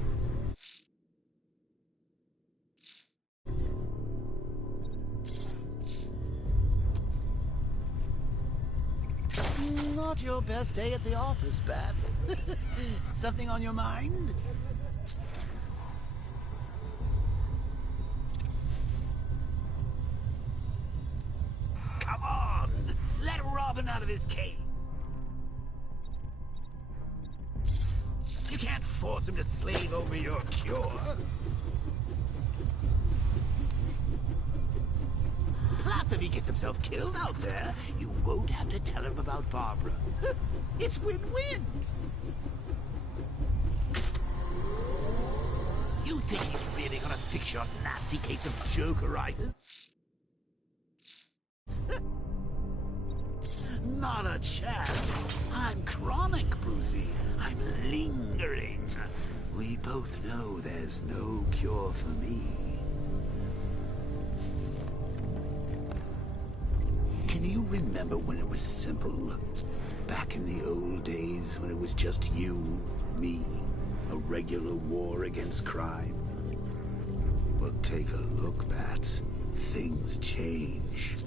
Not your best day at the office, Bats. Something on your mind? Come on! Let Robin out of his cage! You can't force him to slave over your cure. Plus, if he gets himself killed out there, you won't have to tell him about Barbara. It's win-win! You think he's really gonna fix your nasty case of Jokeritis? Not a chance. I'm chronic, Brucey. I'm lingering. We both know there's no cure for me. Can you remember when it was simple? Back in the old days when it was just you, me, a regular war against crime? Well, take a look, Bats. Things change.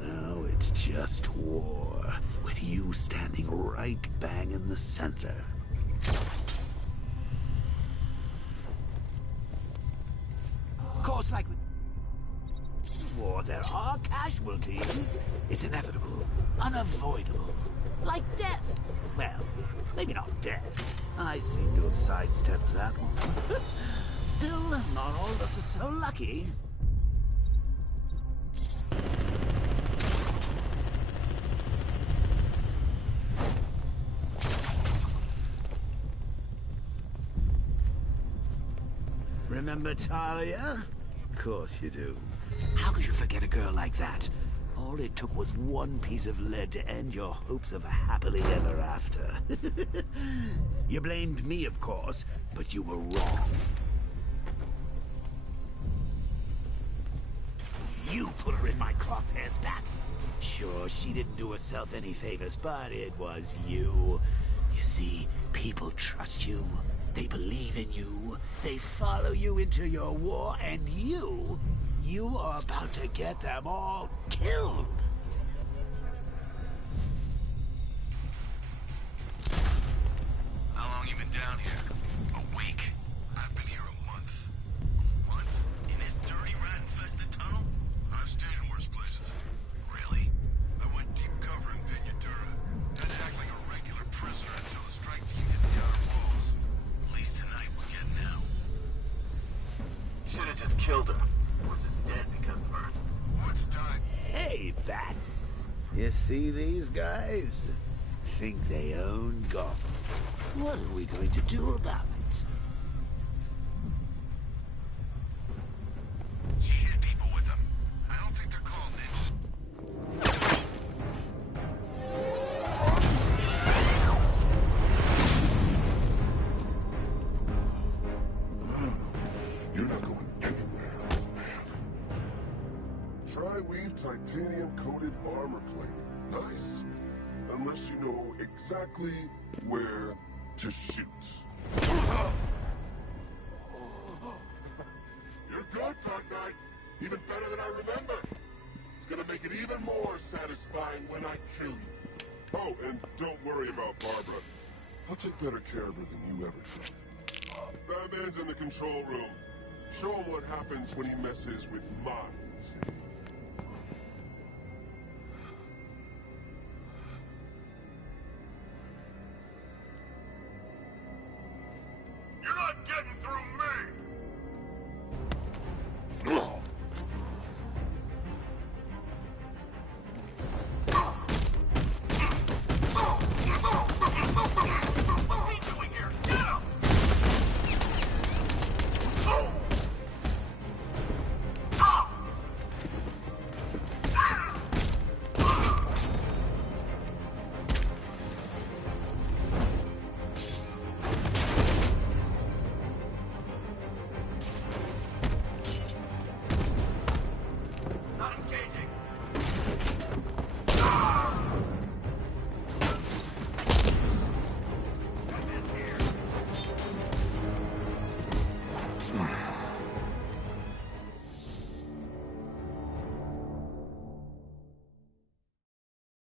Now it's just war, with you standing right bang in the center. Of course, like with war, there are casualties. It's inevitable, unavoidable. Like death. Well, maybe not death. I seem to have sidestepped that one. Still, not all of us are so lucky. Remember Talia? Of course you do. How could you forget a girl like that? All it took was one piece of lead to end your hopes of a happily ever after. You blamed me, of course, but you were wrong. You put her in my crosshairs, Bats. Sure, she didn't do herself any favors, but it was you. You see, people trust you. They believe in you. They follow you into your war, and you are about to get them all killed. How long you been down here? A week? I've been here a month. What? In this dirty, rat-infested tunnel? I've stayed in worse places. Really? I went deep cover in Ventura. Had to act like a regular prisoner until the strike team hit the outer walls. At least tonight we're getting out. Should have just killed him. Or just dead because of her. What's time? Hey, Bats. You see these guys? Think they own Gotham. What are we going to do about it? She hit people with them. I don't think they're called ninjas. titanium-coated armor plate. Nice. Unless you know exactly where to shoot. You're good, Dark Knight. Even better than I remember. It's gonna make it even more satisfying when I kill you. Oh, and don't worry about Barbara. I'll take better care of her than you ever could. Batman's in the control room. Show him what happens when he messes with minds. You're not getting through me!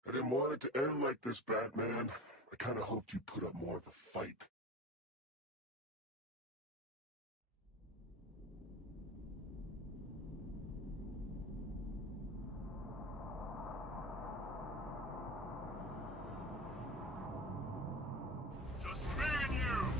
I didn't want it to end like this, Batman. I kinda hoped you'd put up more of a fight. Just me and you!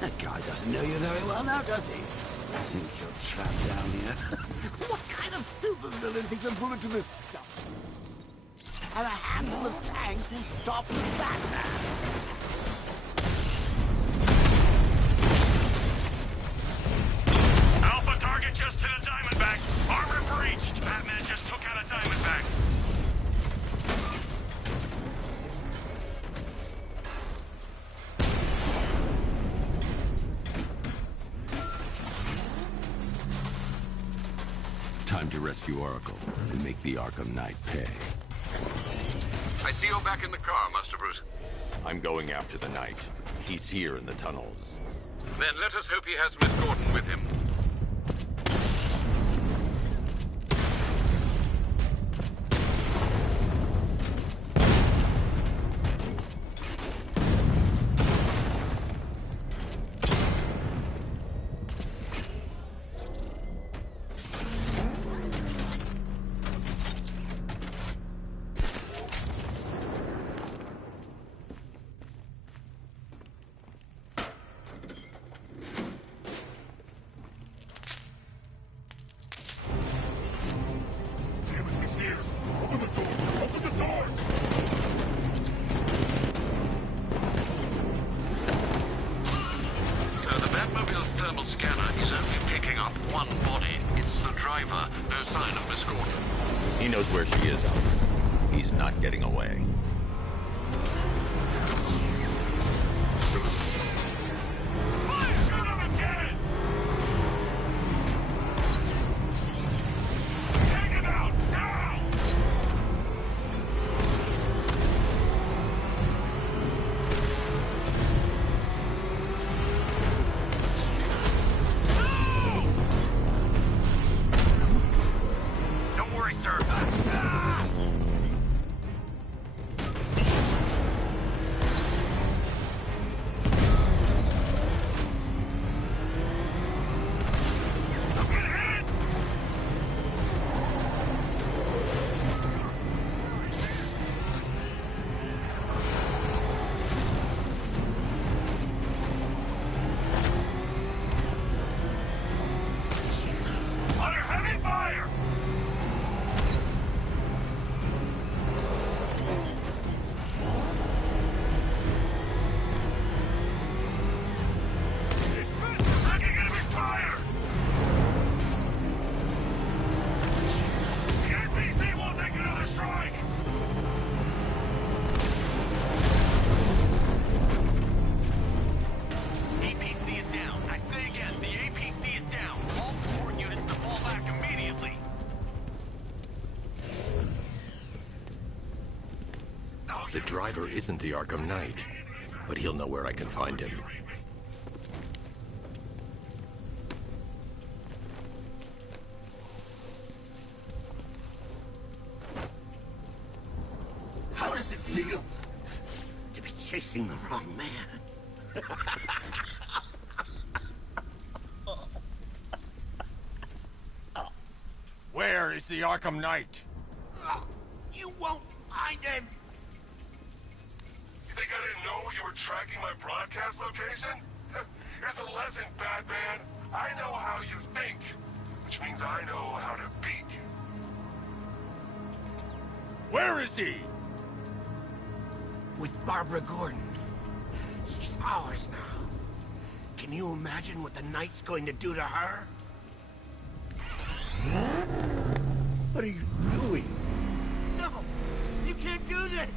That guy doesn't know you very well now, does he? I think you're trapped down here. What kind of supervillain thinks a bullet to this stuff? And a handful of tanks will stop Batman. Alpha target just hit a Diamondback. Armor breached. Batman just took out a Diamondback. Time to rescue Oracle and make the Arkham Knight pay. I see you back in the car, Master Bruce. I'm going after the Knight. He's here in the tunnels. Then let us hope he has Miss Gordon with him. normal scanner is only picking up one body. It's the driver. No sign of Miss Gordon. He knows where she is, Alfred. He's not getting away. The driver isn't the Arkham Knight, but he'll know where I can find him. How does it feel to be chasing the wrong man? Where is the Arkham Knight? You won't find him! You think I didn't know you were tracking my broadcast location? Here's a lesson, Batman. I know how you think, which means I know how to beat you. Where is he? With Barbara Gordon. She's ours now. Can you imagine what the Knight's going to do to her? What are you doing? No! You can't do this!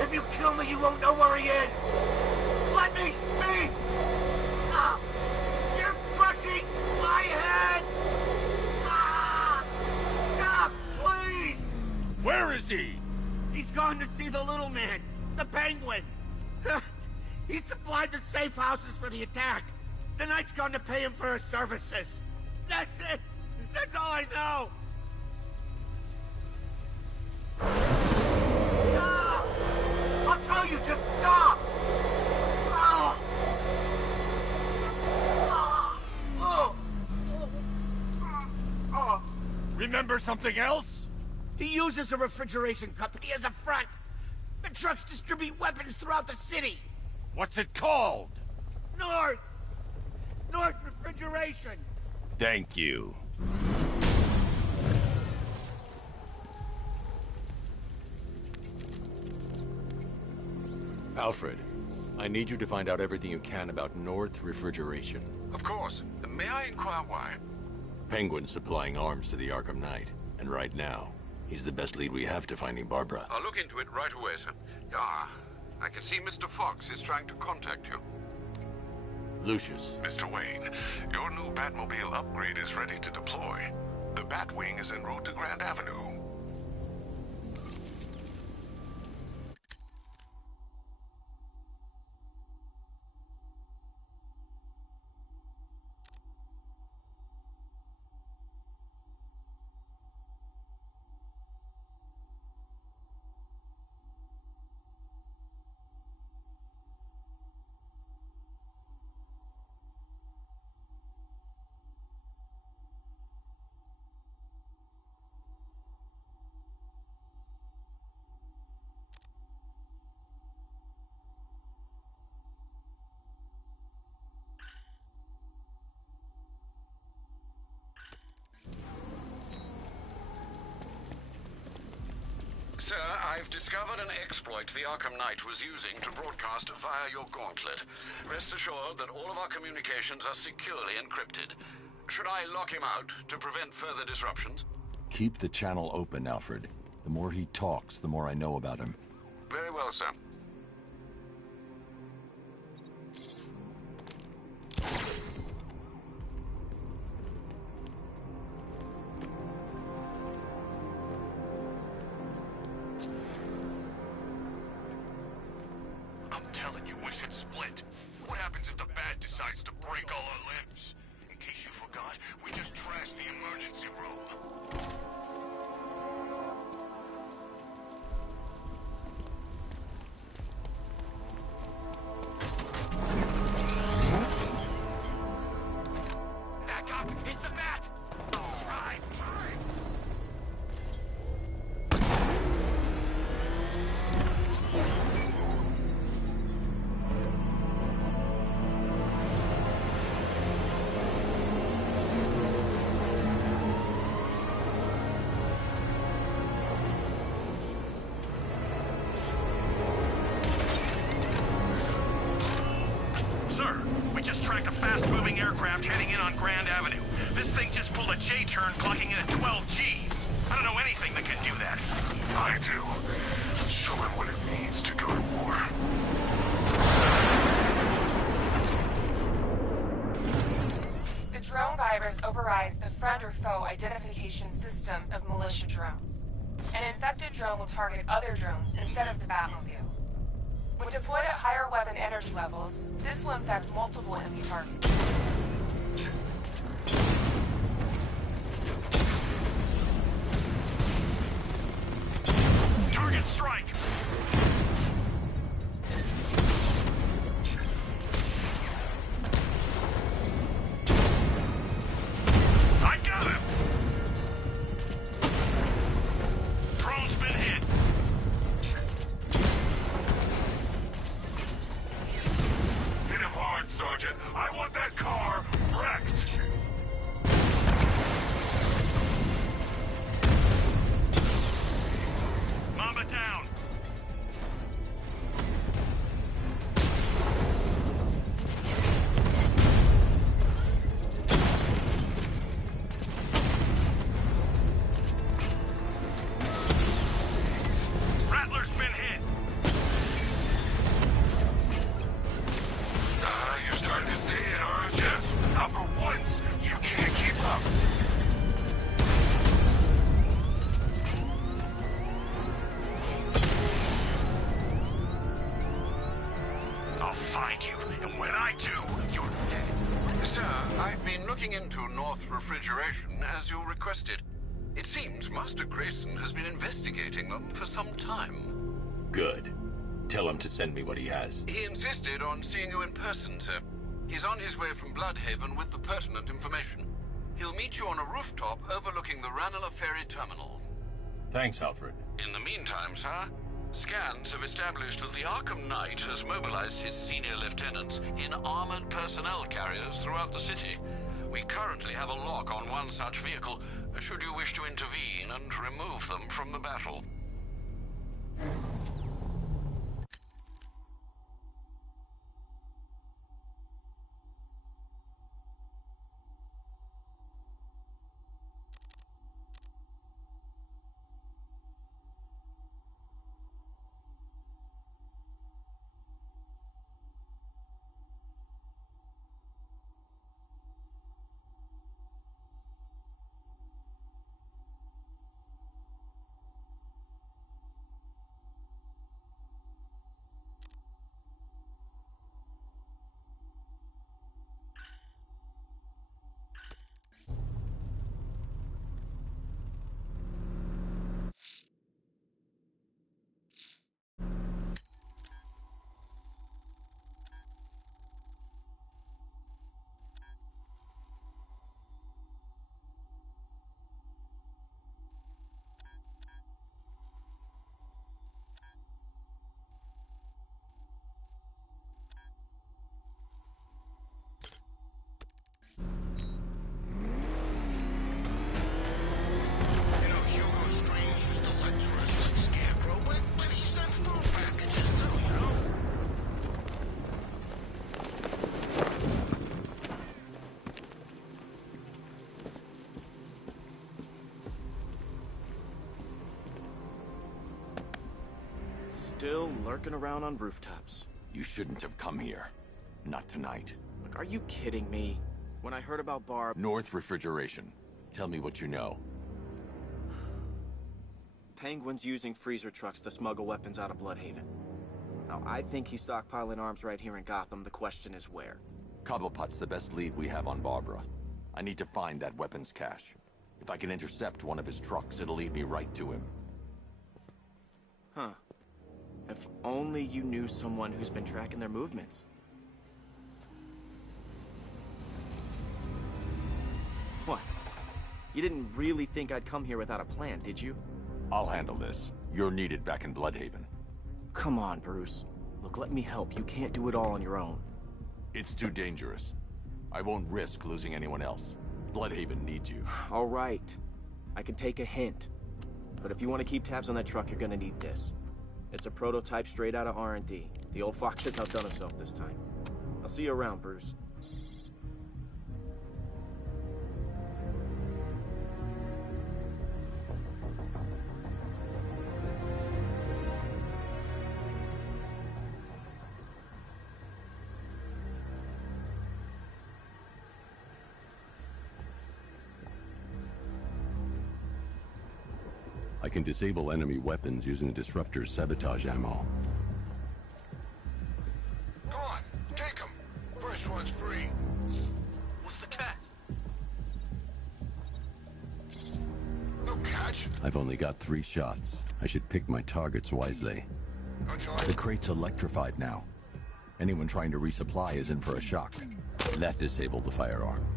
If you kill me, you won't know where he is! Let me speak! Ah! You're crushing my head! Ah! Stop, please! Where is he? He's gone to see the little man, the Penguin. He supplied the safe houses for the attack. The Knight's gone to pay him for his services. That's it. That's all I know. Stop! I'll tell you, just stop! Ah! Ah! Oh! Oh! Remember something else? He uses a refrigeration company as a front. The trucks distribute weapons throughout the city. What's it called? North! North Refrigeration! Thank you. Alfred, I need you to find out everything you can about North Refrigeration. Of course. May I inquire why? Penguin's supplying arms to the Arkham Knight, and right now, he's the best lead we have to finding Barbara. I'll look into it right away, sir. Ah, I can see Mr. Fox is trying to contact you. Lucius. Mr. Wayne, your new Batmobile upgrade is ready to deploy. The Batwing is en route to Grand Avenue. I've discovered an exploit the Arkham Knight was using to broadcast via your gauntlet. Rest assured that all of our communications are securely encrypted. Should I lock him out to prevent further disruptions? Keep the channel open, Alfred. The more he talks, the more I know about him. Very well, sir. I'm telling you, we should split. What happens if the Bat decides to break all our limbs? In case you forgot, we just trashed the emergency room. Back up! It's the Bat! Drive! Sir, we just tracked a fast-moving aircraft heading in on Grand Avenue. This thing just pulled a J-turn clocking in at 12 Gs. I don't know anything that can do that. I do. Show him what it means to go to war. The drone virus overrides the friend or foe identification system of militia drones. An infected drone will target other drones instead of the Batmobile. When deployed at higher weapon energy levels, this will infect multiple enemy targets. Target strike! I got him! Drone's been hit! Hit him hard, Sergeant. I want that car wrecked. Mamba down! Rattler's been hit! You're starting to see it, aren't you? Now for once, you can't keep up. I'll find you, and when I do, you're dead. Sir, I've been looking into North Refrigeration as you requested. It seems Master Grayson has been investigating them for some time. Good. Tell him to send me what he has. He insisted on seeing you in person, sir. He's on his way from Bloodhaven with the pertinent information. He'll meet you on a rooftop overlooking the Ranelagh Ferry Terminal. Thanks, Alfred. In the meantime, sir, scans have established that the Arkham Knight has mobilized his senior lieutenants in armored personnel carriers throughout the city. We currently have a lock on one such vehicle, should you wish to intervene and remove them from the battle. still lurking around on rooftops. You shouldn't have come here. Not tonight. Look, are you kidding me? When I heard about Barb... North Refrigeration. Tell me what you know. Penguin's using freezer trucks to smuggle weapons out of Bloodhaven. Now, I think he's stockpiling arms right here in Gotham. The question is where. Cobblepot's the best lead we have on Barbara. I need to find that weapons cache. If I can intercept one of his trucks, it'll lead me right to him. Huh. If only you knew someone who's been tracking their movements. What? You didn't really think I'd come here without a plan, did you? I'll handle this. You're needed back in Bloodhaven. Come on, Bruce. Look, let me help. You can't do it all on your own. It's too dangerous. I won't risk losing anyone else. Bloodhaven needs you. All right. I can take a hint. But if you want to keep tabs on that truck, you're gonna need this. It's a prototype straight out of R&D. The old fox has outdone himself this time. I'll see you around, Bruce. I can disable enemy weapons using the disruptor's sabotage ammo. Go on, take them. First one's free. What's the catch? No catch. I've only got 3 shots. I should pick my targets wisely. The crate's electrified now. Anyone trying to resupply is in for a shock. That disabled the firearm.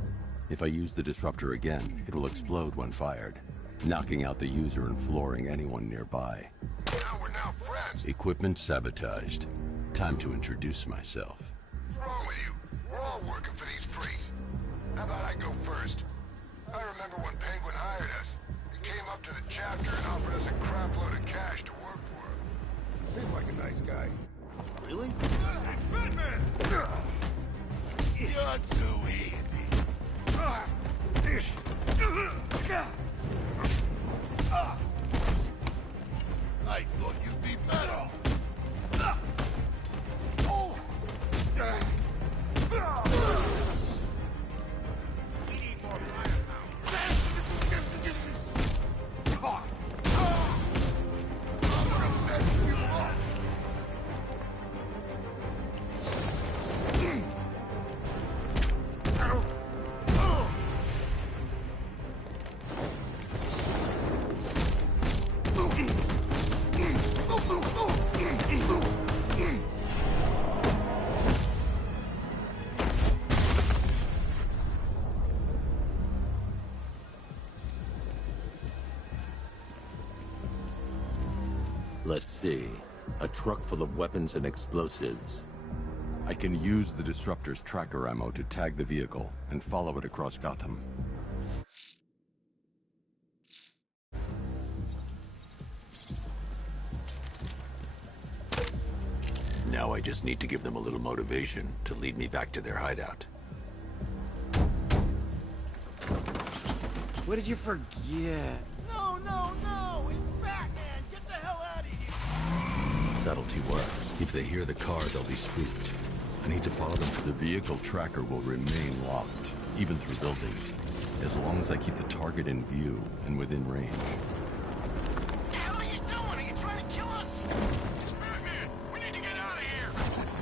If I use the disruptor again, it will explode when fired, knocking out the user and flooring anyone nearby. Now we're now friends. Equipment sabotaged. Time to introduce myself. What's wrong with you? We're all working for these freaks. How about I go first? I remember when Penguin hired us. He came up to the chapter and offered us a crap load of cash to work for him. Seemed like a nice guy. Really? Batman! You're too easy. I thought you'd be better. We need more firepower. I'm gonna mess you up. Let's see. A truck full of weapons and explosives. I can use the disruptor's tracker ammo to tag the vehicle and follow it across Gotham. Now I just need to give them a little motivation to lead me back to their hideout. What did you forget? No, no, no! It's Batman! Get the hell out of here! Subtlety works. If they hear the car, they'll be spooked. I need to follow them. The vehicle tracker will remain locked, even through buildings, as long as I keep the target in view and within range. What the hell are you doing? Are you trying to kill us? It's Batman! We need to get out of here!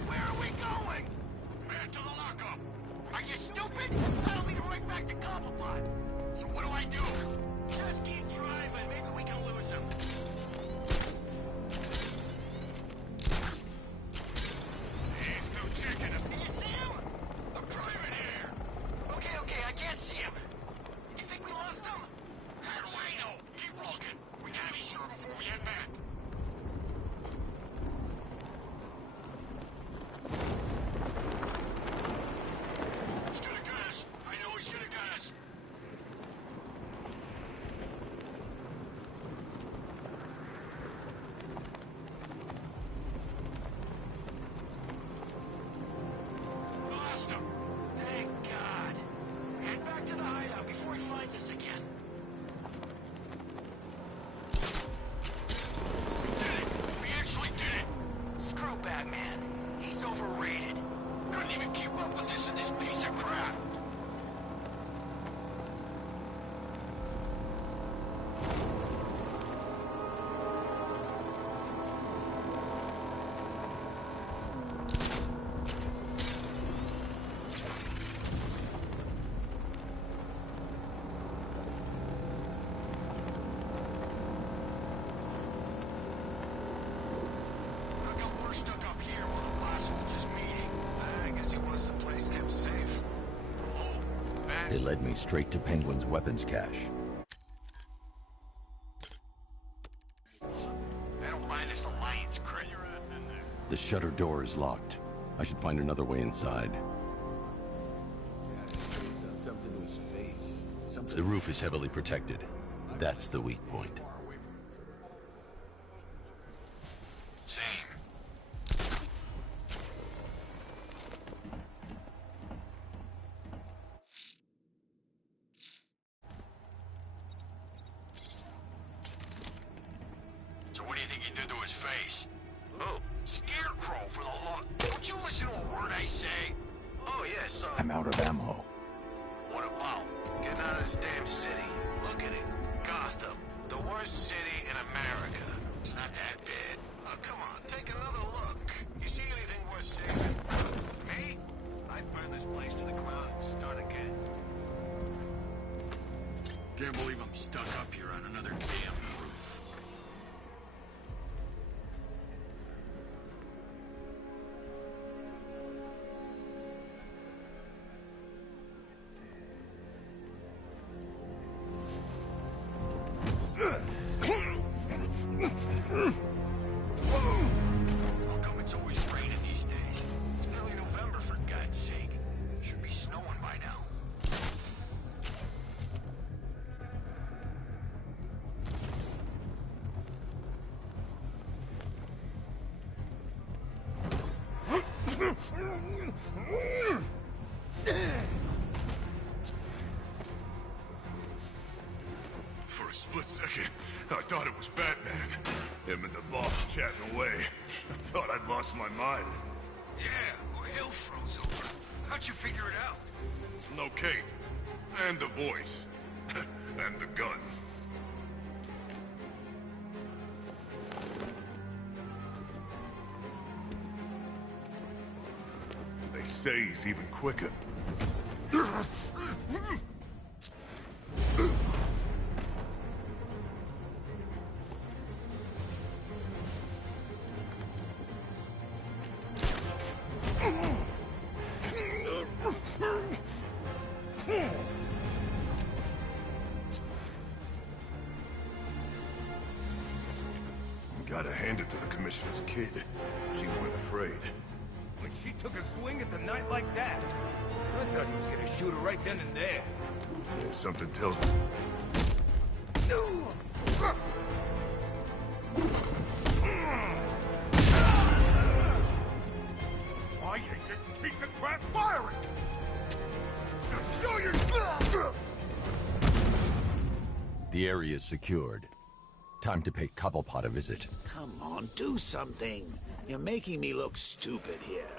Where are we going? Back to the lockup. Are you stupid? That'll lead right back to Cobblepot. So what do I do? Just keep driving. Maybe we can lose him. He's no chicken. Can you see him? I'm driving here. Okay, I can't see him. You think we lost him? How do I know? Keep rolling. They led me straight to Penguin's weapons cache. I don't buy this Alliance crap. The shutter door is locked. I should find another way inside. The roof is heavily protected. That's the weak point. Same. So what do you think he did to his face? Oh, scarecrow for the law. Don't you listen to a word I say? Oh, yeah, son. I'm out of ammo. What about getting out of this damn city? Look at it. Gotham, the worst city in America. It's not that bad. Oh, come on, take another look. You see anything worth saving? Me? I'd burn this place to the ground and start again. Can't believe I'm stuck up here on another damn roof. How come it's always raining these days? It's early November, for God's sake. Should be snowing by now. For a split second, I thought it was Batman. Him and the boss chatting away. I thought I'd lost my mind. Yeah, or hell froze over. How'd you figure it out? No cape. And the voice. And the gun. They say he's even quicker. Gotta hand it to the commissioner's kid. She wasn't afraid. When she took a swing at the night like that, I thought he was gonna shoot her right then and there. Yeah, something tells me. Why you just piece of crap firing? Show your... The area is secured. Time to pay Cobblepot a visit. Come on, do something. You're making me look stupid here.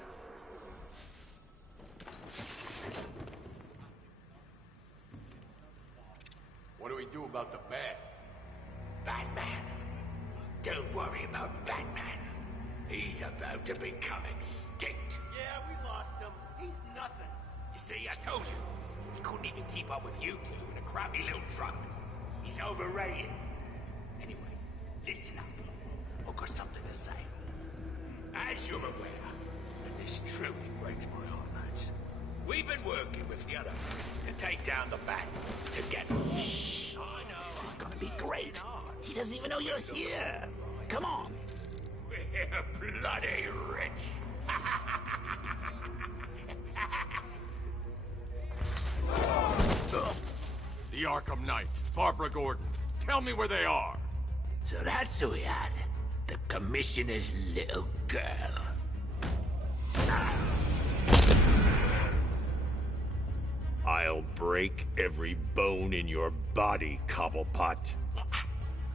What do we do about the bat? Batman. Don't worry about Batman. He's about to become extinct. Yeah, we lost him. He's nothing. You see, I told you. He couldn't even keep up with you two in a crappy little truck. He's overrated. Anyway, listen up. I've got something to say. As you're aware, and this truly breaks my heart, lads, we've been working with the other friends to take down the Bat together. Shh. I know. This is gonna be great. He doesn't even know you're here. Come on. We're bloody rich. The Arkham Knight, Barbara Gordon. Tell me where they are. So that's who we had. The Commissioner's little girl. I'll break every bone in your body, Cobblepot.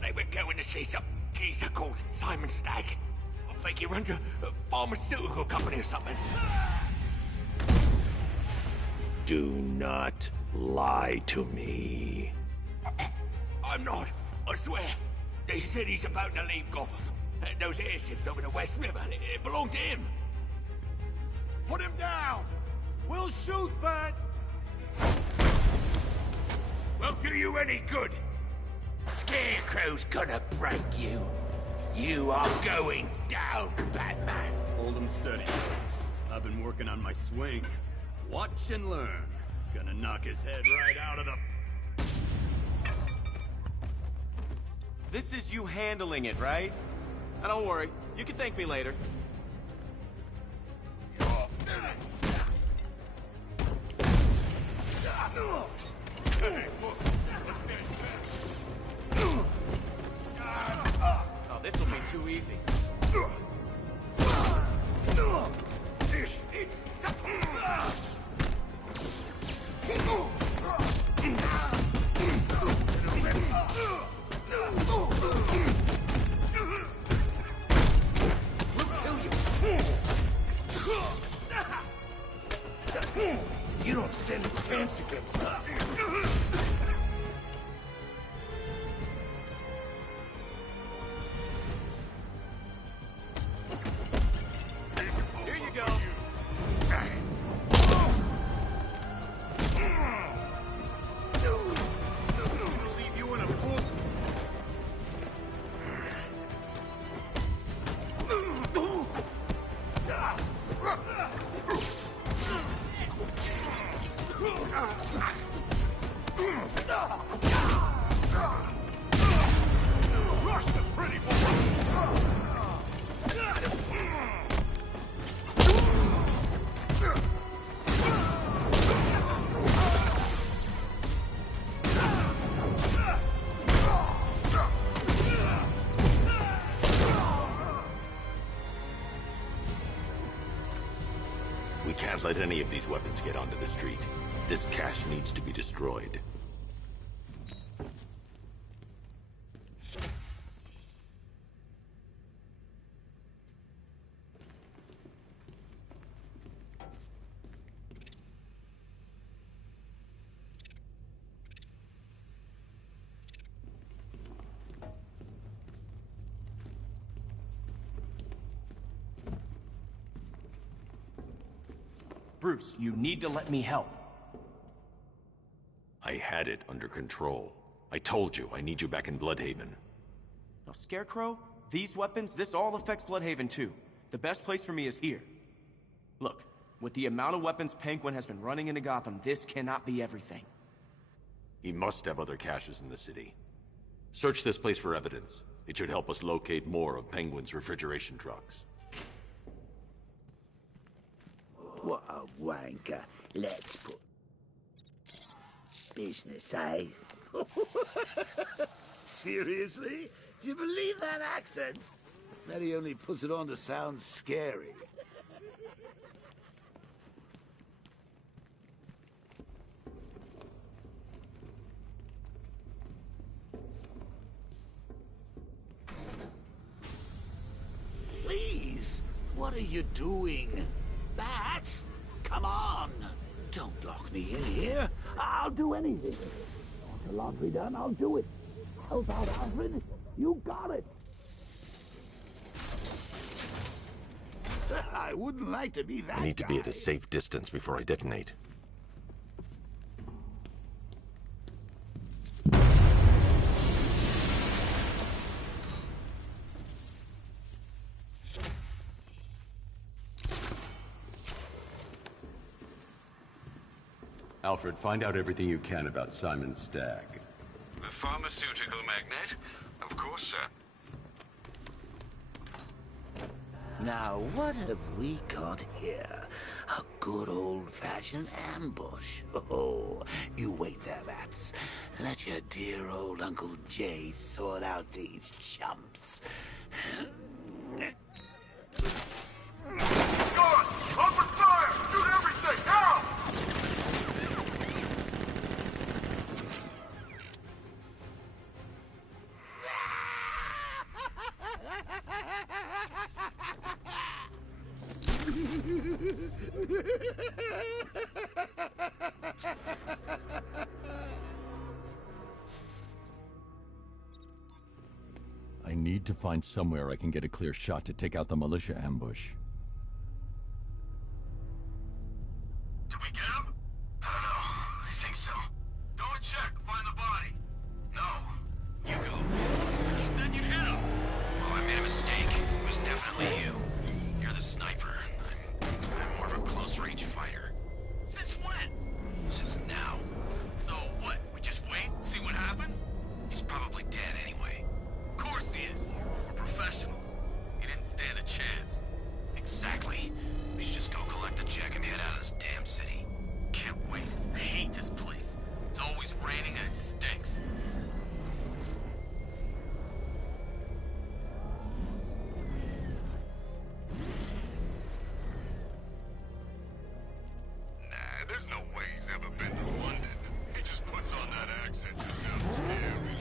They were going to see some geezer called Simon Stagg. I think he runs a pharmaceutical company or something. Do not lie to me. I'm not, I swear. They said he's about to leave Gotham. Those airships over the West River, it belonged to him. Put him down! We'll shoot, Bat! Won't do you any good. Scarecrow's gonna break you. You are going down, Batman. Hold him steady, boys. I've been working on my swing. Watch and learn. Gonna knock his head right out of the... This is you handling it, right? Now don't worry, you can thank me later. Oh, this will be too easy. You don't stand a chance against us. Here you go. I'll leave you in a pool. Rush the pretty boy. We can't let any of these weapons get onto the street. This cache needs to be destroyed. Bruce, you need to let me help. I had it under control. I told you, I need you back in Bloodhaven. Now, Scarecrow, these weapons, this all affects Bloodhaven too. The best place for me is here. Look, with the amount of weapons Penguin has been running into Gotham, this cannot be everything. He must have other caches in the city. Search this place for evidence. It should help us locate more of Penguin's refrigeration trucks. What a wanker. Let's put business, eh? Seriously? Do you believe that accent? Bet he only puts it on to sound scary. Please, what are you doing? Bats? Come on! Don't lock me in here. I'll do anything. Want the laundry done? I'll do it. Help out, Alfred. You got it. I wouldn't like to be that I need to guy. be at a safe distance before I detonate. Alfred, find out everything you can about Simon Stagg. The pharmaceutical magnate? Of course, sir. Now, what have we got here? A good old-fashioned ambush. Oh, you wait there, Bats. Let your dear old Uncle Jay sort out these chumps. Gun! Open fire! Shoot everything! Now! I need to find somewhere I can get a clear shot to take out the militia ambush. Did we get him? I don't know. I think so. Go and check. Find the body. No. You go. You said you hit him. Oh, I made a mistake. It was definitely you. You're the sniper. I'm more of a close-range fighter. Since when? Since Way's ever been to London. He just puts on that accent to sound scary.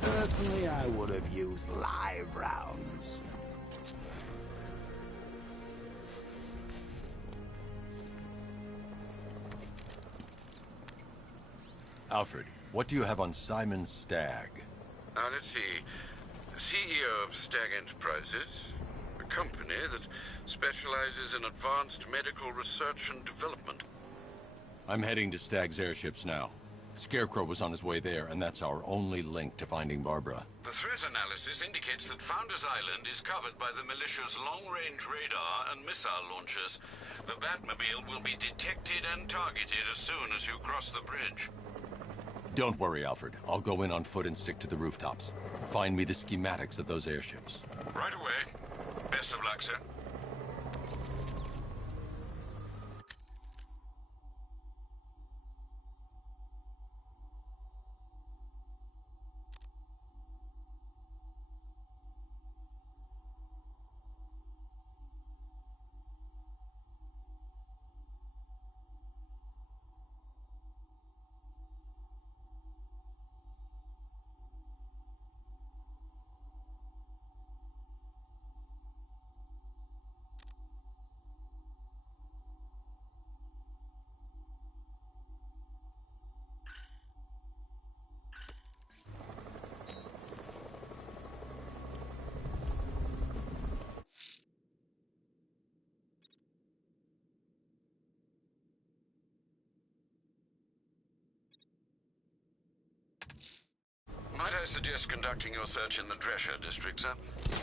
Personally, I would have used live rounds. Alfred, what do you have on Simon Stagg? Now, let's see. CEO of Stagg Enterprises, a company that specializes in advanced medical research and development. I'm heading to Stagg's airships now. Scarecrow was on his way there, and that's our only link to finding Barbara. The threat analysis indicates that Founders Island is covered by the militia's long-range radar and missile launchers. The Batmobile will be detected and targeted as soon as you cross the bridge. Don't worry, Alfred. I'll go in on foot and stick to the rooftops. Find me the schematics of those airships. Right away. Best of luck, sir. Might I suggest conducting your search in the Drescher district, sir?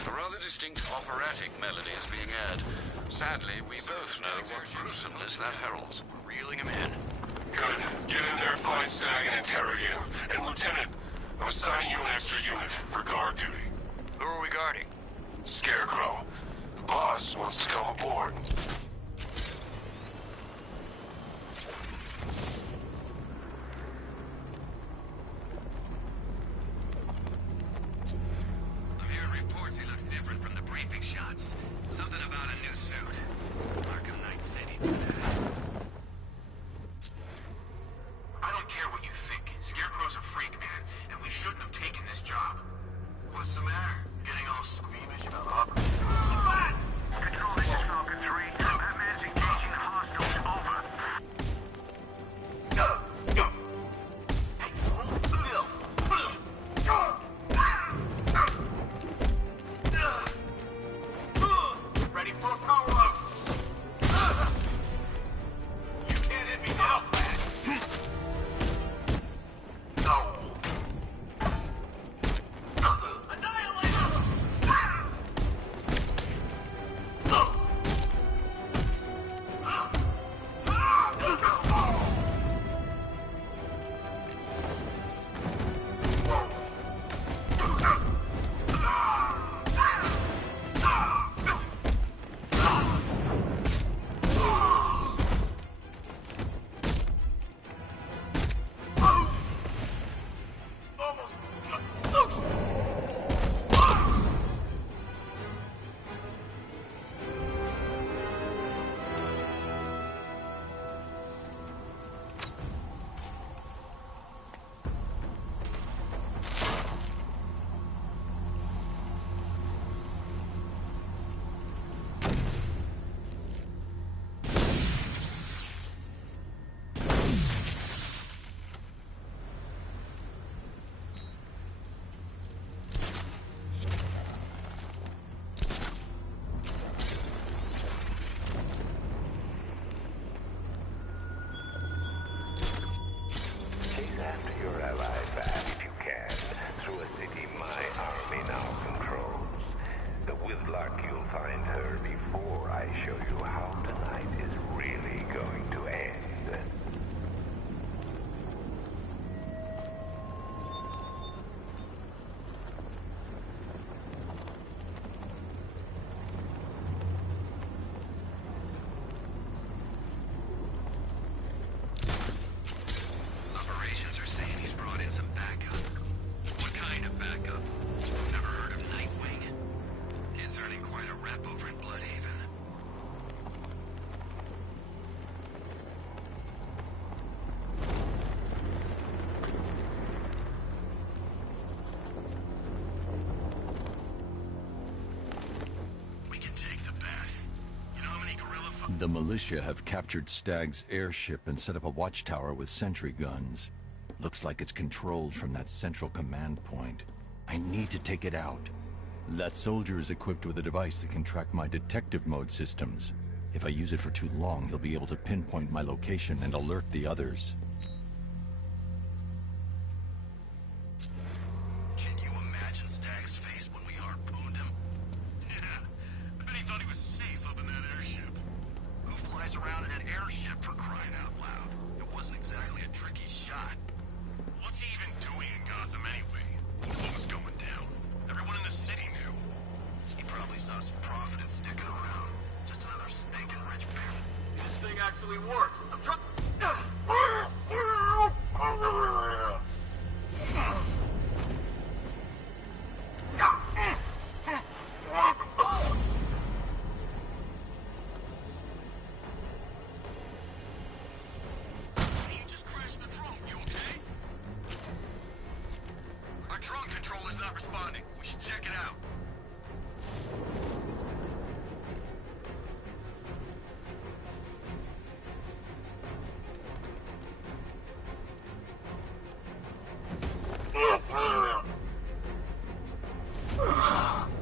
A rather distinct operatic melody is being aired. Sadly, we both know what gruesomeness that heralds. Reeling him in. Good. Get in there, find Stagg, and interrogate him. And Lieutenant, I'm assigning you an extra unit for guard duty. Who are we guarding? Scarecrow. The boss wants to come aboard. I'm hearing reports he looks different from the briefing shots. Something about a new suit. Arkham Knight said he'd do that. I don't care what you think. Scarecrow's a freak, man, and we shouldn't have taken this job. What's the matter? Getting all squeamish about Aubrey? Control, this is Falcon 3. Batman's engaging the hostiles. Over. Ready for a power-up! You can't hit me now, Bat! No. Chase after your ally back if you can, through a city my army now controls. With luck, you'll find her before I show you how tonight is really going to end. The militia have captured Stagg's airship and set up a watchtower with sentry guns. Looks like it's controlled from that central command point. I need to take it out. That soldier is equipped with a device that can track my detective mode systems. If I use it for too long, he'll be able to pinpoint my location and alert the others. Can you imagine Stagg's face when we harpooned him? Yeah, I bet he thought he was safe up in that airship. Who flies around in an airship, for crying out loud? It wasn't exactly a tricky shot. What's he even doing in Gotham anyway? He knew what was going down. Everyone in the city knew. He probably saw some profit in sticking around. Just another stinking rich bandit. This thing actually works. I'm trying. You just crashed the drone. You okay? Our drone controller's not responding. We should check it out.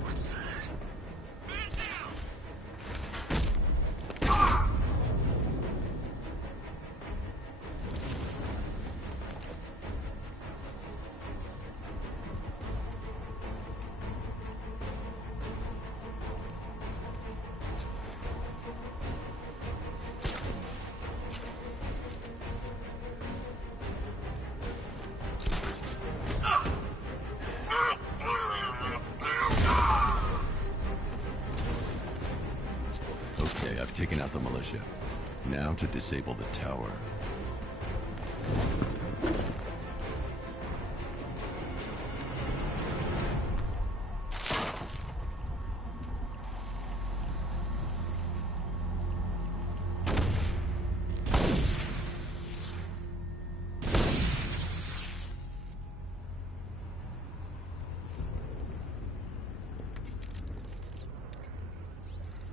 What's that? Man down! Okay, I've taken out the militia. Now to disable the tower.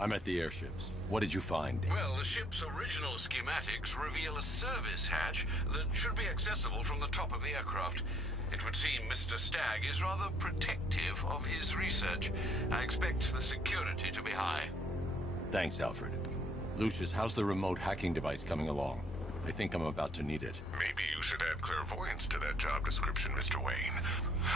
I'm at the airships. What did you find? Well, the ship's original schematics reveal a service hatch that should be accessible from the top of the aircraft. It would seem Mr. Stagg is rather protective of his research. I expect the security to be high. Thanks, Alfred. Lucius, how's the remote hacking device coming along? I think I'm about to need it. Maybe you should add clairvoyance to that job description, Mr. Wayne.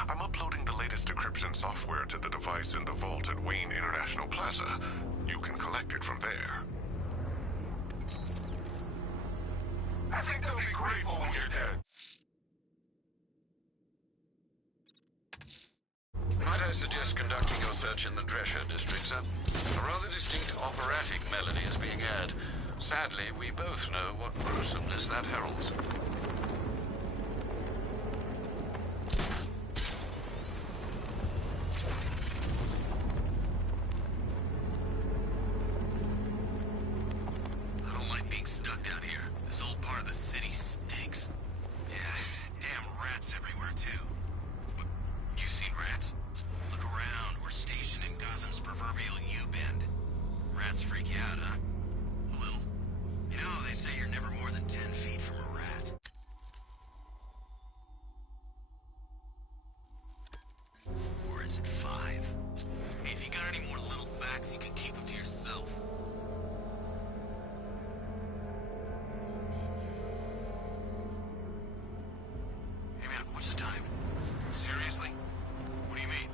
I'm uploading the latest decryption software to the device in the vault at Wayne International Plaza. You can collect it from there. I think they'll be grateful when you're dead. Might I suggest conducting your search in the Drescher district, sir? A rather distinct operatic melody is being aired. Sadly, we both know what gruesomeness that heralds. I don't like being stuck down here. This old part of the city stinks. Yeah, damn rats everywhere, too. But you've seen rats? Look around. We're stationed in Gotham's proverbial U-bend. Rats freak you out, huh? A little. You know, they say you're never more than 10 feet from a rat. Or is it 5? Hey, if you got any more little facts, you can keep them to yourself. Hey man, what's the time? Seriously? What do you mean?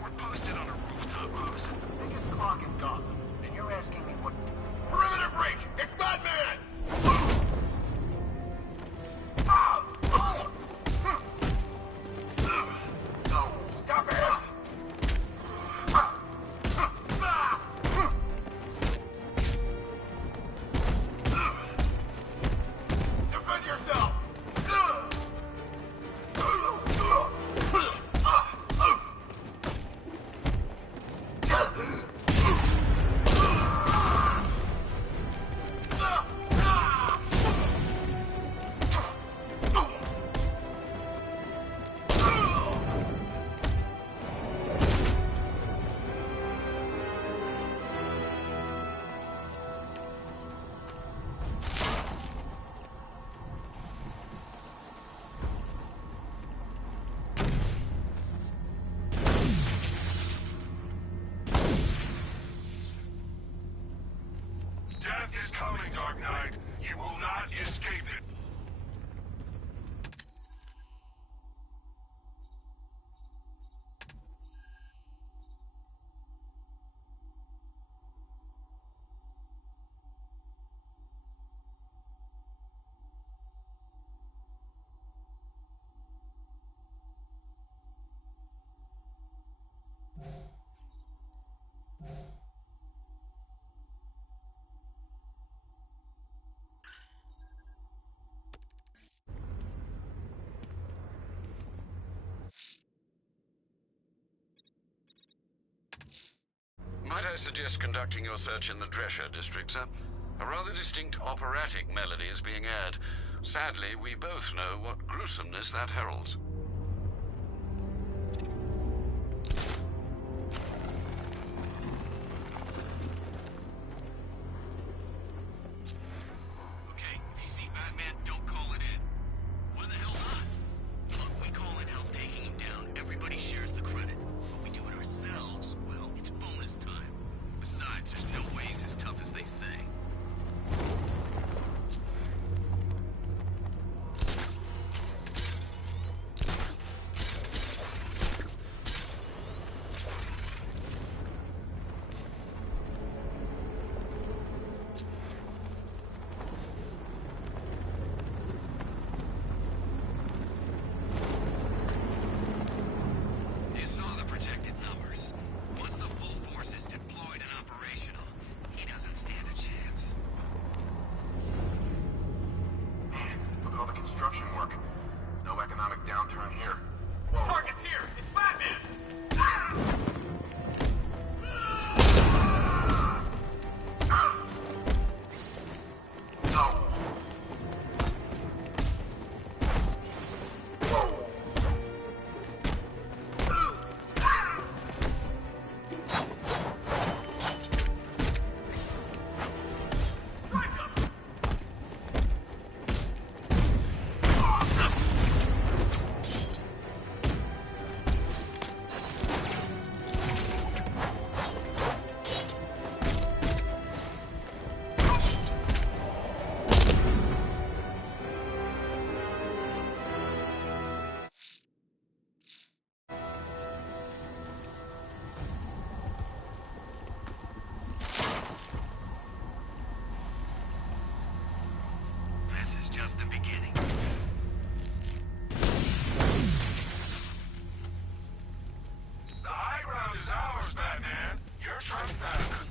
We're posted on a rooftop opposite. Biggest clock in Gotham, and you're asking me what... Perimeter breach! It's Batman! No, stop it! Death is coming, Dark Knight. You will not escape it. Might I suggest conducting your search in the Drescher district, sir? A rather distinct operatic melody is being aired. Sadly, we both know what gruesomeness that heralds. Okay, if you see Batman, don't call it in. Why the hell not? Look, we call in help taking him down. Everybody shares the credit. But we do it ourselves, well, it's bonus time. Besides, there's no way he's as tough as they say. You saw the projected numbers. Once the full force is deployed and operational, he doesn't stand a chance. Man, look at all the construction work. No economic downturn here. Target's here! It's Batman! This is just the beginning. The high ground is ours, Batman. You're trespassing.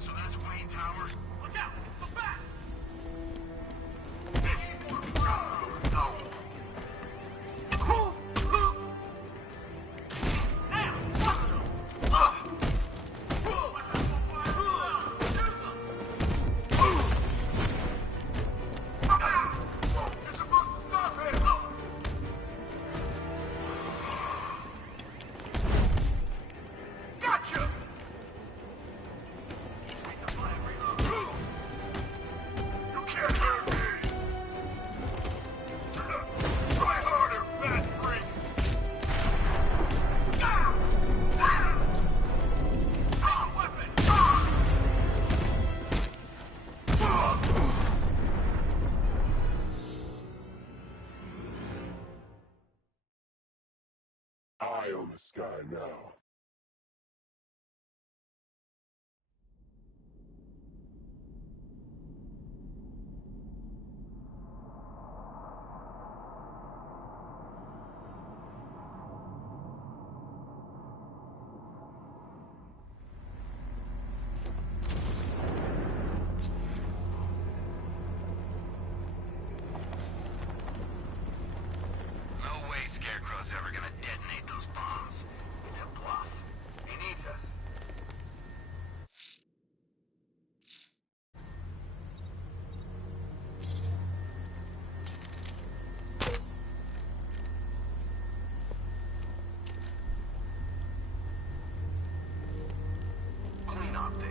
So that's Wayne Tower? Look out! It's the Bat! Gotcha! You can't hurt me! Try harder, Bat Freak! Eye on the sky now. No way Scarecrow's ever gonna detonate those bombs. It's a plot.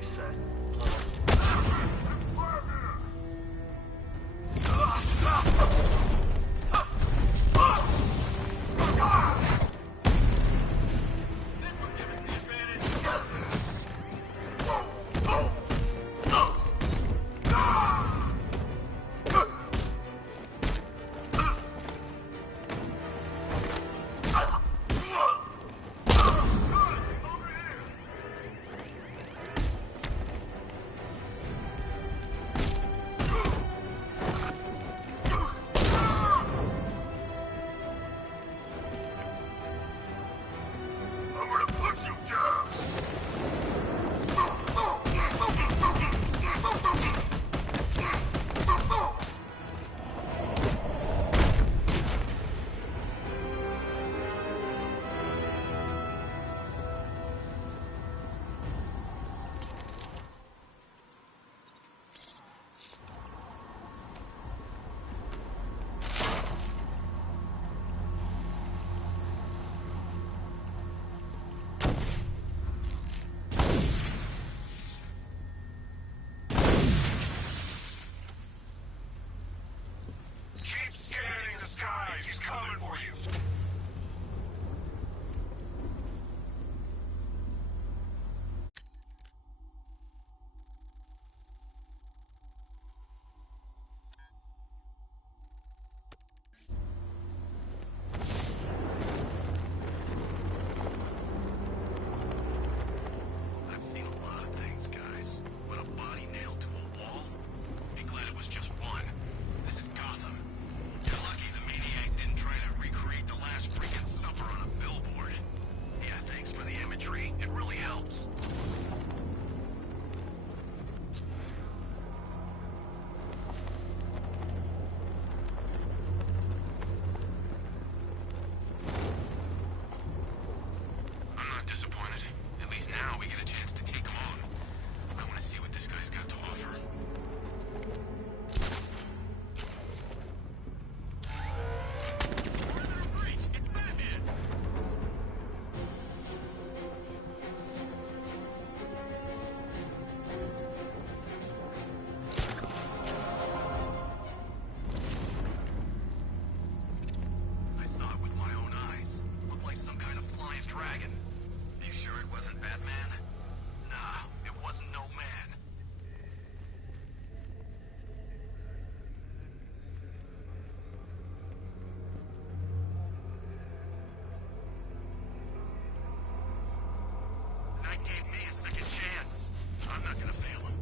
they say. Gave me a second chance. I'm not gonna fail him.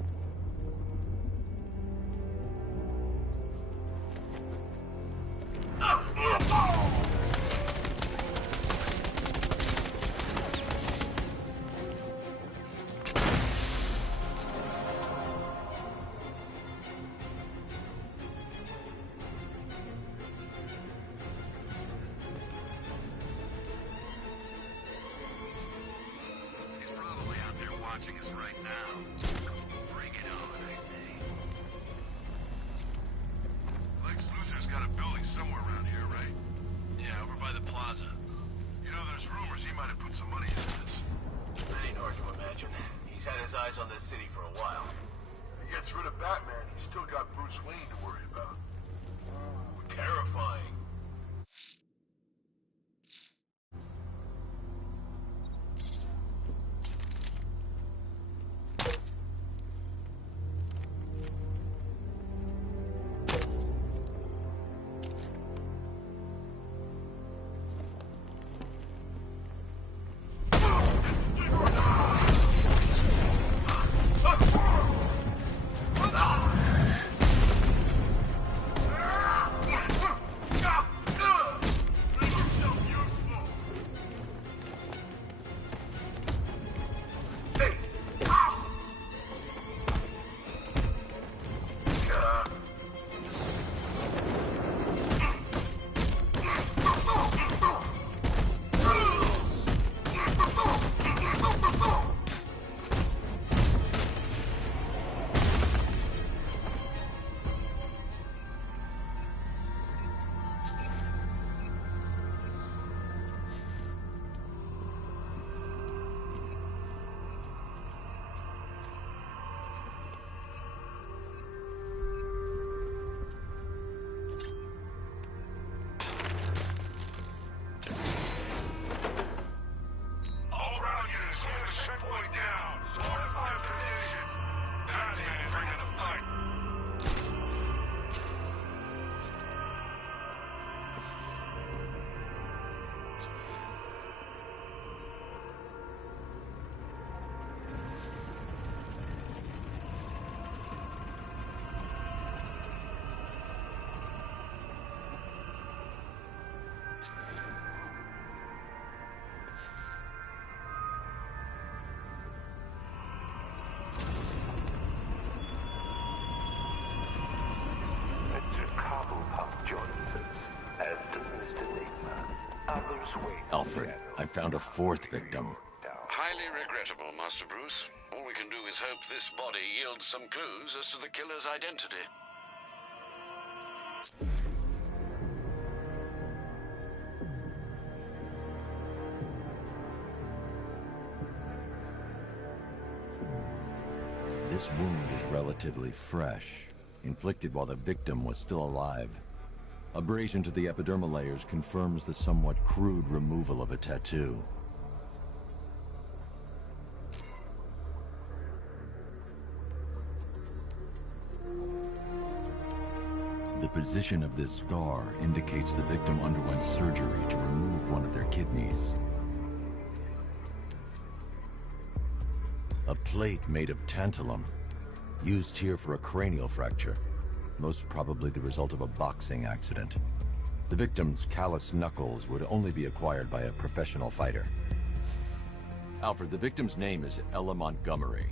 Watching us right now. Bring it on, I say. Lex Luthor's got a building somewhere around here, right? Yeah, over by the plaza. You know, there's rumors he might have put some money into this. That ain't hard to imagine. He's had his eyes on this city for a while. If he gets rid of Batman, he's still got Bruce Wayne to worry about. Ooh, terrifying. Alfred, I found a fourth victim. Highly regrettable, Master Bruce. All we can do is hope this body yields some clues as to the killer's identity. This wound is relatively fresh, inflicted while the victim was still alive. Abrasion to the epidermal layers confirms the somewhat crude removal of a tattoo. The position of this scar indicates the victim underwent surgery to remove one of their kidneys. A plate made of tantalum, used here for a cranial fracture, most probably the result of a boxing accident. The victim's calloused knuckles would only be acquired by a professional fighter. Alfred, the victim's name is Ella Montgomery.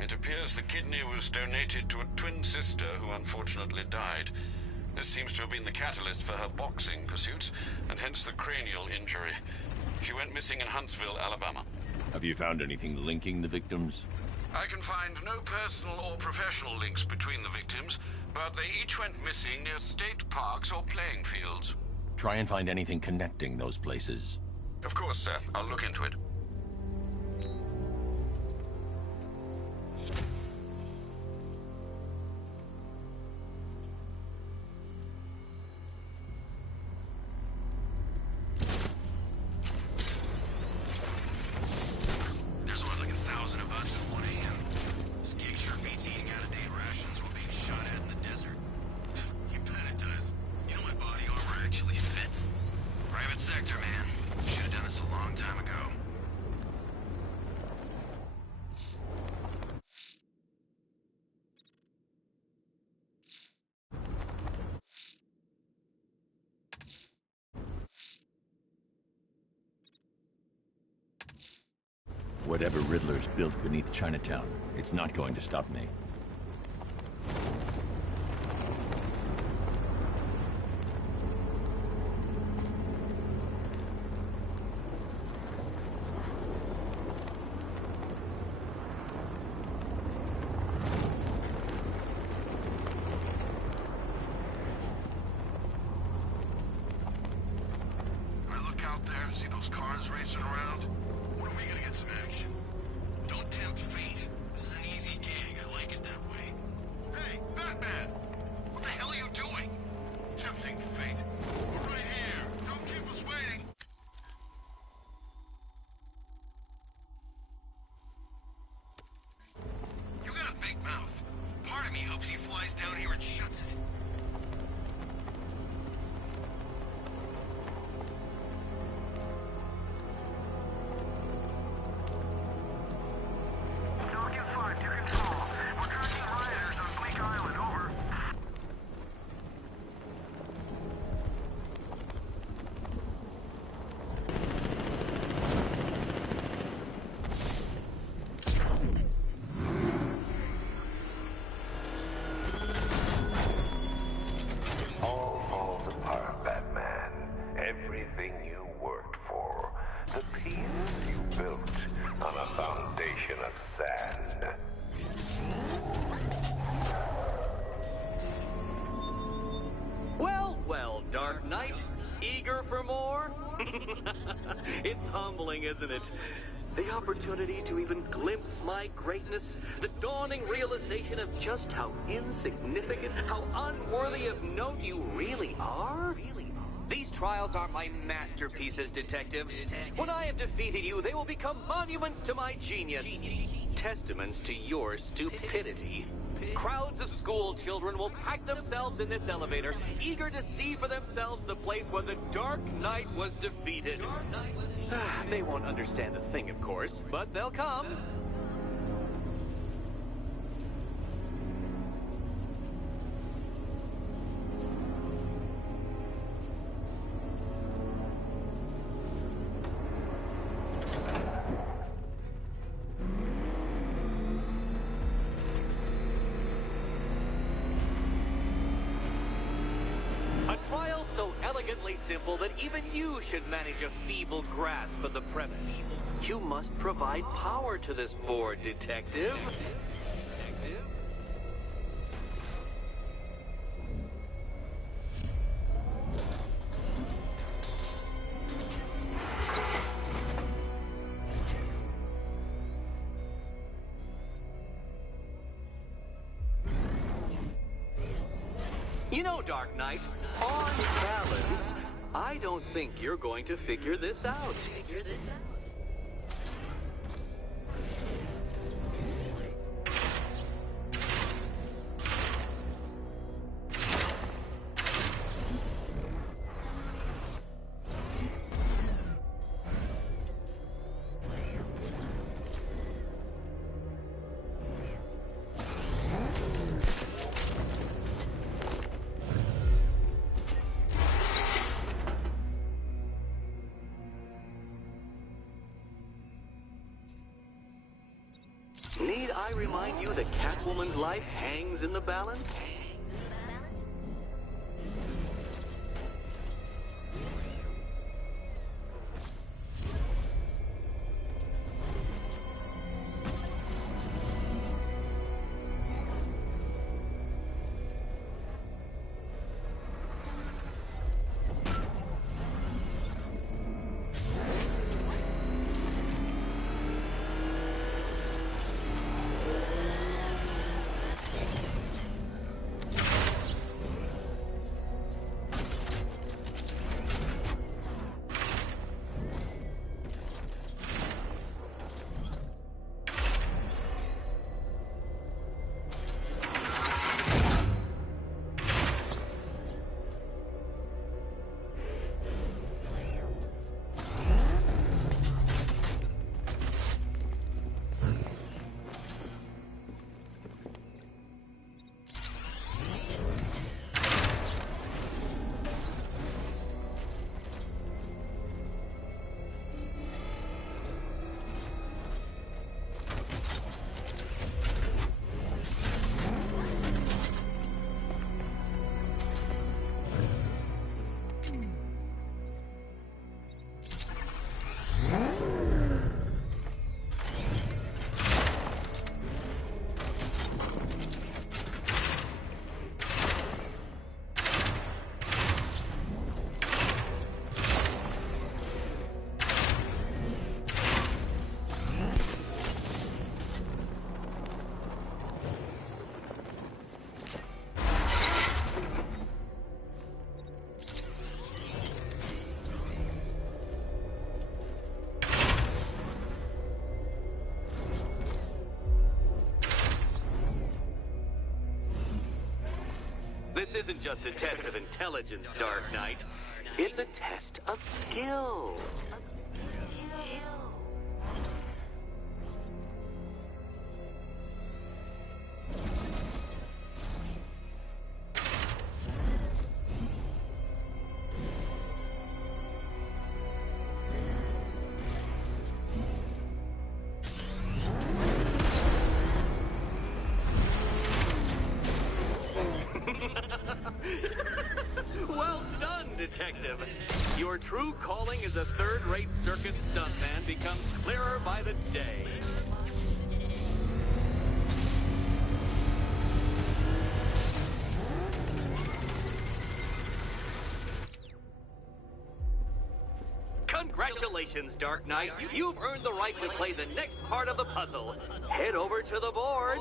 It appears the kidney was donated to a twin sister who unfortunately died. This seems to have been the catalyst for her boxing pursuits, and hence the cranial injury. She went missing in Huntsville, Alabama. Have you found anything linking the victims? I can find no personal or professional links between the victims, but they each went missing near state parks or playing fields. Try and find anything connecting those places. Of course, sir. I'll look into it. Whatever Riddler's built beneath Chinatown, it's not going to stop me. I look out there and see those cars racing around. When are we gonna get some action? Don't tempt fate. This is an easy gig. I like it that way. Hey, Batman! What the hell are you doing? Tempting fate. We're right here. Don't keep us waiting. You got a big mouth. Part of me hopes he flies down here and shuts it. Dark Knight? Eager for more? It's humbling, isn't it? The opportunity to even glimpse my greatness, the dawning realization of just how insignificant, how unworthy of note you really are? These trials are my masterpieces, Detective. When I have defeated you, they will become monuments to my genius. Testaments to your stupidity. Crowds of school children will pack themselves in this elevator, eager to see for themselves the place where the Dark Knight was defeated. They won't understand a thing, of course, but they'll come. so elegantly simple that even you should manage a feeble grasp of the premise. You must provide power to this board, Detective. You know, Dark Knight, on balance, I don't think you're going to figure this out. Need I remind you that Catwoman's life hangs in the balance? This isn't just a test of intelligence, Dark Knight. It's a test of skill. Well done, Detective. Your true calling as a third-rate circus stuntman becomes clearer by the day. Congratulations, Dark Knight. You've earned the right to play the next part of the puzzle. Head over to the board.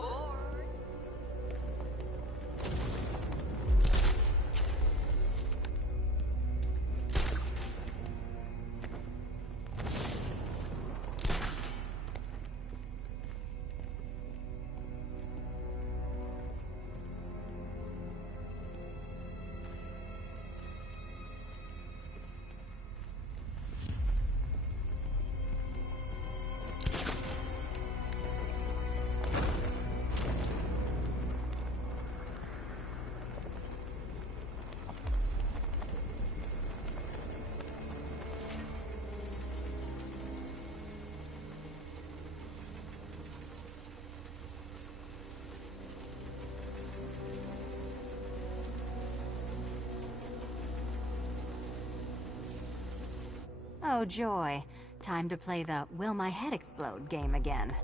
Oh, joy. Time to play the will my head explode game again.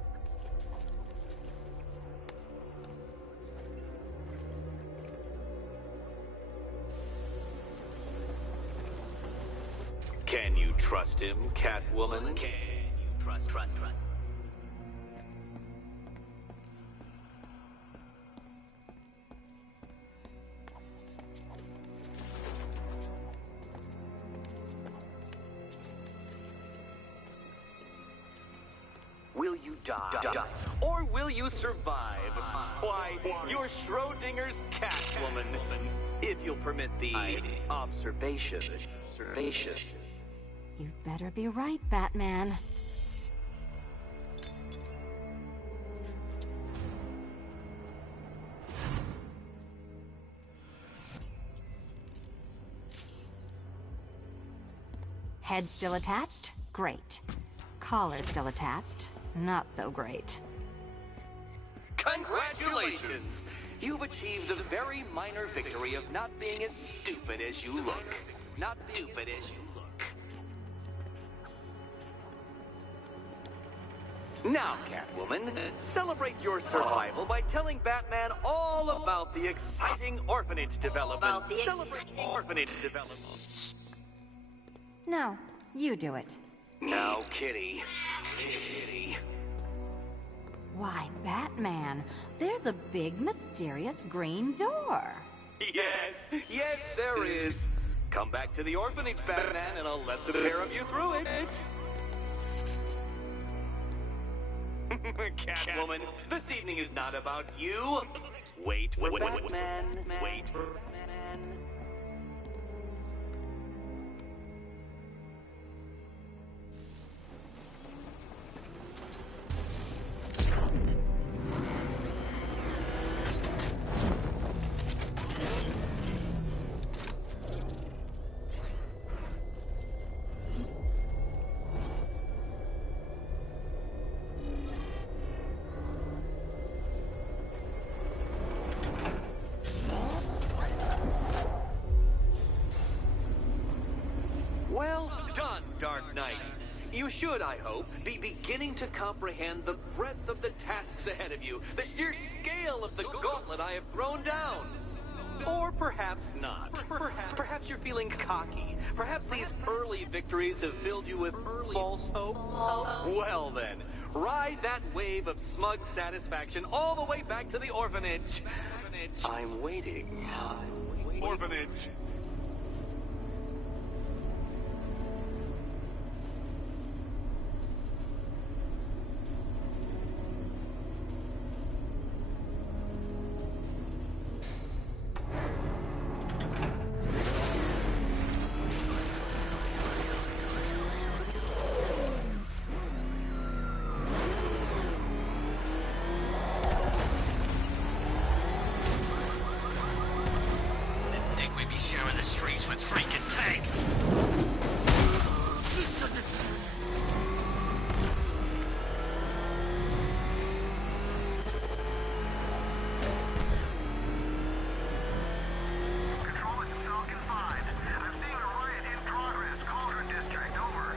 Can you trust him, Catwoman? Can you trust? Will you die? Or will you survive? Why, you're Schrodinger's Catwoman. If you'll permit the observation. You'd better be right, Batman. Head still attached? Great. Collar still attached? Not so great. Congratulations! You've achieved the very minor victory of not being as stupid as you look. Now, Catwoman, celebrate your survival by telling Batman all about the exciting orphanage development. No, you do it. Now, Kitty. Why, Batman, there's a big, mysterious green door. Yes, there is. Come back to the orphanage, Batman, and I'll let the pair of you through it. Catwoman, this evening is not about you. Wait for Batman. Wait for Batman. Well done, Dark Knight. You should, I hope, be beginning to comprehend the breadth of the tasks ahead of you, the sheer scale of the gauntlet I have thrown down. Or perhaps not. Perhaps you're feeling cocky. Perhaps these early victories have filled you with false hope. Well then, ride that wave of smug satisfaction all the way back to the orphanage. I'm waiting. Orphanage. Sharing the streets with freaking tanks. Control it to Falcon 5. I'm seeing a riot in progress. Cauldron District, over.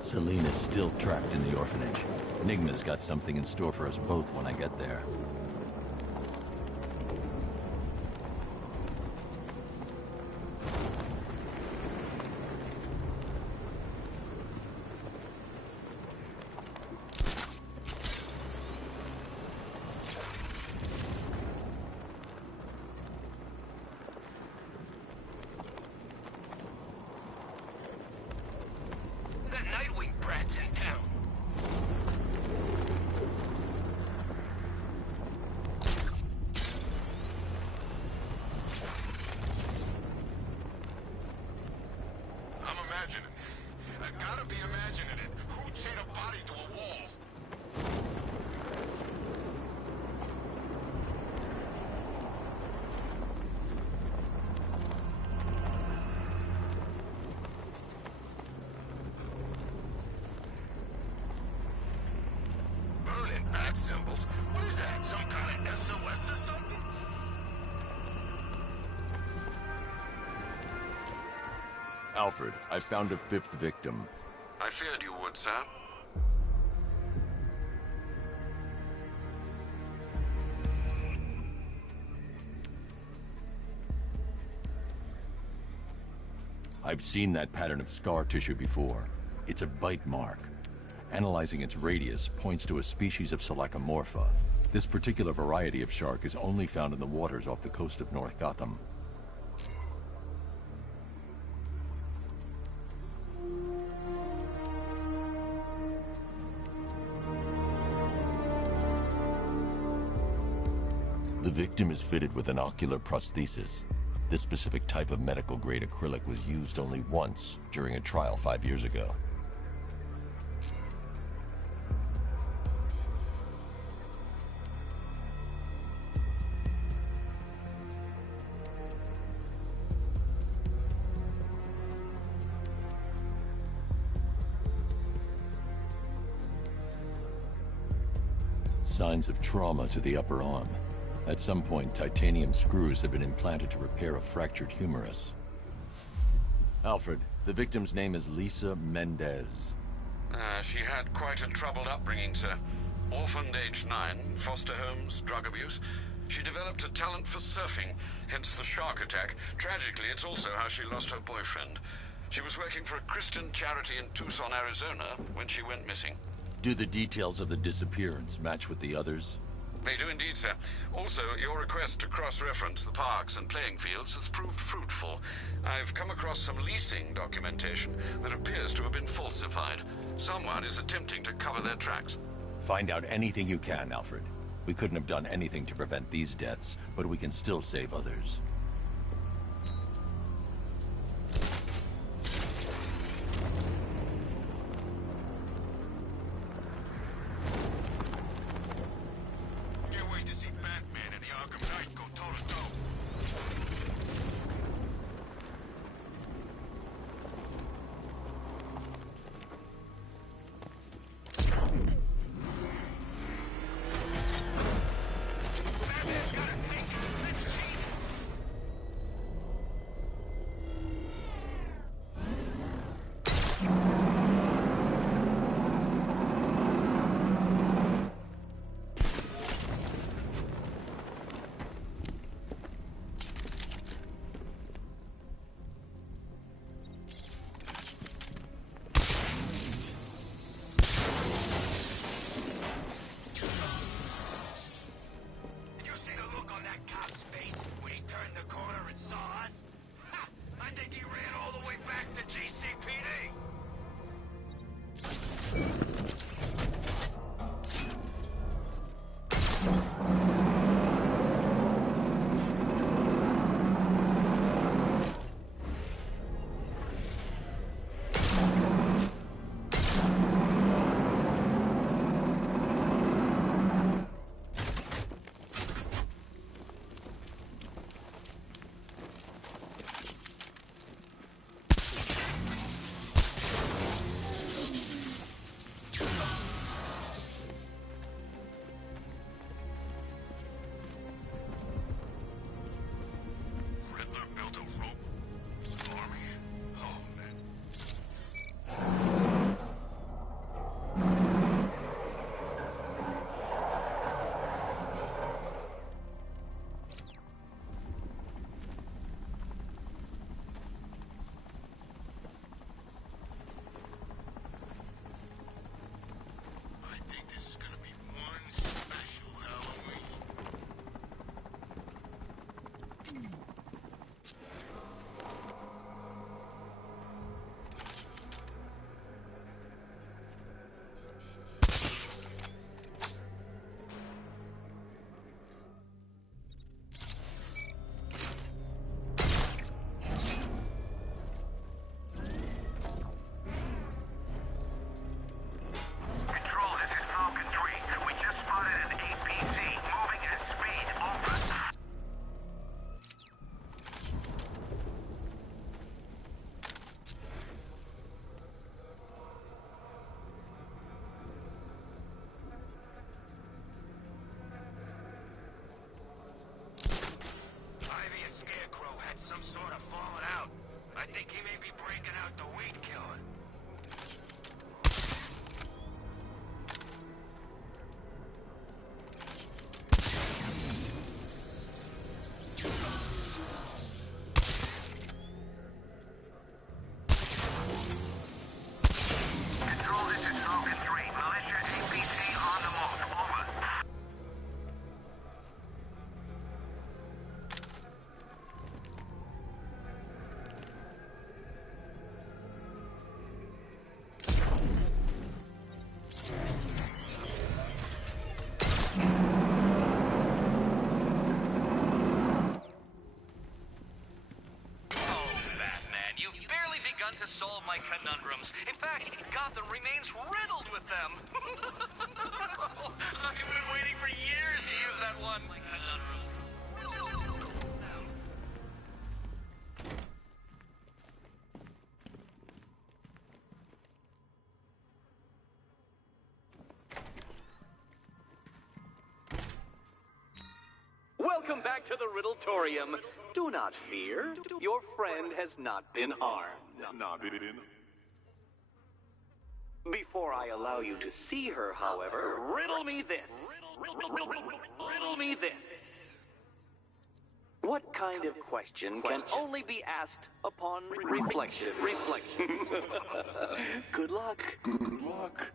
Selena's still trapped in the orphanage. Enigma's got something in store for us both when I get there. That Nightwing brat's in town. Alfred, I found a 5th victim. I feared you would, sir. I've seen that pattern of scar tissue before. It's a bite mark. Analyzing its radius points to a species of Selachomorpha. This particular variety of shark is only found in the waters off the coast of North Gotham. The victim is fitted with an ocular prosthesis. This specific type of medical-grade acrylic was used only once during a trial 5 years ago. Signs of trauma to the upper arm. At some point, titanium screws have been implanted to repair a fractured humerus. Alfred, the victim's name is Lisa Mendez. She had quite a troubled upbringing, sir. Orphaned age 9, foster homes, drug abuse. She developed a talent for surfing, hence the shark attack. Tragically, it's also how she lost her boyfriend. She was working for a Christian charity in Tucson, Arizona, when she went missing. Do the details of the disappearance match with the others? They do indeed, sir. Also, your request to cross-reference the parks and playing fields has proved fruitful. I've come across some leasing documentation that appears to have been falsified. Someone is attempting to cover their tracks. Find out anything you can, Alfred. We couldn't have done anything to prevent these deaths, but we can still save others. Some sort of falling out. I I think he may be breaking out the weed killer. Control, this is Falcon 3. Militia APC on the move. Over. Batman, you've barely begun to solve my conundrums. In fact, Gotham remains riddled with them. I've been waiting for years to use that one. My conundrums. Welcome back to the Riddletorium. Do not fear. Your friend has not been harmed. Before I allow you to see her, however, riddle me this. Riddle me this. What kind of question can only be asked upon reflection? Good luck. Good luck.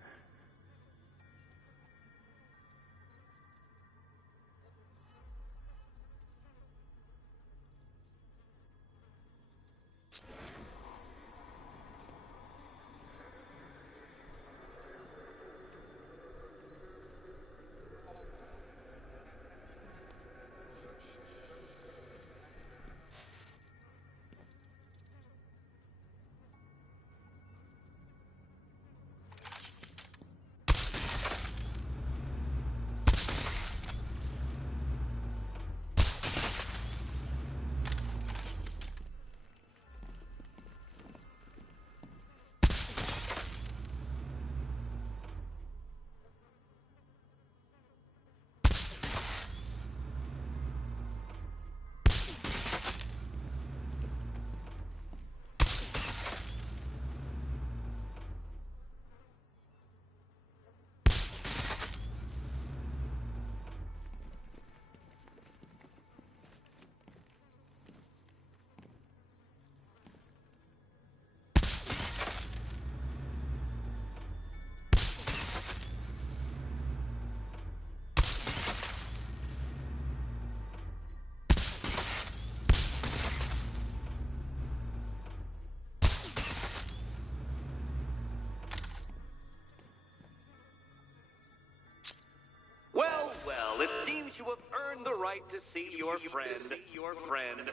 Well, it seems you have earned the right to see your friend.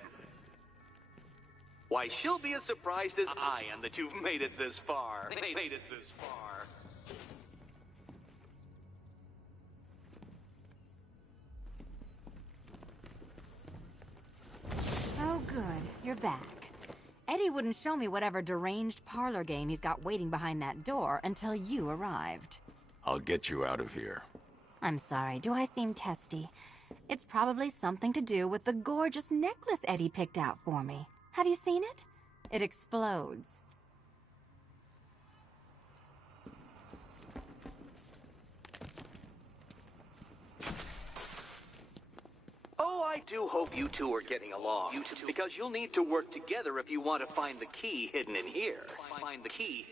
Why, she'll be as surprised as I am that you've made it this far. Oh, good. You're back. Eddie wouldn't show me whatever deranged parlor game he's got waiting behind that door until you arrived. I'll get you out of here. I'm sorry, do I seem testy? It's probably something to do with the gorgeous necklace Eddie picked out for me. Have you seen it? It explodes. Oh, I do hope you two are getting along. Because you'll need to work together if you want to find the key hidden in here. Find the key.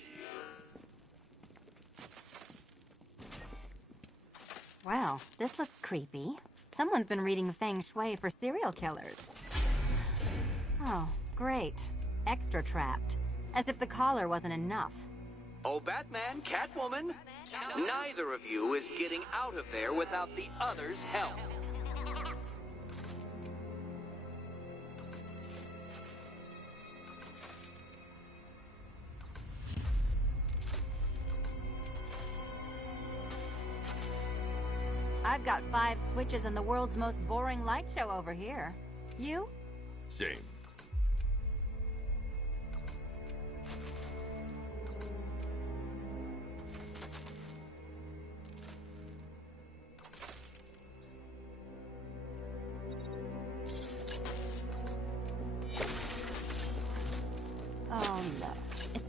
Well, this looks creepy. Someone's been reading Feng Shui for serial killers. Oh, great. Extra trapped. As if the collar wasn't enough. Oh, Batman, Catwoman, neither of you is getting out of there without the other's help. I've got 5 switches in the world's most boring light show over here. You? Same.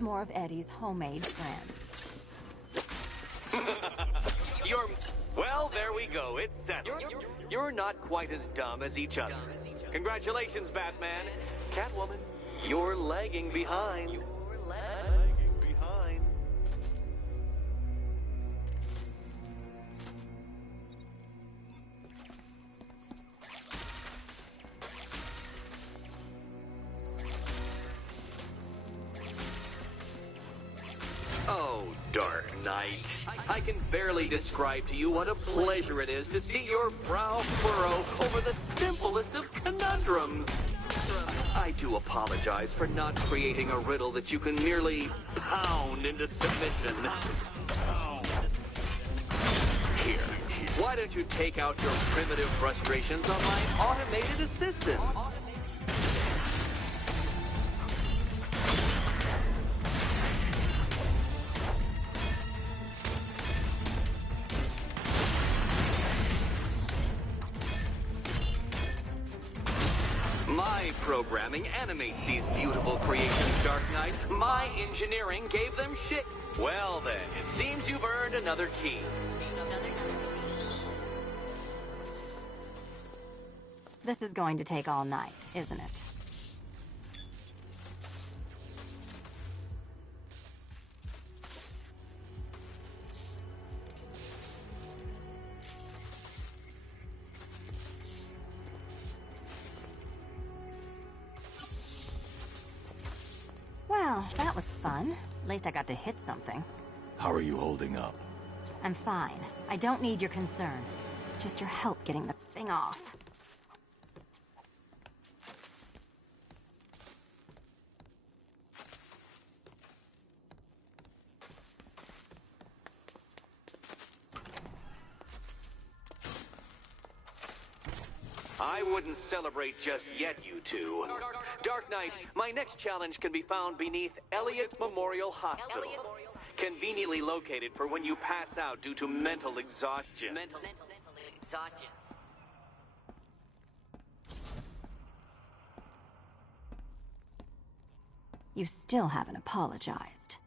more of Eddie's homemade friends. Well, there we go. It's settled. You're not quite as dumb as each other. Congratulations, Batman. Catwoman, you're lagging behind. Oh, Dark Knight. I can barely describe to you what a pleasure it is to see your brow furrow over the simplest of conundrums. I do apologize for not creating a riddle that you can merely pound into submission. Here, why don't you take out your primitive frustrations on my automated assistants? My programming animates these beautiful creations, Dark Knight. My engineering gave them shit. Well then, it seems you've earned another key. This is going to take all night, isn't it? Well, that was fun. At least I got to hit something. How are you holding up? I'm fine. I don't need your concern. Just your help getting this thing off. I wouldn't celebrate just yet, you two. Dark Knight, my next challenge can be found beneath Elliott Memorial Hospital. Conveniently located for when you pass out due to mental exhaustion. Mental exhaustion. You still haven't apologized.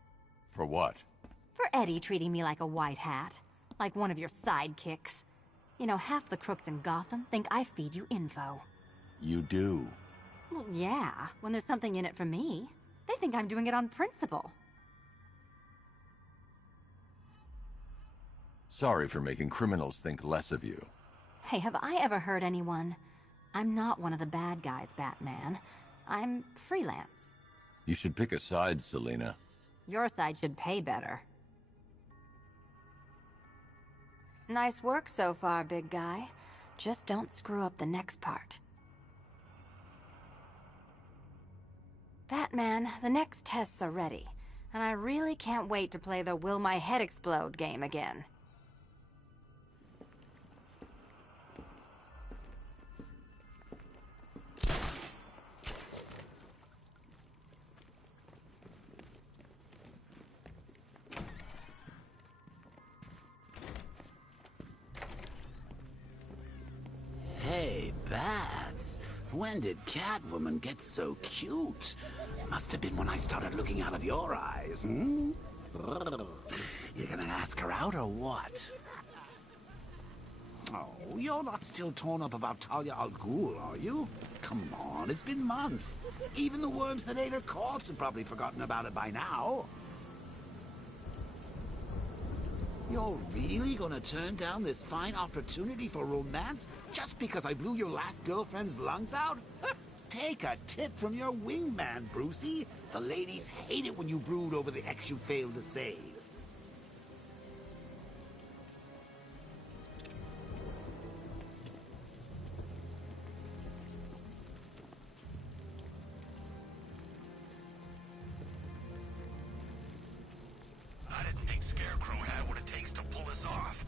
For what? For Eddie treating me like a white hat. Like one of your sidekicks. You know, half the crooks in Gotham think I feed you info. You do. Well, yeah, when there's something in it for me. They think I'm doing it on principle. Sorry for making criminals think less of you. Hey, have I ever hurt anyone? I'm not one of the bad guys, Batman. I'm freelance. You should pick a side, Selina. Your side should pay better. Nice work so far, big guy. Just don't screw up the next part. Batman, the next tests are ready, and I really can't wait to play the Will My Head Explode game again. Hey, Bats. When did Catwoman get so cute? Must have been when I started looking out of your eyes, hmm? You gonna ask her out or what? Oh, you're not still torn up about Talia al Ghul, are you? Come on, it's been months. Even the worms that ate her corpse have probably forgotten about it by now. You're really gonna turn down this fine opportunity for romance just because I blew your last girlfriend's lungs out? Take a tip from your wingman, Brucey. The ladies hate it when you brood over the ex you failed to save. I didn't think Scarecrow had what it takes to pull this off.